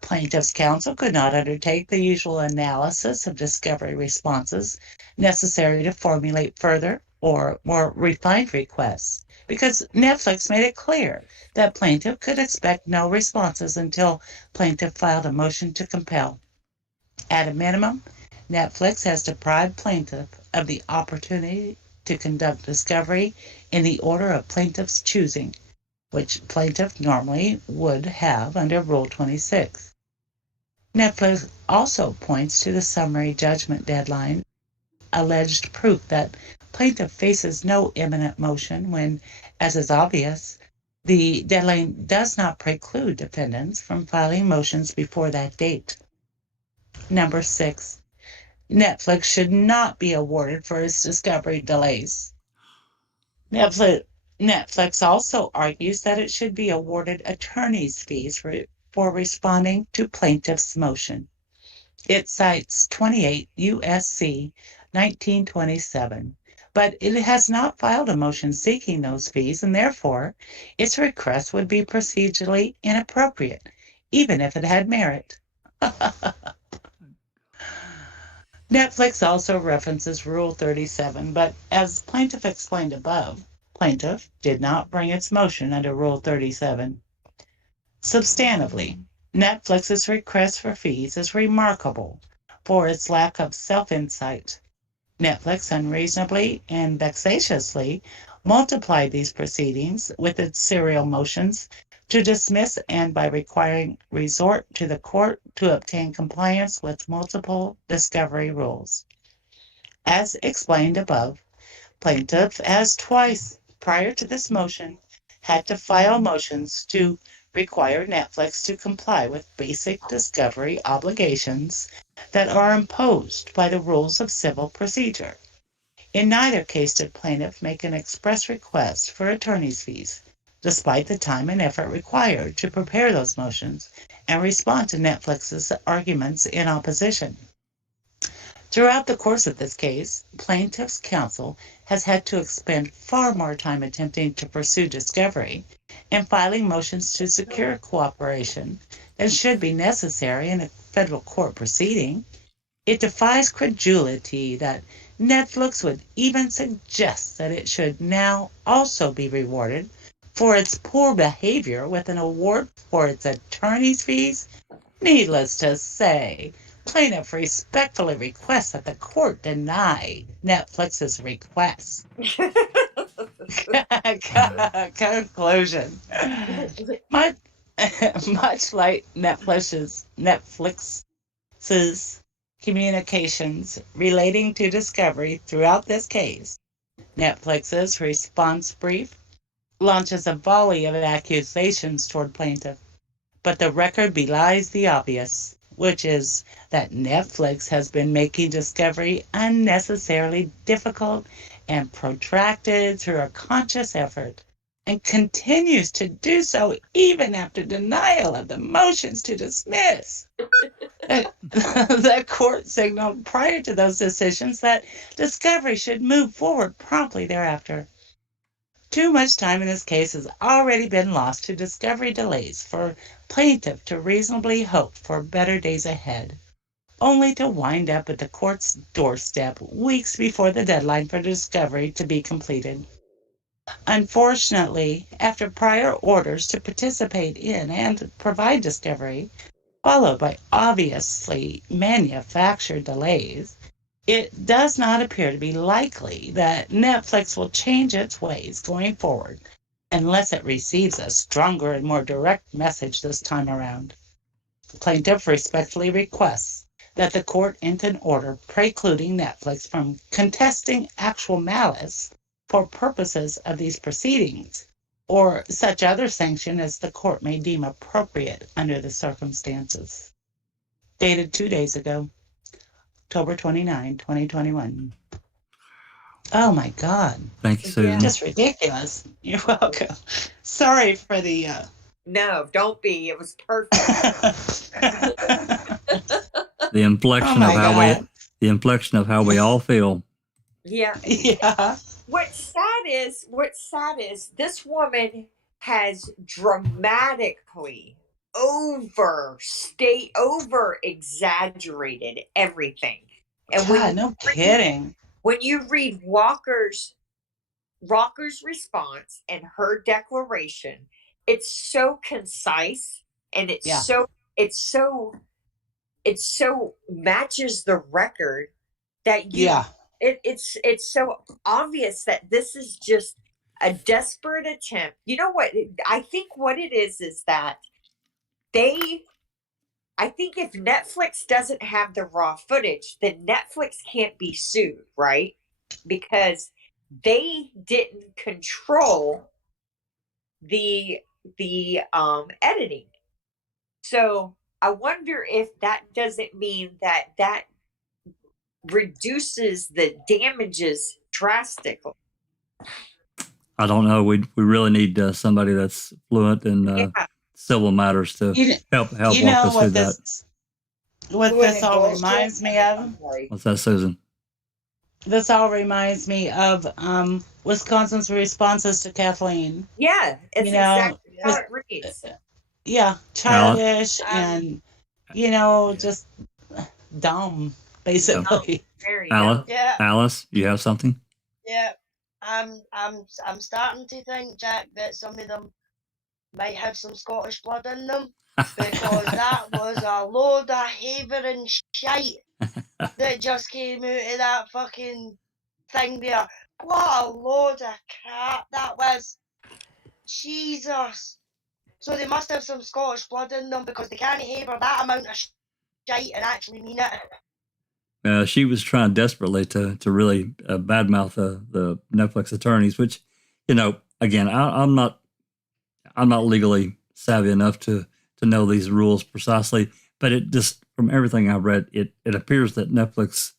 Plaintiff's counsel could not undertake the usual analysis of discovery responses necessary to formulate further or more refined requests, because Netflix made it clear that plaintiff could expect no responses until plaintiff filed a motion to compel. At a minimum, Netflix has deprived plaintiff of the opportunity to conduct discovery in the order of plaintiff's choosing, which plaintiff normally would have under Rule 26. Netflix also points to the summary judgment deadline, alleged proof that plaintiff faces no imminent motion when, as is obvious, the deadline does not preclude defendants from filing motions before that date. Number 6. Netflix should not be awarded for its discovery delays. Netflix also argues that it should be awarded attorney's fees for responding to plaintiff's motion. It cites 28 U.S.C. 1927, but it has not filed a motion seeking those fees, and therefore its request would be procedurally inappropriate, even if it had merit. Netflix also references Rule 37, but as plaintiff explained above, plaintiff did not bring its motion under Rule 37. Substantively, Netflix's request for fees is remarkable for its lack of self-insight. Netflix unreasonably and vexatiously multiplied these proceedings with its serial motions to dismiss and by requiring resort to the court to obtain compliance with multiple discovery rules. As explained above, plaintiff has twice prior to this motion had to file motions to require Netflix to comply with basic discovery obligations that are imposed by the rules of civil procedure. In neither case did plaintiff make an express request for attorney's fees, despite the time and effort required to prepare those motions and respond to Netflix's arguments in opposition. Throughout the course of this case, plaintiff's counsel has had to expend far more time attempting to pursue discovery and filing motions to secure cooperation than should be necessary in a federal court proceeding. It defies credulity that Netflix would even suggest that it should now also be rewarded for its poor behavior with an award for its attorney's fees. Needless to say, plaintiff respectfully requests that the court deny Netflix's request. Conclusion. Much like Netflix's communications relating to discovery throughout this case, Netflix's response brief launches a volley of accusations toward plaintiff, but the record belies the obvious, which is that Netflix has been making discovery unnecessarily difficult and protracted through a conscious effort, and continues to do so even after denial of the motions to dismiss. The court signaled prior to those decisions that discovery should move forward promptly thereafter. Too much time in this case has already been lost to discovery delays for plaintiff to reasonably hope for better days ahead, only to wind up at the court's doorstep weeks before the deadline for discovery to be completed. Unfortunately, after prior orders to participate in and provide discovery, followed by obviously manufactured delays, it does not appear to be likely that Netflix will change its ways going forward unless it receives a stronger and more direct message this time around. The plaintiff respectfully requests that the court enter an order precluding Netflix from contesting actual malice for purposes of these proceedings, or such other sanction as the court may deem appropriate under the circumstances. Dated 2 days ago, October 29, 2021. Oh my God. Thank you, Susan. Just ridiculous. You're welcome. Sorry for the... No, don't be. It was perfect. The inflection of how we all feel. Yeah. Yeah. What's sad is this woman has dramatically over exaggerated everything. And God, no kidding. When you read Walker's response and her declaration, it's so concise and it's so matches the record that it's so obvious that this is just a desperate attempt. You know what? I think what it is that I think if Netflix doesn't have the raw footage, then Netflix can't be sued, right? Because they didn't control the editing. So I wonder if that doesn't mean that reduces the damages drastically. I don't know. We really need somebody that's fluent in civil matters to help walk us through that. What this all reminds me of? What's that, Susan? This all reminds me of Wisconsin's responses to Kathleen. Yeah, it's exactly how it reads. Yeah, childish and just dumb, basically. Alice, you have something? Yeah, I'm starting to think, Jack, that some of them might have some Scottish blood in them, because that was a load of havering shite that just came out of that fucking thing there. What a load of crap that was. Jesus. So they must have some Scottish blood in them, because they can't haver that amount of shite and actually mean it. She was trying desperately to really badmouth the Netflix attorneys, which, again, I'm not legally savvy enough to know these rules precisely, but it just, from everything I've read, it appears that Netflix,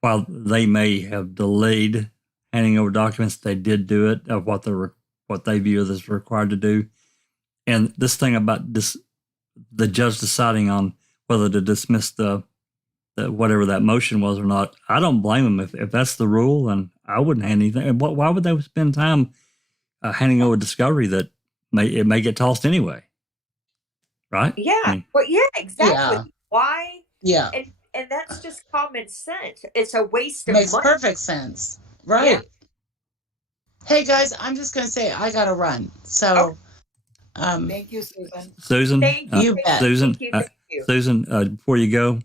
while they may have delayed handing over documents, they did do it of what they view as required to do. And this thing about the judge deciding on whether to dismiss the whatever that motion was or not, I don't blame them. If that's the rule, and I wouldn't hand anything. Why would they spend time handing over discovery that may get tossed anyway? Right? Yeah. Exactly. Yeah. Why? Yeah. And that's just common sense. It's a waste of money. Makes perfect sense. Right. Yeah. Hey guys, I'm just gonna say I gotta run. So thank you, Susan. Susan, thank you. Susan, Thank you. Susan, before you go,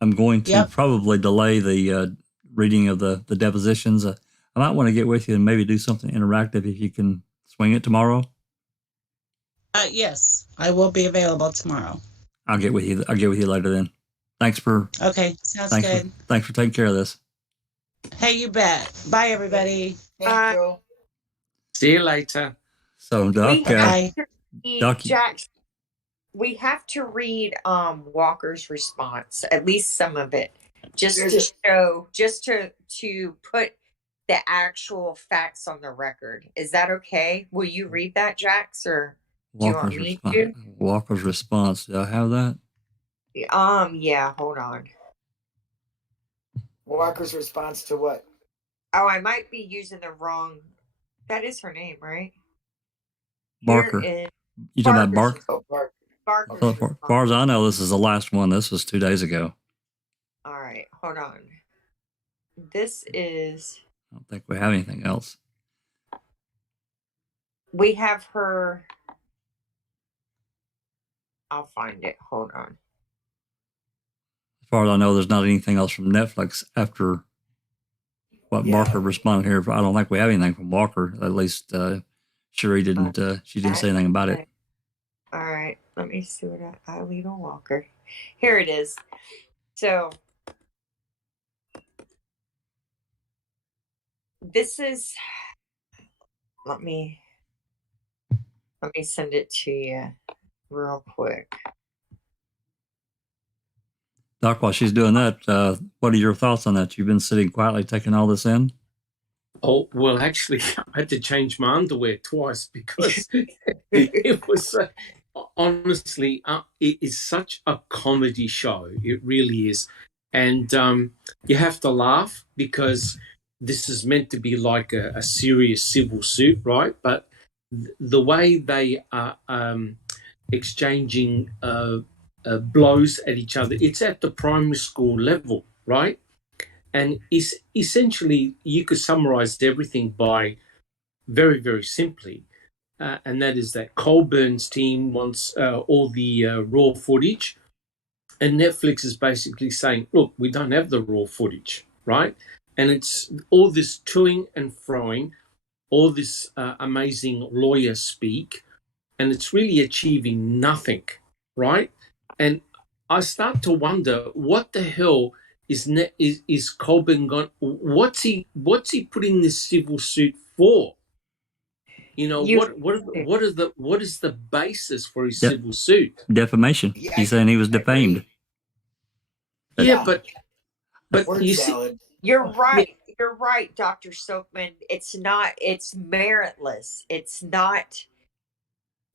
I'm going to probably delay the reading of the depositions. I might want to get with you and maybe do something interactive if you can swing it tomorrow. Yes, I will be available tomorrow. I'll get with you. I'll get with you later then. Thanks for. Okay, sounds good. Thanks for taking care of this. Hey, you bet. Bye, everybody. Thank you. See you later. So, Doc, Jack, we have to read Walker's response, at least some of it, just to put the actual facts on the record. Is that okay? Will you read that, Jax, or do you want me to? Walker's response. Do I have that? Yeah, hold on. Walker's response to what? Oh, I might be using the wrong. That is her name, right? Barker. You talking about Barker? Oh, Barker. Barker's as far as I know, this is the last one. This was 2 days ago. All right, hold on. This is. I don't think we have anything else. We have her. I'll find it. Hold on. As far as I know, there's not anything else from Netflix after what Walker responded here. I don't think we have anything from Walker. At least Sherry didn't. She didn't say anything about it. All right. Let me see what I leave on Walker. Here it is. So this is. Let me send it to you real quick. Doc, while she's doing that, what are your thoughts on that? You've been sitting quietly taking all this in? Oh, well, actually, I had to change my underwear twice because it was, honestly, it is such a comedy show. It really is. And you have to laugh because this is meant to be like a serious civil suit, right? But the way they are exchanging blows at each other, it's at the primary school level, right? And essentially, you could summarize everything by very, very simply, and that is that Colburn's team wants all the raw footage, and Netflix is basically saying, look, we don't have the raw footage, right? And it's all this toing and froing, all this amazing lawyer speak, and it's really achieving nothing, right? And I start to wonder, what the hell is Colburn gone? What's he putting this civil suit for? You know, what is the basis for his civil suit? Defamation. He's saying he was defamed. Yeah, but you salad. see, You're right. You're right, Dr. Silkman. It's not. It's meritless. It's not.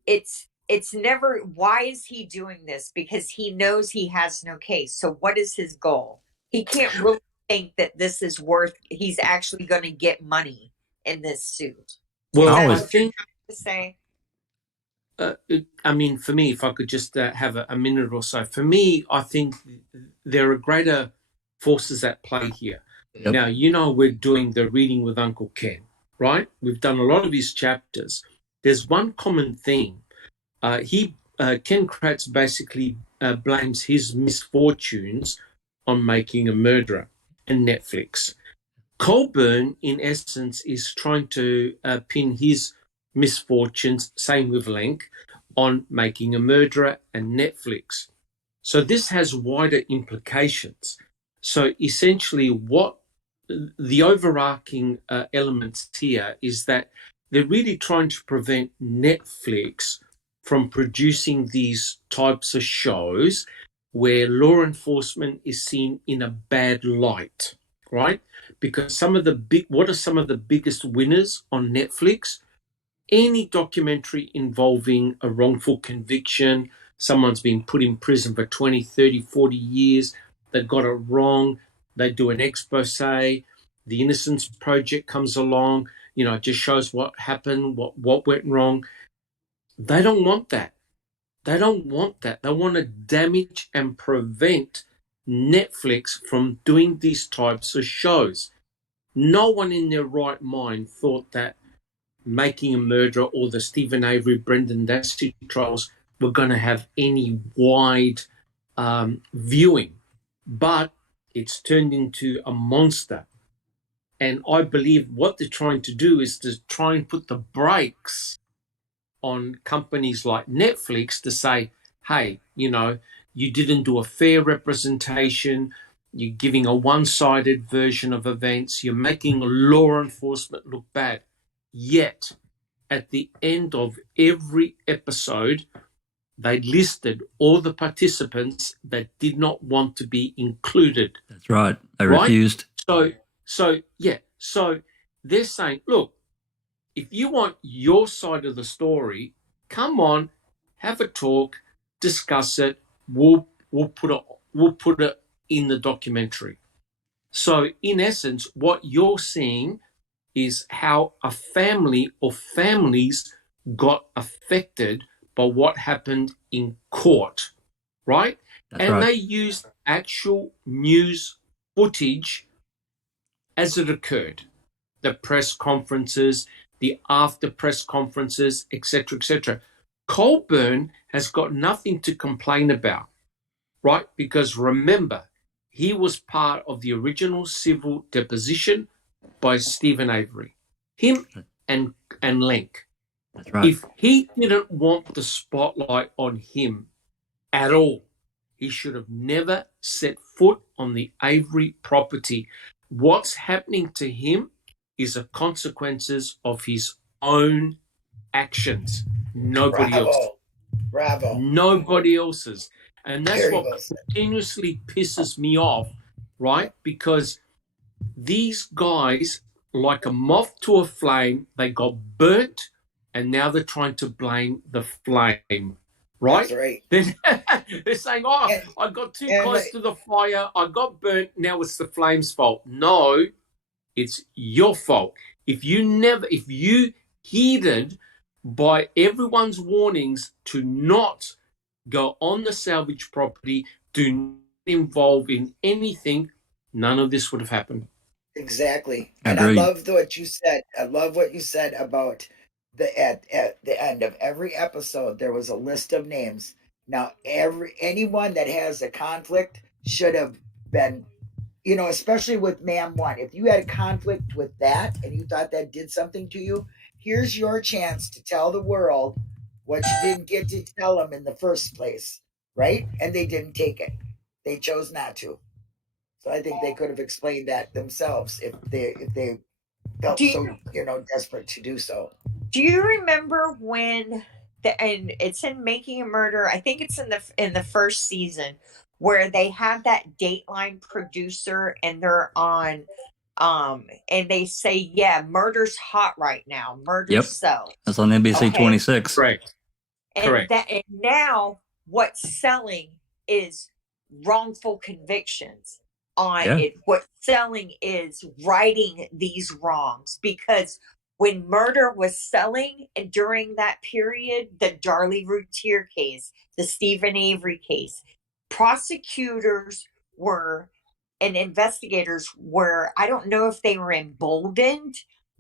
It's never. Why is he doing this? Because he knows he has no case. So what is his goal? He can't really think that this is worth. He's actually going to get money in this suit. well, I I was- think. To say. I mean, for me, if I could just have a minute or so, for me, I think there are greater forces at play here. Yep. Now, you know, we're doing the reading with Uncle Ken, right? We've done a lot of his chapters. There's one common theme. Ken Kratz basically blames his misfortunes on making a murderer and Netflix. Colburn, in essence, is trying to pin his misfortunes, same with Lenk, on making a murderer and Netflix. So this has wider implications. So essentially, what the overarching elements here is that they're really trying to prevent Netflix from producing these types of shows where law enforcement is seen in a bad light, right? Because what are some of the biggest winners on Netflix? Any documentary involving a wrongful conviction, someone's been put in prison for 20, 30, 40 years, they got it wrong, they do an expose, the Innocence Project comes along, you know, it just shows what happened, what went wrong. They don't want that. They don't want that. They want to damage and prevent Netflix from doing these types of shows. No one in their right mind thought that Making a Murderer or the Stephen Avery, Brendan Dassey trials were going to have any wide viewing. But it's turned into a monster. And I believe what they're trying to do is to try and put the brakes on companies like Netflix to say, hey, you know, you didn't do a fair representation, you're giving a one-sided version of events, you're making law enforcement look bad. Yet, at the end of every episode, they listed all the participants that did not want to be included. That's right. They refused. So they're saying, look, if you want your side of the story, come on, have a talk, discuss it. We'll put it in the documentary. So in essence, what you're seeing is how a family or families got affected by what happened in court, right? That's right. They used actual news footage as it occurred. The press conferences, the after press conferences, etc., etc. Colborn has got nothing to complain about, right? Because remember, he was part of the original civil deposition by Stephen Avery, him and Lenk. That's right. If he didn't want the spotlight on him at all, he should have never set foot on the Avery property. What's happening to him is a consequences of his own actions. Nobody else. Bravo. Nobody else's. And that's Very what well said. continuously pisses me off, right? Because these guys, like a moth to a flame, they got burnt, and now they're trying to blame the flame, right? That's right. They're saying, oh, And- I got too and close like- to the fire, I got burnt, now it's the flame's fault. No, it's your fault. If you heeded by everyone's warnings to not go on the salvage property, do not involve in anything, none of this would have happened. Exactly. And Agreed. I loved what you said. I love what you said about at the end of every episode there was a list of names. Now anyone that has a conflict should have been, especially with Ma'am One. If you had a conflict with that and you thought that did something to you, here's your chance to tell the world what you didn't get to tell them in the first place, right? And they didn't take it. They chose not to. So I think they could have explained that themselves if they felt desperate to do so. Do you remember when and it's in Making a Murder, I think it's in the first season, where they have that Dateline producer and they're on and they say, yeah, murder's hot right now. Murder's so. That's on NBC 26. Correct. And and now what's selling is wrongful convictions on it. What's selling is righting these wrongs, because when murder was selling and during that period, the Darlie Routier case, the Stephen Avery case, prosecutors were and investigators were, I don't know if they were emboldened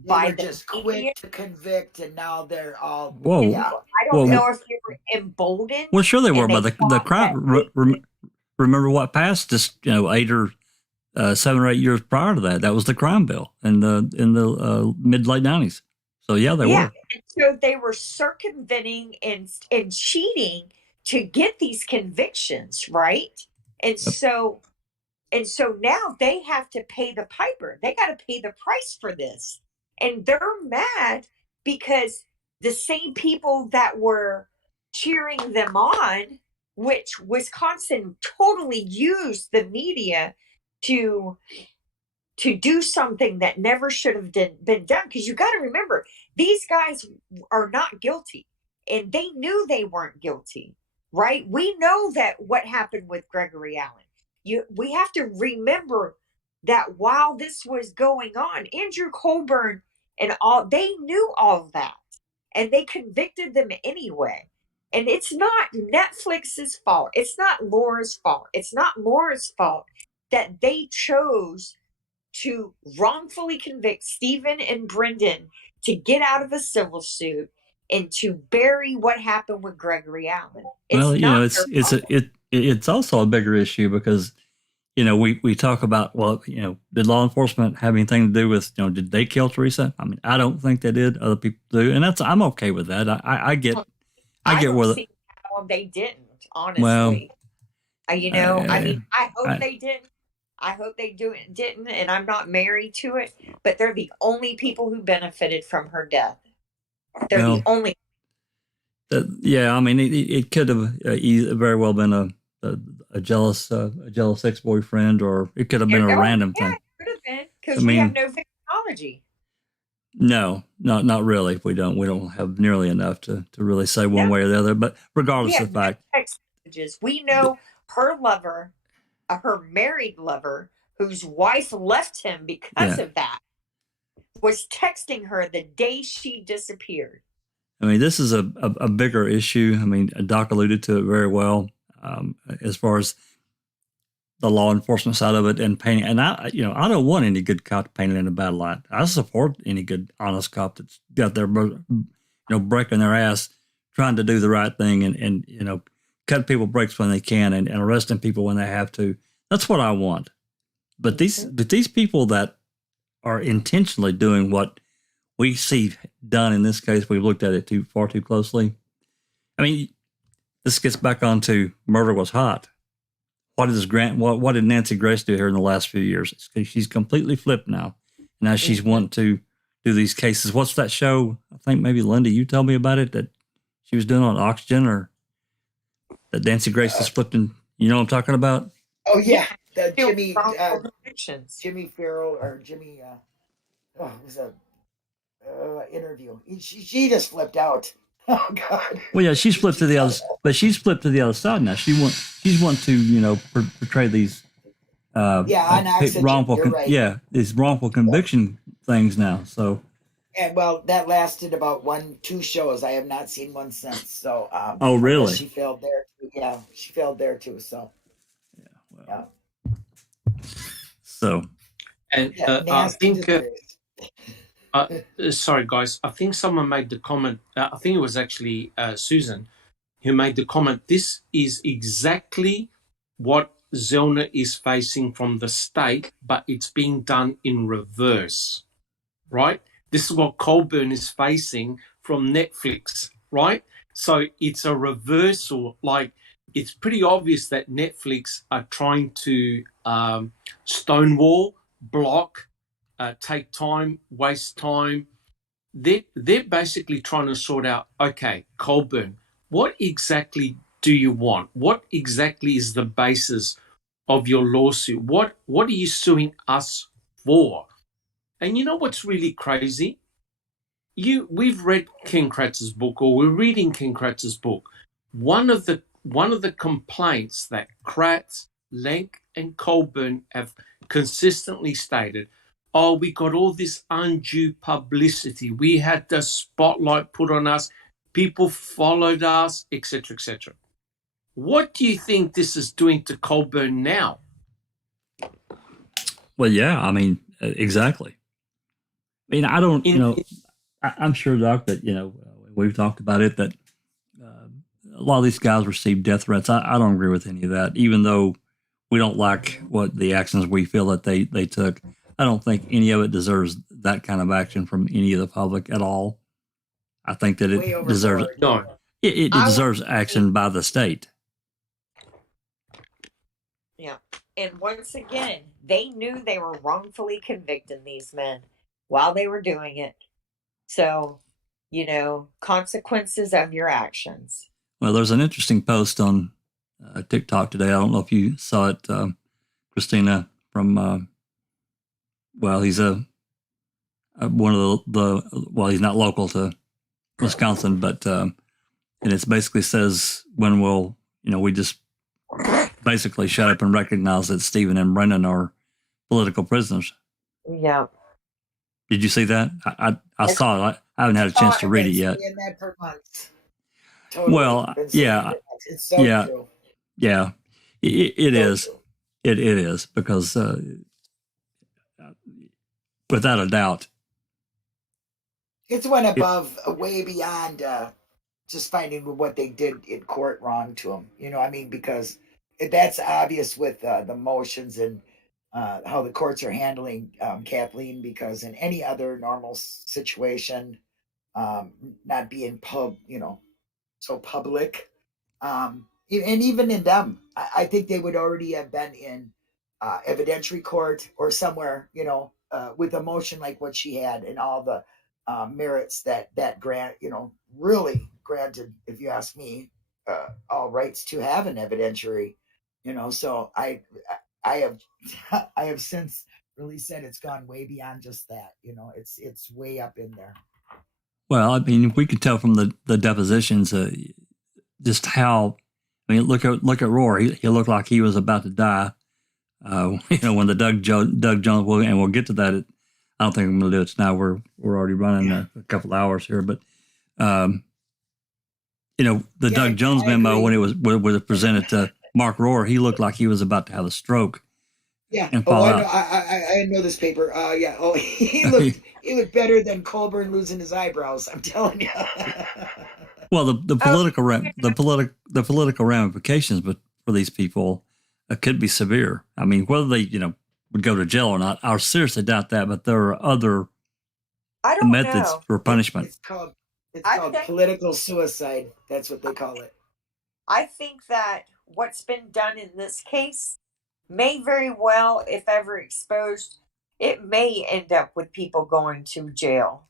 by the just media. quick to convict, and now they're all I don't know if they were emboldened. Well, sure they were, but the crime. Remember what passed just 8 or 7 or 8 years prior to that? That was the crime bill in the mid late 90s. So they were. And so they were circumventing and cheating to get these convictions, right? And so now they have to pay the piper. They got to pay the price for this. And they're mad because the same people that were cheering them on, which Wisconsin totally used the media to do something that never should have been done. Because you got to remember, these guys are not guilty, and they knew they weren't guilty, right? We know that what happened with Gregory Allen. We have to remember that while this was going on, Andrew Colborn and all, they knew all of that, and they convicted them anyway. And it's not Netflix's fault. It's not Laura's fault. It's not Laura's fault that they chose to wrongfully convict Stephen and Brendan to get out of a civil suit and to bury what happened with Gregory Allen. It's also a bigger issue because we talk about, did law enforcement have anything to do with, did they kill Teresa? I mean, I don't think they did. Other people do, and I'm okay with that. I get where how they didn't, honestly. Well, I hope they didn't. I hope they didn't, and I'm not married to it. But they're the only people who benefited from her death. They're the only. It could have very well been a jealous ex-boyfriend, or it could have been a random thing. It could have been, because we have no technology. No, not really. We don't have nearly enough to really say one way or the other. But regardless of the fact, text messages. We know her lover, her married lover, whose wife left him because of that, was texting her the day she disappeared. I mean, this is a bigger issue. I mean, Doc alluded to it very well. As far as the law enforcement side of it and painting. And I don't want any good cop painted in a bad light. I support any good, honest cop that's got their, breaking their ass, trying to do the right thing and cut people breaks when they can and arresting people when they have to. That's what I want. But these people that are intentionally doing what we see done in this case, we've looked at it far too closely. I mean, this gets back onto murder was hot. What did Nancy Grace do here in the last few years? She's completely flipped now. Now she's wanting to do these cases. What's that show? I think maybe Linda, you told me about it, that she was doing on Oxygen, or that Nancy Grace is flipping. You know what I'm talking about? Oh yeah, the Jimmy Farrell or Jimmy. It was a interview. She just flipped out. Oh God. Well, yeah, she's flipped to the other, but she's flipped to the other side now. She's want to portray these on Oxygen, wrongful you're right. these wrongful conviction things now. So and well, that lasted about 1-2 shows. I have not seen one since. So oh really? She failed there too. Yeah, she failed there too. So yeah. So and I think. Sorry, guys. I think someone made the comment. I think it was actually Susan who made the comment. This is exactly what Zellner is facing from the state, but it's being done in reverse, right? This is what Colborn is facing from Netflix, right? So it's a reversal. Like, it's pretty obvious that Netflix are trying to stonewall, block, take time, waste time. They're basically trying to sort out, okay, Colborn, what exactly do you want? What exactly is the basis of your lawsuit? What are you suing us for? And you know what's really crazy? We've read Ken Kratz's book, or we're reading Ken Kratz's book. One of the complaints that Kratz, Lenk, and Colborn have consistently stated, we got all this undue publicity. We had the spotlight put on us. People followed us, etc., etc. What do you think this is doing to Colborn now? well, yeah, I mean, exactly. I mean, I don't, I'm sure, Doc, that, we've talked about it, that a lot of these guys receive death threats. I don't agree with any of that, even though we don't like what the actions we feel that they took. I don't think any of it deserves that kind of action from any of the public at all. I think that it deserves it deserves action by the state. Yeah. And once again, they knew they were wrongfully convicting these men while they were doing it. So, consequences of your actions. Well, there's an interesting post on TikTok today. I don't know if you saw it, Christina, from... well, he's one of well, he's not local to Wisconsin, but and it basically says, when will we just basically shut up and recognize that Stephen and Brendan are political prisoners. Yeah. Did you see that? I saw it. I haven't had a chance to read it yet. That per month. Totally. Well, yeah, it's so true. Yeah, it so is. True. It is, because without a doubt, it's went above, way beyond just finding what they did in court wrong to them. I mean, because that's obvious with the motions and how the courts are handling Kathleen, because in any other normal situation, not being so public, and even in them, I think they would already have been in evidentiary court or somewhere, with a motion like what she had and all the merits that grant, really granted, if you ask me, all rights to have an evidentiary, so I have since really said it's gone way beyond just that, it's way up in there. Well, I mean, we could tell from the depositions just how, look at Rory. He looked like he was about to die. When the Doug Jones, and we'll get to that. I don't think I'm going to do it now. We're already running a couple hours here, but Doug Jones memo, when it was presented to Mark Rohr, he looked like he was about to have a stroke. Yeah. And Oh, fall I out. know. I know this paper. Yeah. Oh, he looked better than Colborn losing his eyebrows. I'm telling you. Well, the political ramifications, but for these people, could be severe. I mean, whether they would go to jail or not, I seriously doubt that. But there are other I don't methods know. for punishment. It's called I think- political suicide. That's what they call it. I think that what's been done in this case may very well, if ever exposed, it may end up with people going to jail.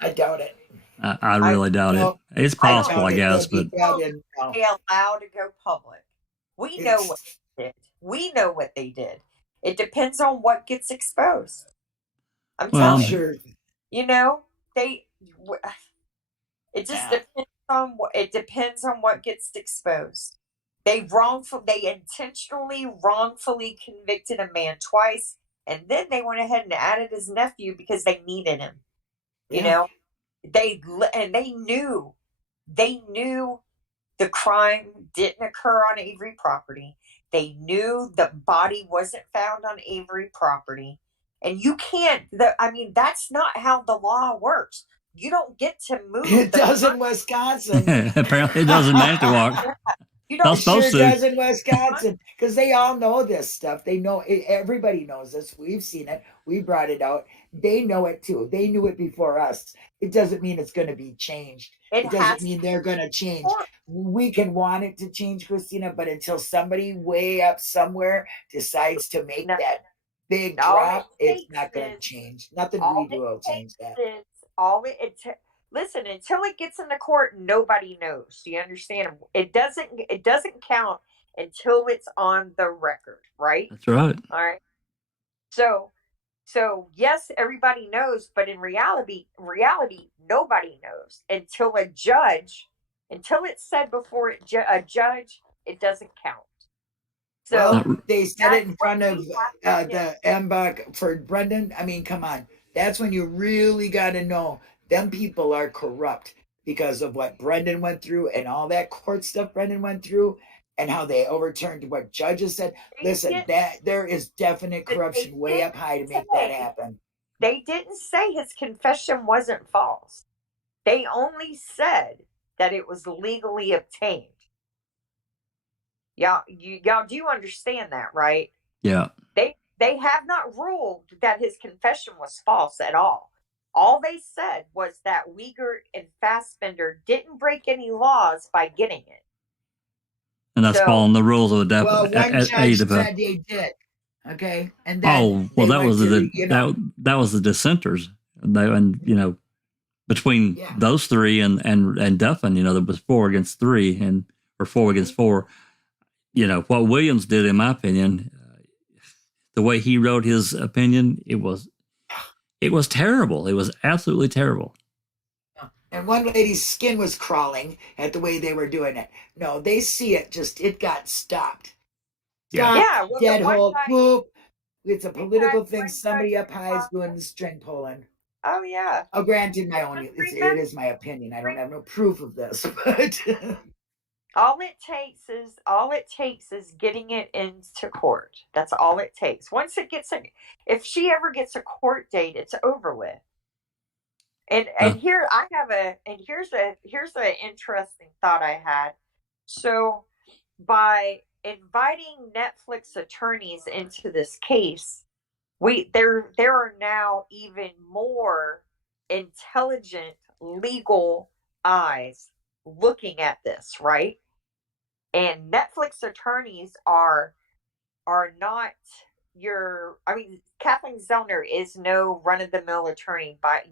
I doubt it. I really doubt it. It's possible, I guess, but they allowed to go public. We know what they did. We know what they did. It depends on what gets exposed. I'm telling you. You know, it just depends on what gets exposed. They intentionally wrongfully convicted a man twice, and then they went ahead and added his nephew because they needed him. You know, they knew the crime didn't occur on Avery property. They knew the body wasn't found on Avery property. And you can't, that's not how the law works. You don't get to move. It does in Wisconsin. Apparently it doesn't Manitowoc. You don't sure does in Wisconsin, because they all know this stuff. They know it, everybody knows this. We've seen it. We brought it out. They know it too. They knew it before us. It doesn't mean it's going to be changed. It doesn't mean they're going to change. We can want it to change, Christina, but until somebody way up somewhere decides to make that big drop, it's not going to change. Nothing we do will change that. Listen, until it gets into court, nobody knows. Do you understand? It doesn't count until it's on the record, right? That's right. All right. So yes, everybody knows, but in reality, nobody knows until it's said before a judge, it doesn't count. So they said it in front of the MBUC for Brendan. I mean, come on. That's when you really got to know them people are corrupt because of what Brendan went through and all that court stuff Brendan went through and how they overturned what judges said. Listen, that there is definite corruption way up high to make that happen. They didn't say his confession wasn't false. They only said that it was legally obtained. Y'all do understand that, right? Yeah. They have not ruled that his confession was false at all. All they said was that Uyghur and Fassbender didn't break any laws by getting it. And that's following the rules of the death. Well, one judge said they did. Okay, and then that was the dissenters. Between those three and Duffin, there was 4 against 3 or 4 against 4. What Williams did, in my opinion, the way he wrote his opinion, it was terrible. It was absolutely terrible. And one lady's skin was crawling at the way they were doing it. No, they see it. It got stopped. Yeah. Dead hole. Boop. It's a political thing. Somebody up high is doing the string pulling. Oh yeah. Oh, granted, it is my opinion. I don't have no proof of this, but all it takes is getting it into court. That's all it takes. If she ever gets a court date, it's over with. And here's an interesting thought I had. So by inviting NetFlix attorneys into this case, there are now even more intelligent legal eyes looking at this, right? And NetFlix attorneys are not Kathleen Zellner is no run-of-the-mill attorney by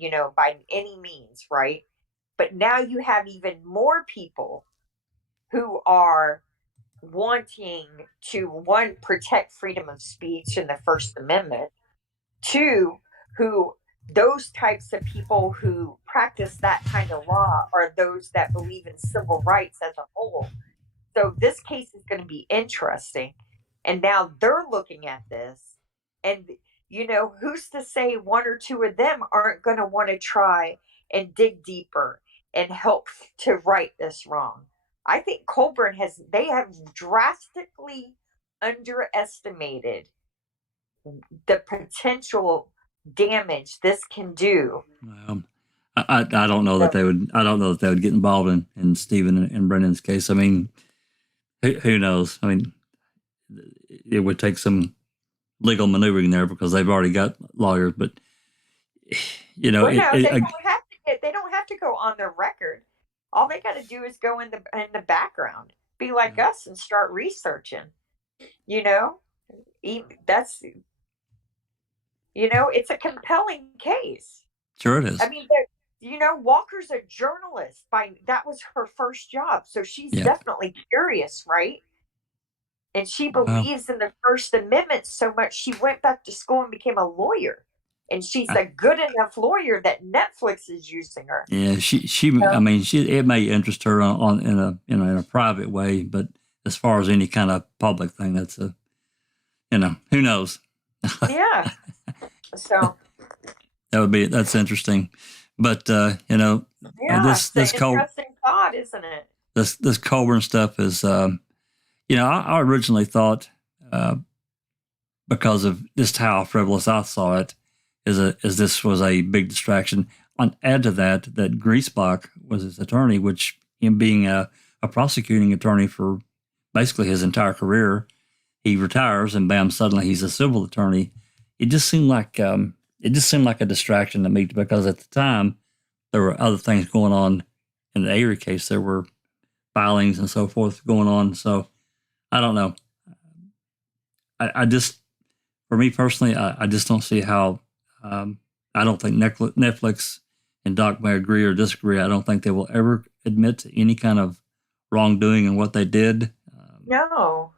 any means, right? But now you have even more people who are wanting to, 1, protect freedom of speech and the First Amendment, 2, those types of people who practice that kind of law are those that believe in civil rights as a whole. So this case is going to be interesting. And now they're looking at this. And, who's to say 1 or 2 of them aren't going to want to try and dig deeper and help to right this wrong? I think Colborn they have drastically underestimated the potential damage this can do. I don't know that they would. I don't know that they would get involved in Stephen and Brendan's case. I mean, who knows? I mean, it would take some legal maneuvering there because they've already got lawyers. But they don't have to go on their record. All they got to do is go in the background, be like us, and start researching. It's a compelling case. Sure it is. I mean, Walker's a journalist. That was her first job, so she's definitely curious, right? And she believes in the First Amendment so much, she went back to school and became a lawyer. And she's a good enough lawyer that Netflix is using her. Yeah, I mean, it may interest her in a private way, but as far as any kind of public thing, that's who knows? Yeah. So that's interesting. But it's an interesting thought, isn't it? This Colborn stuff is, I originally thought, because of just how frivolous I saw it, is this was a big distraction. Add to that Griesbach was his attorney, which him being a prosecuting attorney for basically his entire career, he retires and bam, suddenly he's a civil attorney. It just seemed like a distraction to me because at the time there were other things going on in the Avery case. There were filings and so forth going on. So I don't know. I just, for me personally, I just don't see how. I don't think Netflix and Doc may agree or disagree. I don't think they will ever admit to any kind of wrongdoing in what they did. No.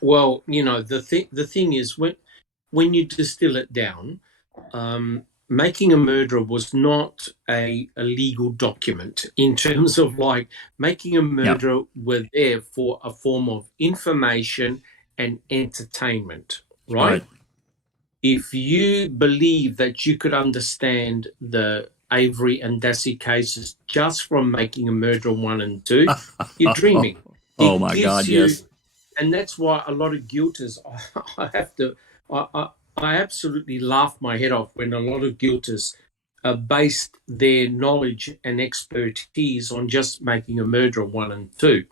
Well, the thing is when you distill it down, making a murderer was not a legal document in terms of like making a murderer were there for a form of information and entertainment, right? If you believe that you could understand the Avery and Dassey cases just from making a murderer 1 and 2, you're dreaming. Oh my God, yes. And that's why a lot of guilters, I absolutely laugh my head off when a lot of guilters based their knowledge and expertise on just making a murderer 1 and 2.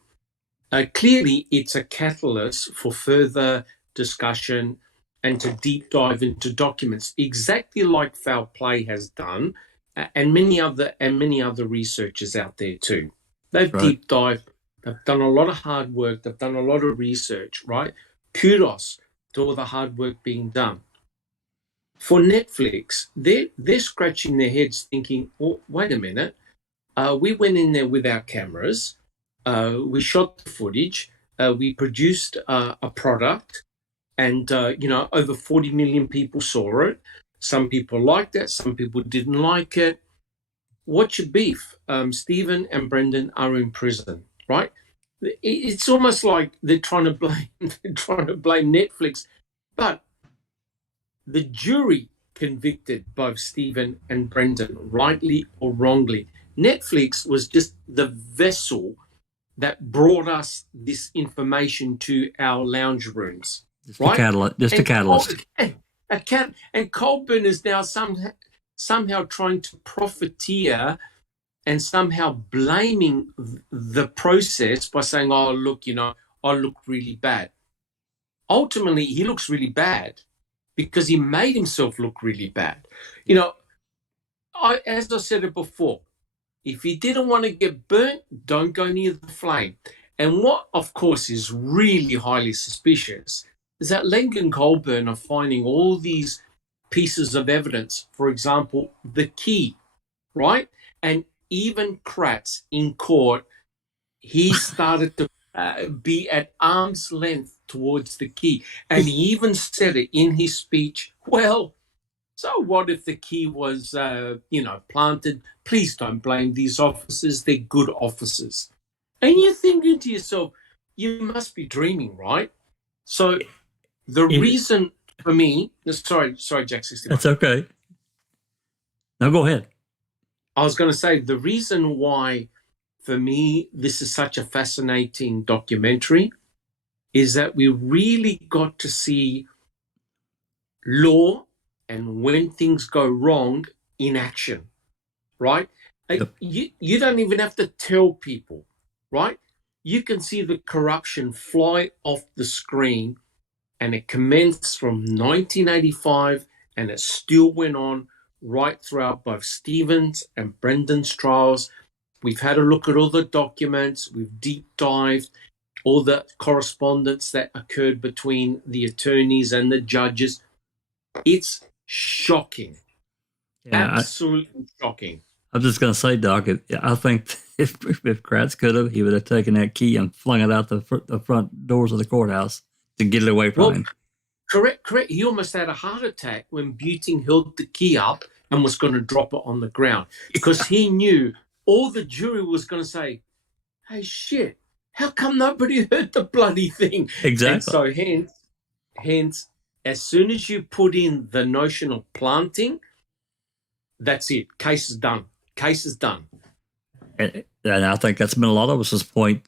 Clearly, it's a catalyst for further discussion and to deep dive into documents, exactly like Foul Play has done, and many other researchers out there too. They've deep dived. They've done a lot of hard work. They've done a lot of research, right? Kudos to all the hard work being done. For Netflix, they're scratching their heads thinking, oh, wait a minute. We went in there with our cameras. We shot the footage. We produced a product. And, over 40 million people saw it. Some people liked it. Some people didn't like it. What's your beef? Stephen and Brendan are in prison, right? It's almost like they're trying to blame Netflix. But the jury convicted both Stephen and Brendan, rightly or wrongly. Netflix was just the vessel that brought us this information to our lounge rooms. Just a catalyst. And Colborn is now somehow trying to profiteer and somehow blaming the process by saying, oh, look, I look really bad. Ultimately, he looks really bad because he made himself look really bad. As I said it before, if he didn't want to get burnt, don't go near the flame. And what, of course, is really highly suspicious is that Lenk and Colborn are finding all these pieces of evidence. For example, the key, right? And even Kratz in court, he started to be at arm's length towards the key. And he even said it in his speech, well, so what if the key was, planted? Please don't blame these officers. They're good officers. And you're thinking to yourself, you must be dreaming, right? So the reason for me, sorry, Jack 61. That's okay. No, go ahead. I was going to say the reason why for me, this is such a fascinating documentary, is that we really got to see law and when things go wrong in action, right? Yep. You don't even have to tell people, right? You can see the corruption fly off the screen, and it commenced from 1985 and it still went on right throughout both Stevens and Brendan's trials. We've had a look at all the documents, we've deep dived all the correspondence that occurred between the attorneys and the judges. It's shocking. Yeah, Absolutely shocking. I'm just going to say, Doc, I think if Kratz could have, he would have taken that key and flung it out the front doors of the courthouse to get it away from him. Correct. He almost had a heart attack when Buting held the key up and was going to drop it on the ground because he knew all the jury was going to say, hey, shit, how come nobody heard the bloody thing? Exactly. And so hence, as soon as you put in the notion of planting, that's it. Case is done. And I think that's been a lot of us' point,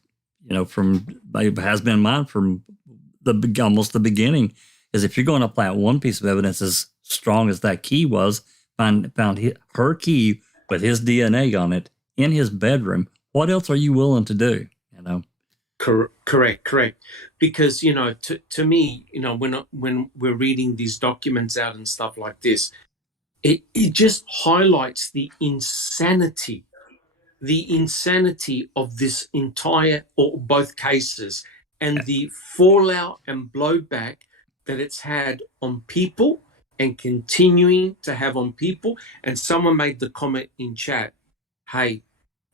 it has been mine from almost the beginning, is if you're going to plant one piece of evidence as strong as that key was, found her key with his DNA on it in his bedroom, what else are you willing to do? Correct. Because, to me, when we're reading these documents out and stuff like this, it just highlights the insanity of this entire or both cases and the fallout and blowback that it's had on people and continuing to have on people. And someone made the comment in chat, hey,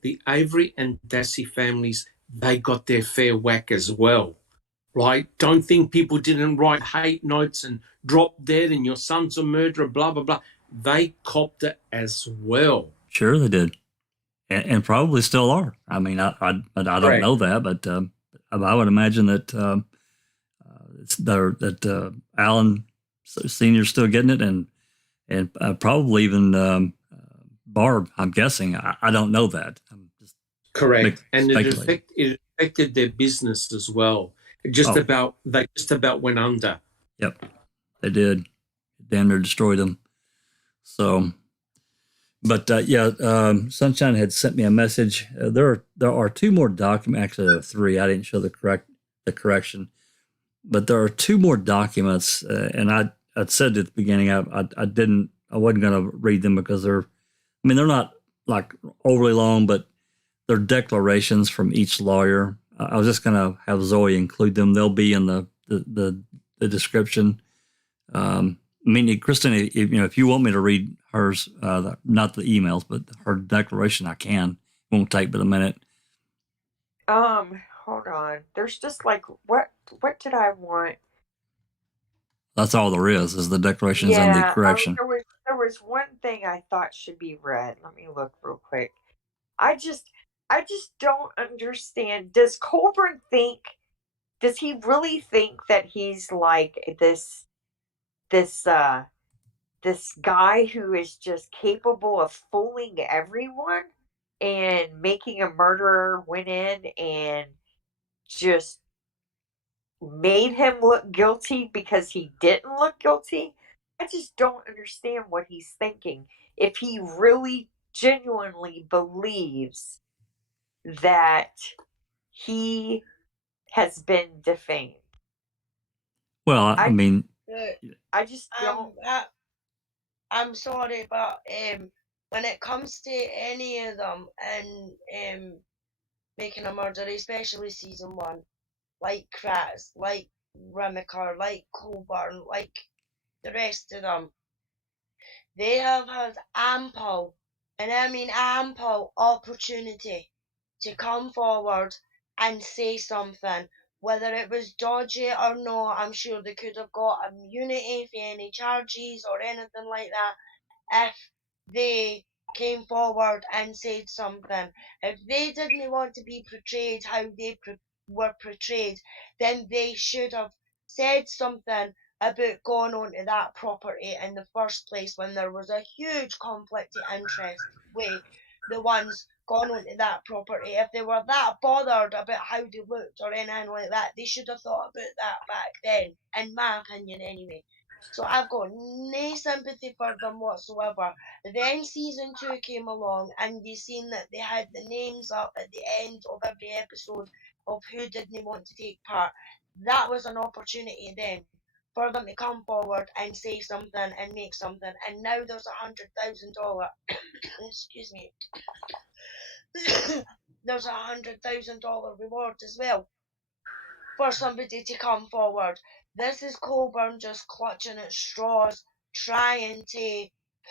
the Avery and Dassey families, they got their fair whack as well, right? Don't think people didn't write hate notes and drop dead and your son's a murderer, blah, blah, blah. They copped it as well. Sure, they did. And probably still are. I mean, I don't know that, but I would imagine that Alan Senior's still getting it, and probably even Barb. I'm guessing. I don't know that. I'm just correct, and it affected their business as well. They just about went under. Yep, they did. Damn near destroyed them. So. But Sunshine had sent me a message. There are two more documents. Actually, there are three. I didn't show the correction, but there are two more documents. And I said at the beginning, I wasn't going to read them because they're not like overly long, but they're declarations from each lawyer. I was just going to have Zoe include them. They'll be in the description. Kristen, if you want me to read hers, not the emails, but her declaration, I can. It won't take but a minute. Hold on. There's just like, what did I want? That's all there is the declarations and the correction. There was one thing I thought should be read. Let me look real quick. I just don't understand. Does he really think that he's like this guy who is just capable of fooling everyone and making a murderer went in and just made him look guilty because he didn't look guilty? I just don't understand what he's thinking. If he really genuinely believes that he has been defamed. Well, I just don't. I'm sorry, but when it comes to any of them and making a murder, especially season 1, like Kratz, like Rimiker, like Colborn, like the rest of them, they have had ample, and I mean ample, opportunity to come forward and say something. Whether it was dodgy or not, I'm sure they could have got immunity for any charges or anything like that if they came forward and said something. If they didn't want to be portrayed how they were portrayed, then they should have said something about going on to that property in the first place when there was a huge conflict of interest with the ones gone onto that property. If they were that bothered about how they looked or anything like that, they should have thought about that back then, in my opinion anyway. So I've got no sympathy for them whatsoever. Then season 2 came along and you seen that they had the names up at the end of every episode of who didn't want to take part. That was an opportunity then for them to come forward and say something and make something. And now there's $100,000 excuse me. There's $100,000 reward as well for somebody to come forward. This is Colborn just clutching at straws, trying to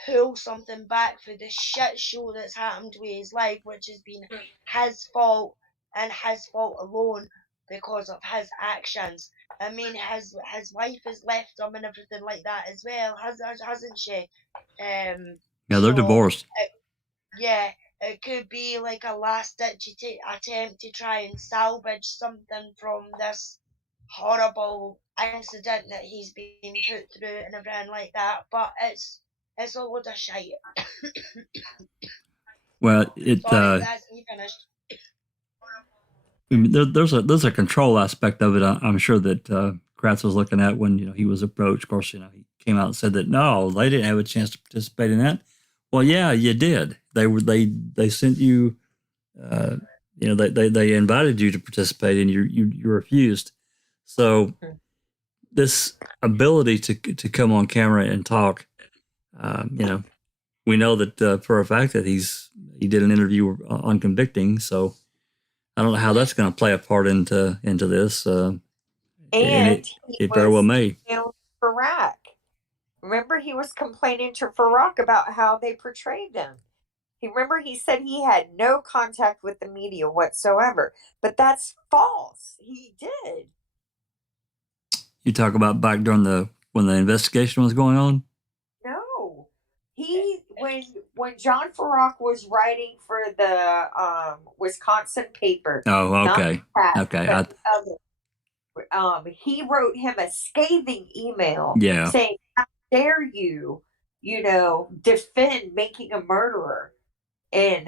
pull something back for the shit show that's happened with his life, which has been his fault and his fault alone because of his actions. I mean, his wife has left him and everything like that as well, hasn't she? Yeah, they're divorced. Yeah, it could be like a last-ditch attempt to try and salvage something from this horrible incident that he's been put through and everything like that. But it's a load of shite. Well, Sorry, that's me finished. there's a control aspect of it. I'm sure that Kratz was looking at when he was approached. Of course, he came out and said that no, they didn't have a chance to participate in that. Well, yeah, you did. They sent you. They invited you to participate and you refused. So this ability to come on camera and talk, we know that for a fact that he did an interview on convicting. So I don't know how that's going to play a part into this. And it very well may. Farak. Remember, he was complaining to Farak about how they portrayed him. He said he had no contact with the media whatsoever, but that's false. He did. You talk about back during when the investigation was going on? No, when John Farak was writing for the Wisconsin paper. Oh, okay, okay. He wrote him a scathing email, saying, "How dare you, defend making a murderer?" And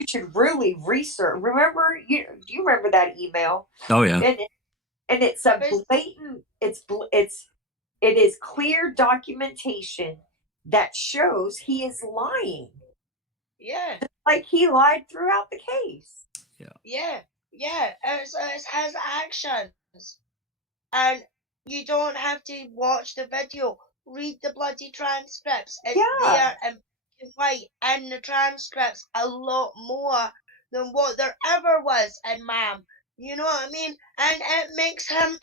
you should really research. Remember, do you remember that email? Oh yeah. And it's a blatant. It is clear documentation that shows he is lying. Yeah. Like he lied throughout the case. Yeah. It's his actions, and you don't have to watch the video. Read the bloody transcripts. It's there in white in the transcripts a lot more than what there ever was in Ma'am. You know what I mean? And it makes him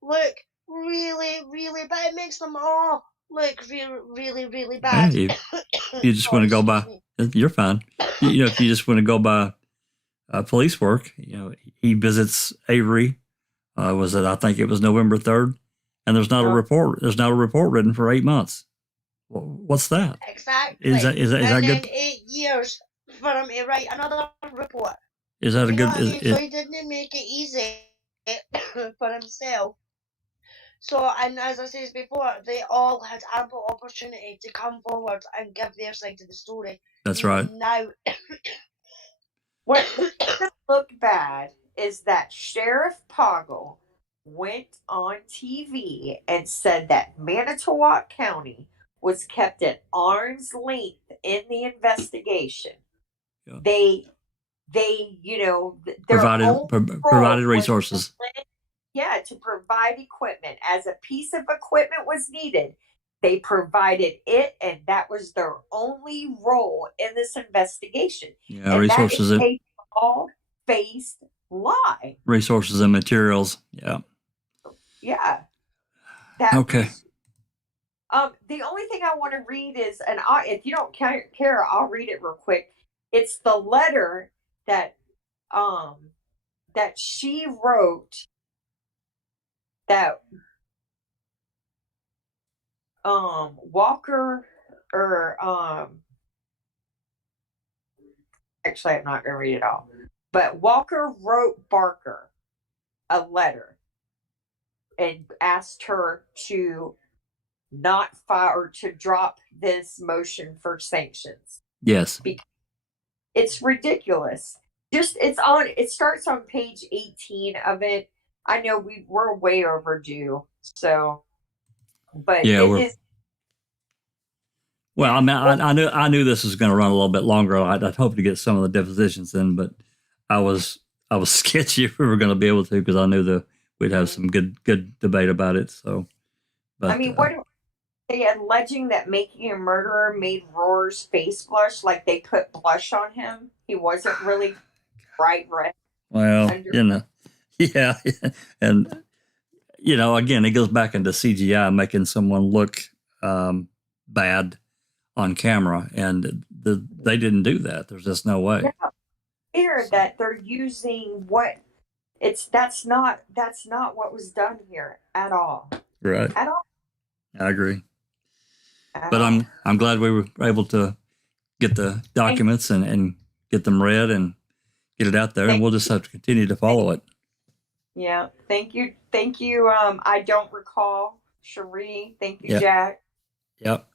look really, really bad. It makes them all look really, really, really bad. You just want to go by. You're fine. If you just want to go by police work, he visits Avery. I think it was November 3rd, and there's not a report. There's not a report written for 8 months. What's that? Exactly. Is that and good? then 8 years for him to write another report. Is that a good? So he didn't make it easy for himself. So, and as I said before, they all had ample opportunity to come forward and give their side of the story. That's right. Now, what looked bad is that Sheriff Poggle went on TV and said that Manitowoc County was kept at arm's length in the investigation. Yeah. They provided resources. To provide equipment. As a piece of equipment was needed, they provided it, and that was their only role in this investigation. Yeah, and resources. That is a all-faced lie. Resources and materials. Yeah. Yeah. Okay. The only thing I want to read is, and if you don't care, I'll read it real quick. It's the letter that she wrote that Walker actually I'm not going to read it all, but Walker wrote Barker a letter and asked her to not file or to drop this motion for sanctions. Yes. It's ridiculous. It starts on page 18 of it. I know we're way overdue. So, but Yeah, it is. Well, I mean, I knew this was going to run a little bit longer. I'd hoped to get some of the depositions in, but I was sketchy if we were going to be able to, because I knew we'd have some good debate about it. So, but I mean, what are they alleging that making a murderer made Roar's face blush? Like they put blush on him? He wasn't really bright red. Well, yeah, and again, it goes back into CGI making someone look bad on camera, and they didn't do that. There's just no way. Yeah. Here that they're using that's not what was done here at all. Right. At all. I agree. But I'm glad we were able to get the documents and get them read and get it out there, and we'll just have to continue to follow it. Yeah. Thank you. I don't recall Cherie. Thank you, Jack. Yep.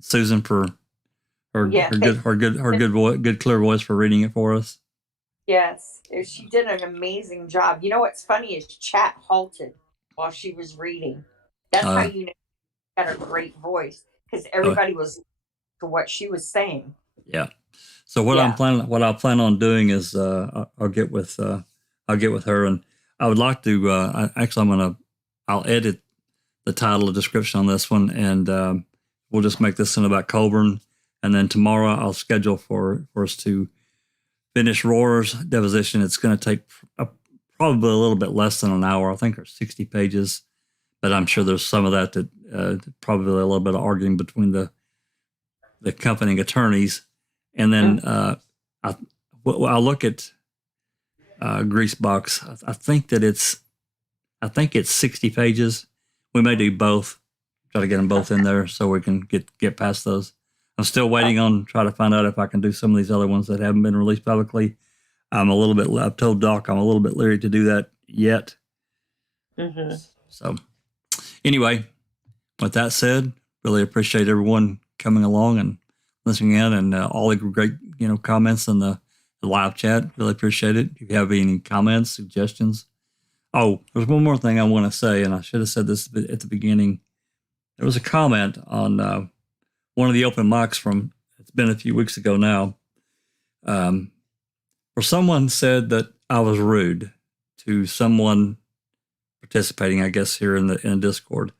Susan for her good clear voice for reading it for us. Yes, she did an amazing job. You know what's funny is chat halted while she was reading. That's how you know she got a great voice, because everybody was to what she was saying. Yeah. So what I plan on doing is I'll get with her, and I would like to I'll edit the title and description on this one, and we'll just make this one about Colborn, and then tomorrow I'll schedule for us to finish Roar's deposition. It's going to take probably a little bit less than an hour. I think there's 60 pages, but I'm sure there's some of that probably a little bit of arguing between the accompanying attorneys. And then I'll look at Greasebox. I think it's 60 pages. We may do both. Try to get them both in there so we can get past those. I'm still waiting on try to find out if I can do some of these other ones that haven't been released publicly. I've told Doc I'm a little bit leery to do that yet. Mm-hmm. So anyway, with that said, really appreciate everyone coming along and listening in, and all the great comments in the live chat. Really appreciate it. If you have any comments, suggestions. Oh, there's one more thing I want to say, and I should have said this at the beginning. There was a comment on one of the open mics it's been a few weeks ago now, where someone said that I was rude to someone participating, I guess, here in Discord.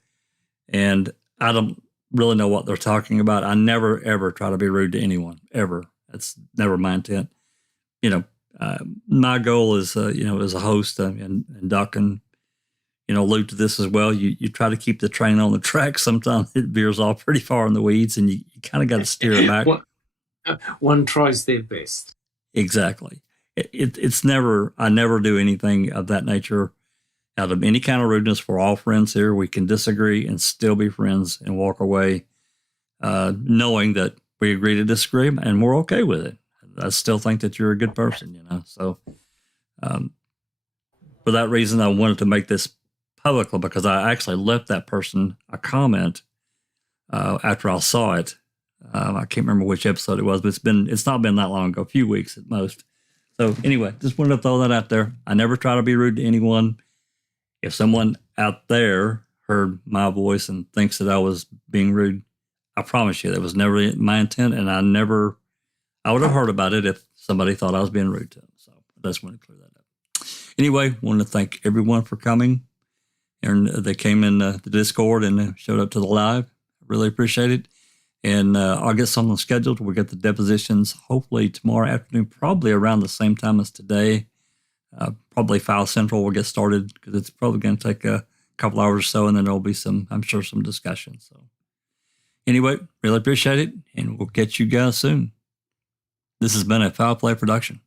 And I don't really know what they're talking about. I never, ever try to be rude to anyone, ever. That's never my intent. My goal is, as a host, and Doc and, allude to this as well. You try to keep the train on the track. Sometimes it veers off pretty far in the weeds, and you kind of got to steer it back. One tries their best. Exactly. I never do anything of that nature out of any kind of rudeness. We're all friends here. We can disagree and still be friends and walk away knowing that we agree to disagree, and we're okay with it. I still think that you're a good person, So for that reason, I wanted to make this publicly, because I actually left that person a comment after I saw it. I can't remember which episode it was, but it's not been that long ago, a few weeks at most. So anyway, just wanted to throw that out there. I never try to be rude to anyone. If someone out there heard my voice and thinks that I was being rude, I promise you that was never my intent, and I would have heard about it if somebody thought I was being rude to them. So I just want to clear that up. Anyway, want to thank everyone for coming, and they came in the Discord and showed up to the live. Really appreciate it. And I'll get something scheduled. We'll get the depositions hopefully tomorrow afternoon, probably around the same time as today. Probably File Central will get started, because it's probably going to take a couple hours or so, and then there'll be some discussion. So anyway, really appreciate it, and we'll catch you guys soon. This has been a Foul Play production.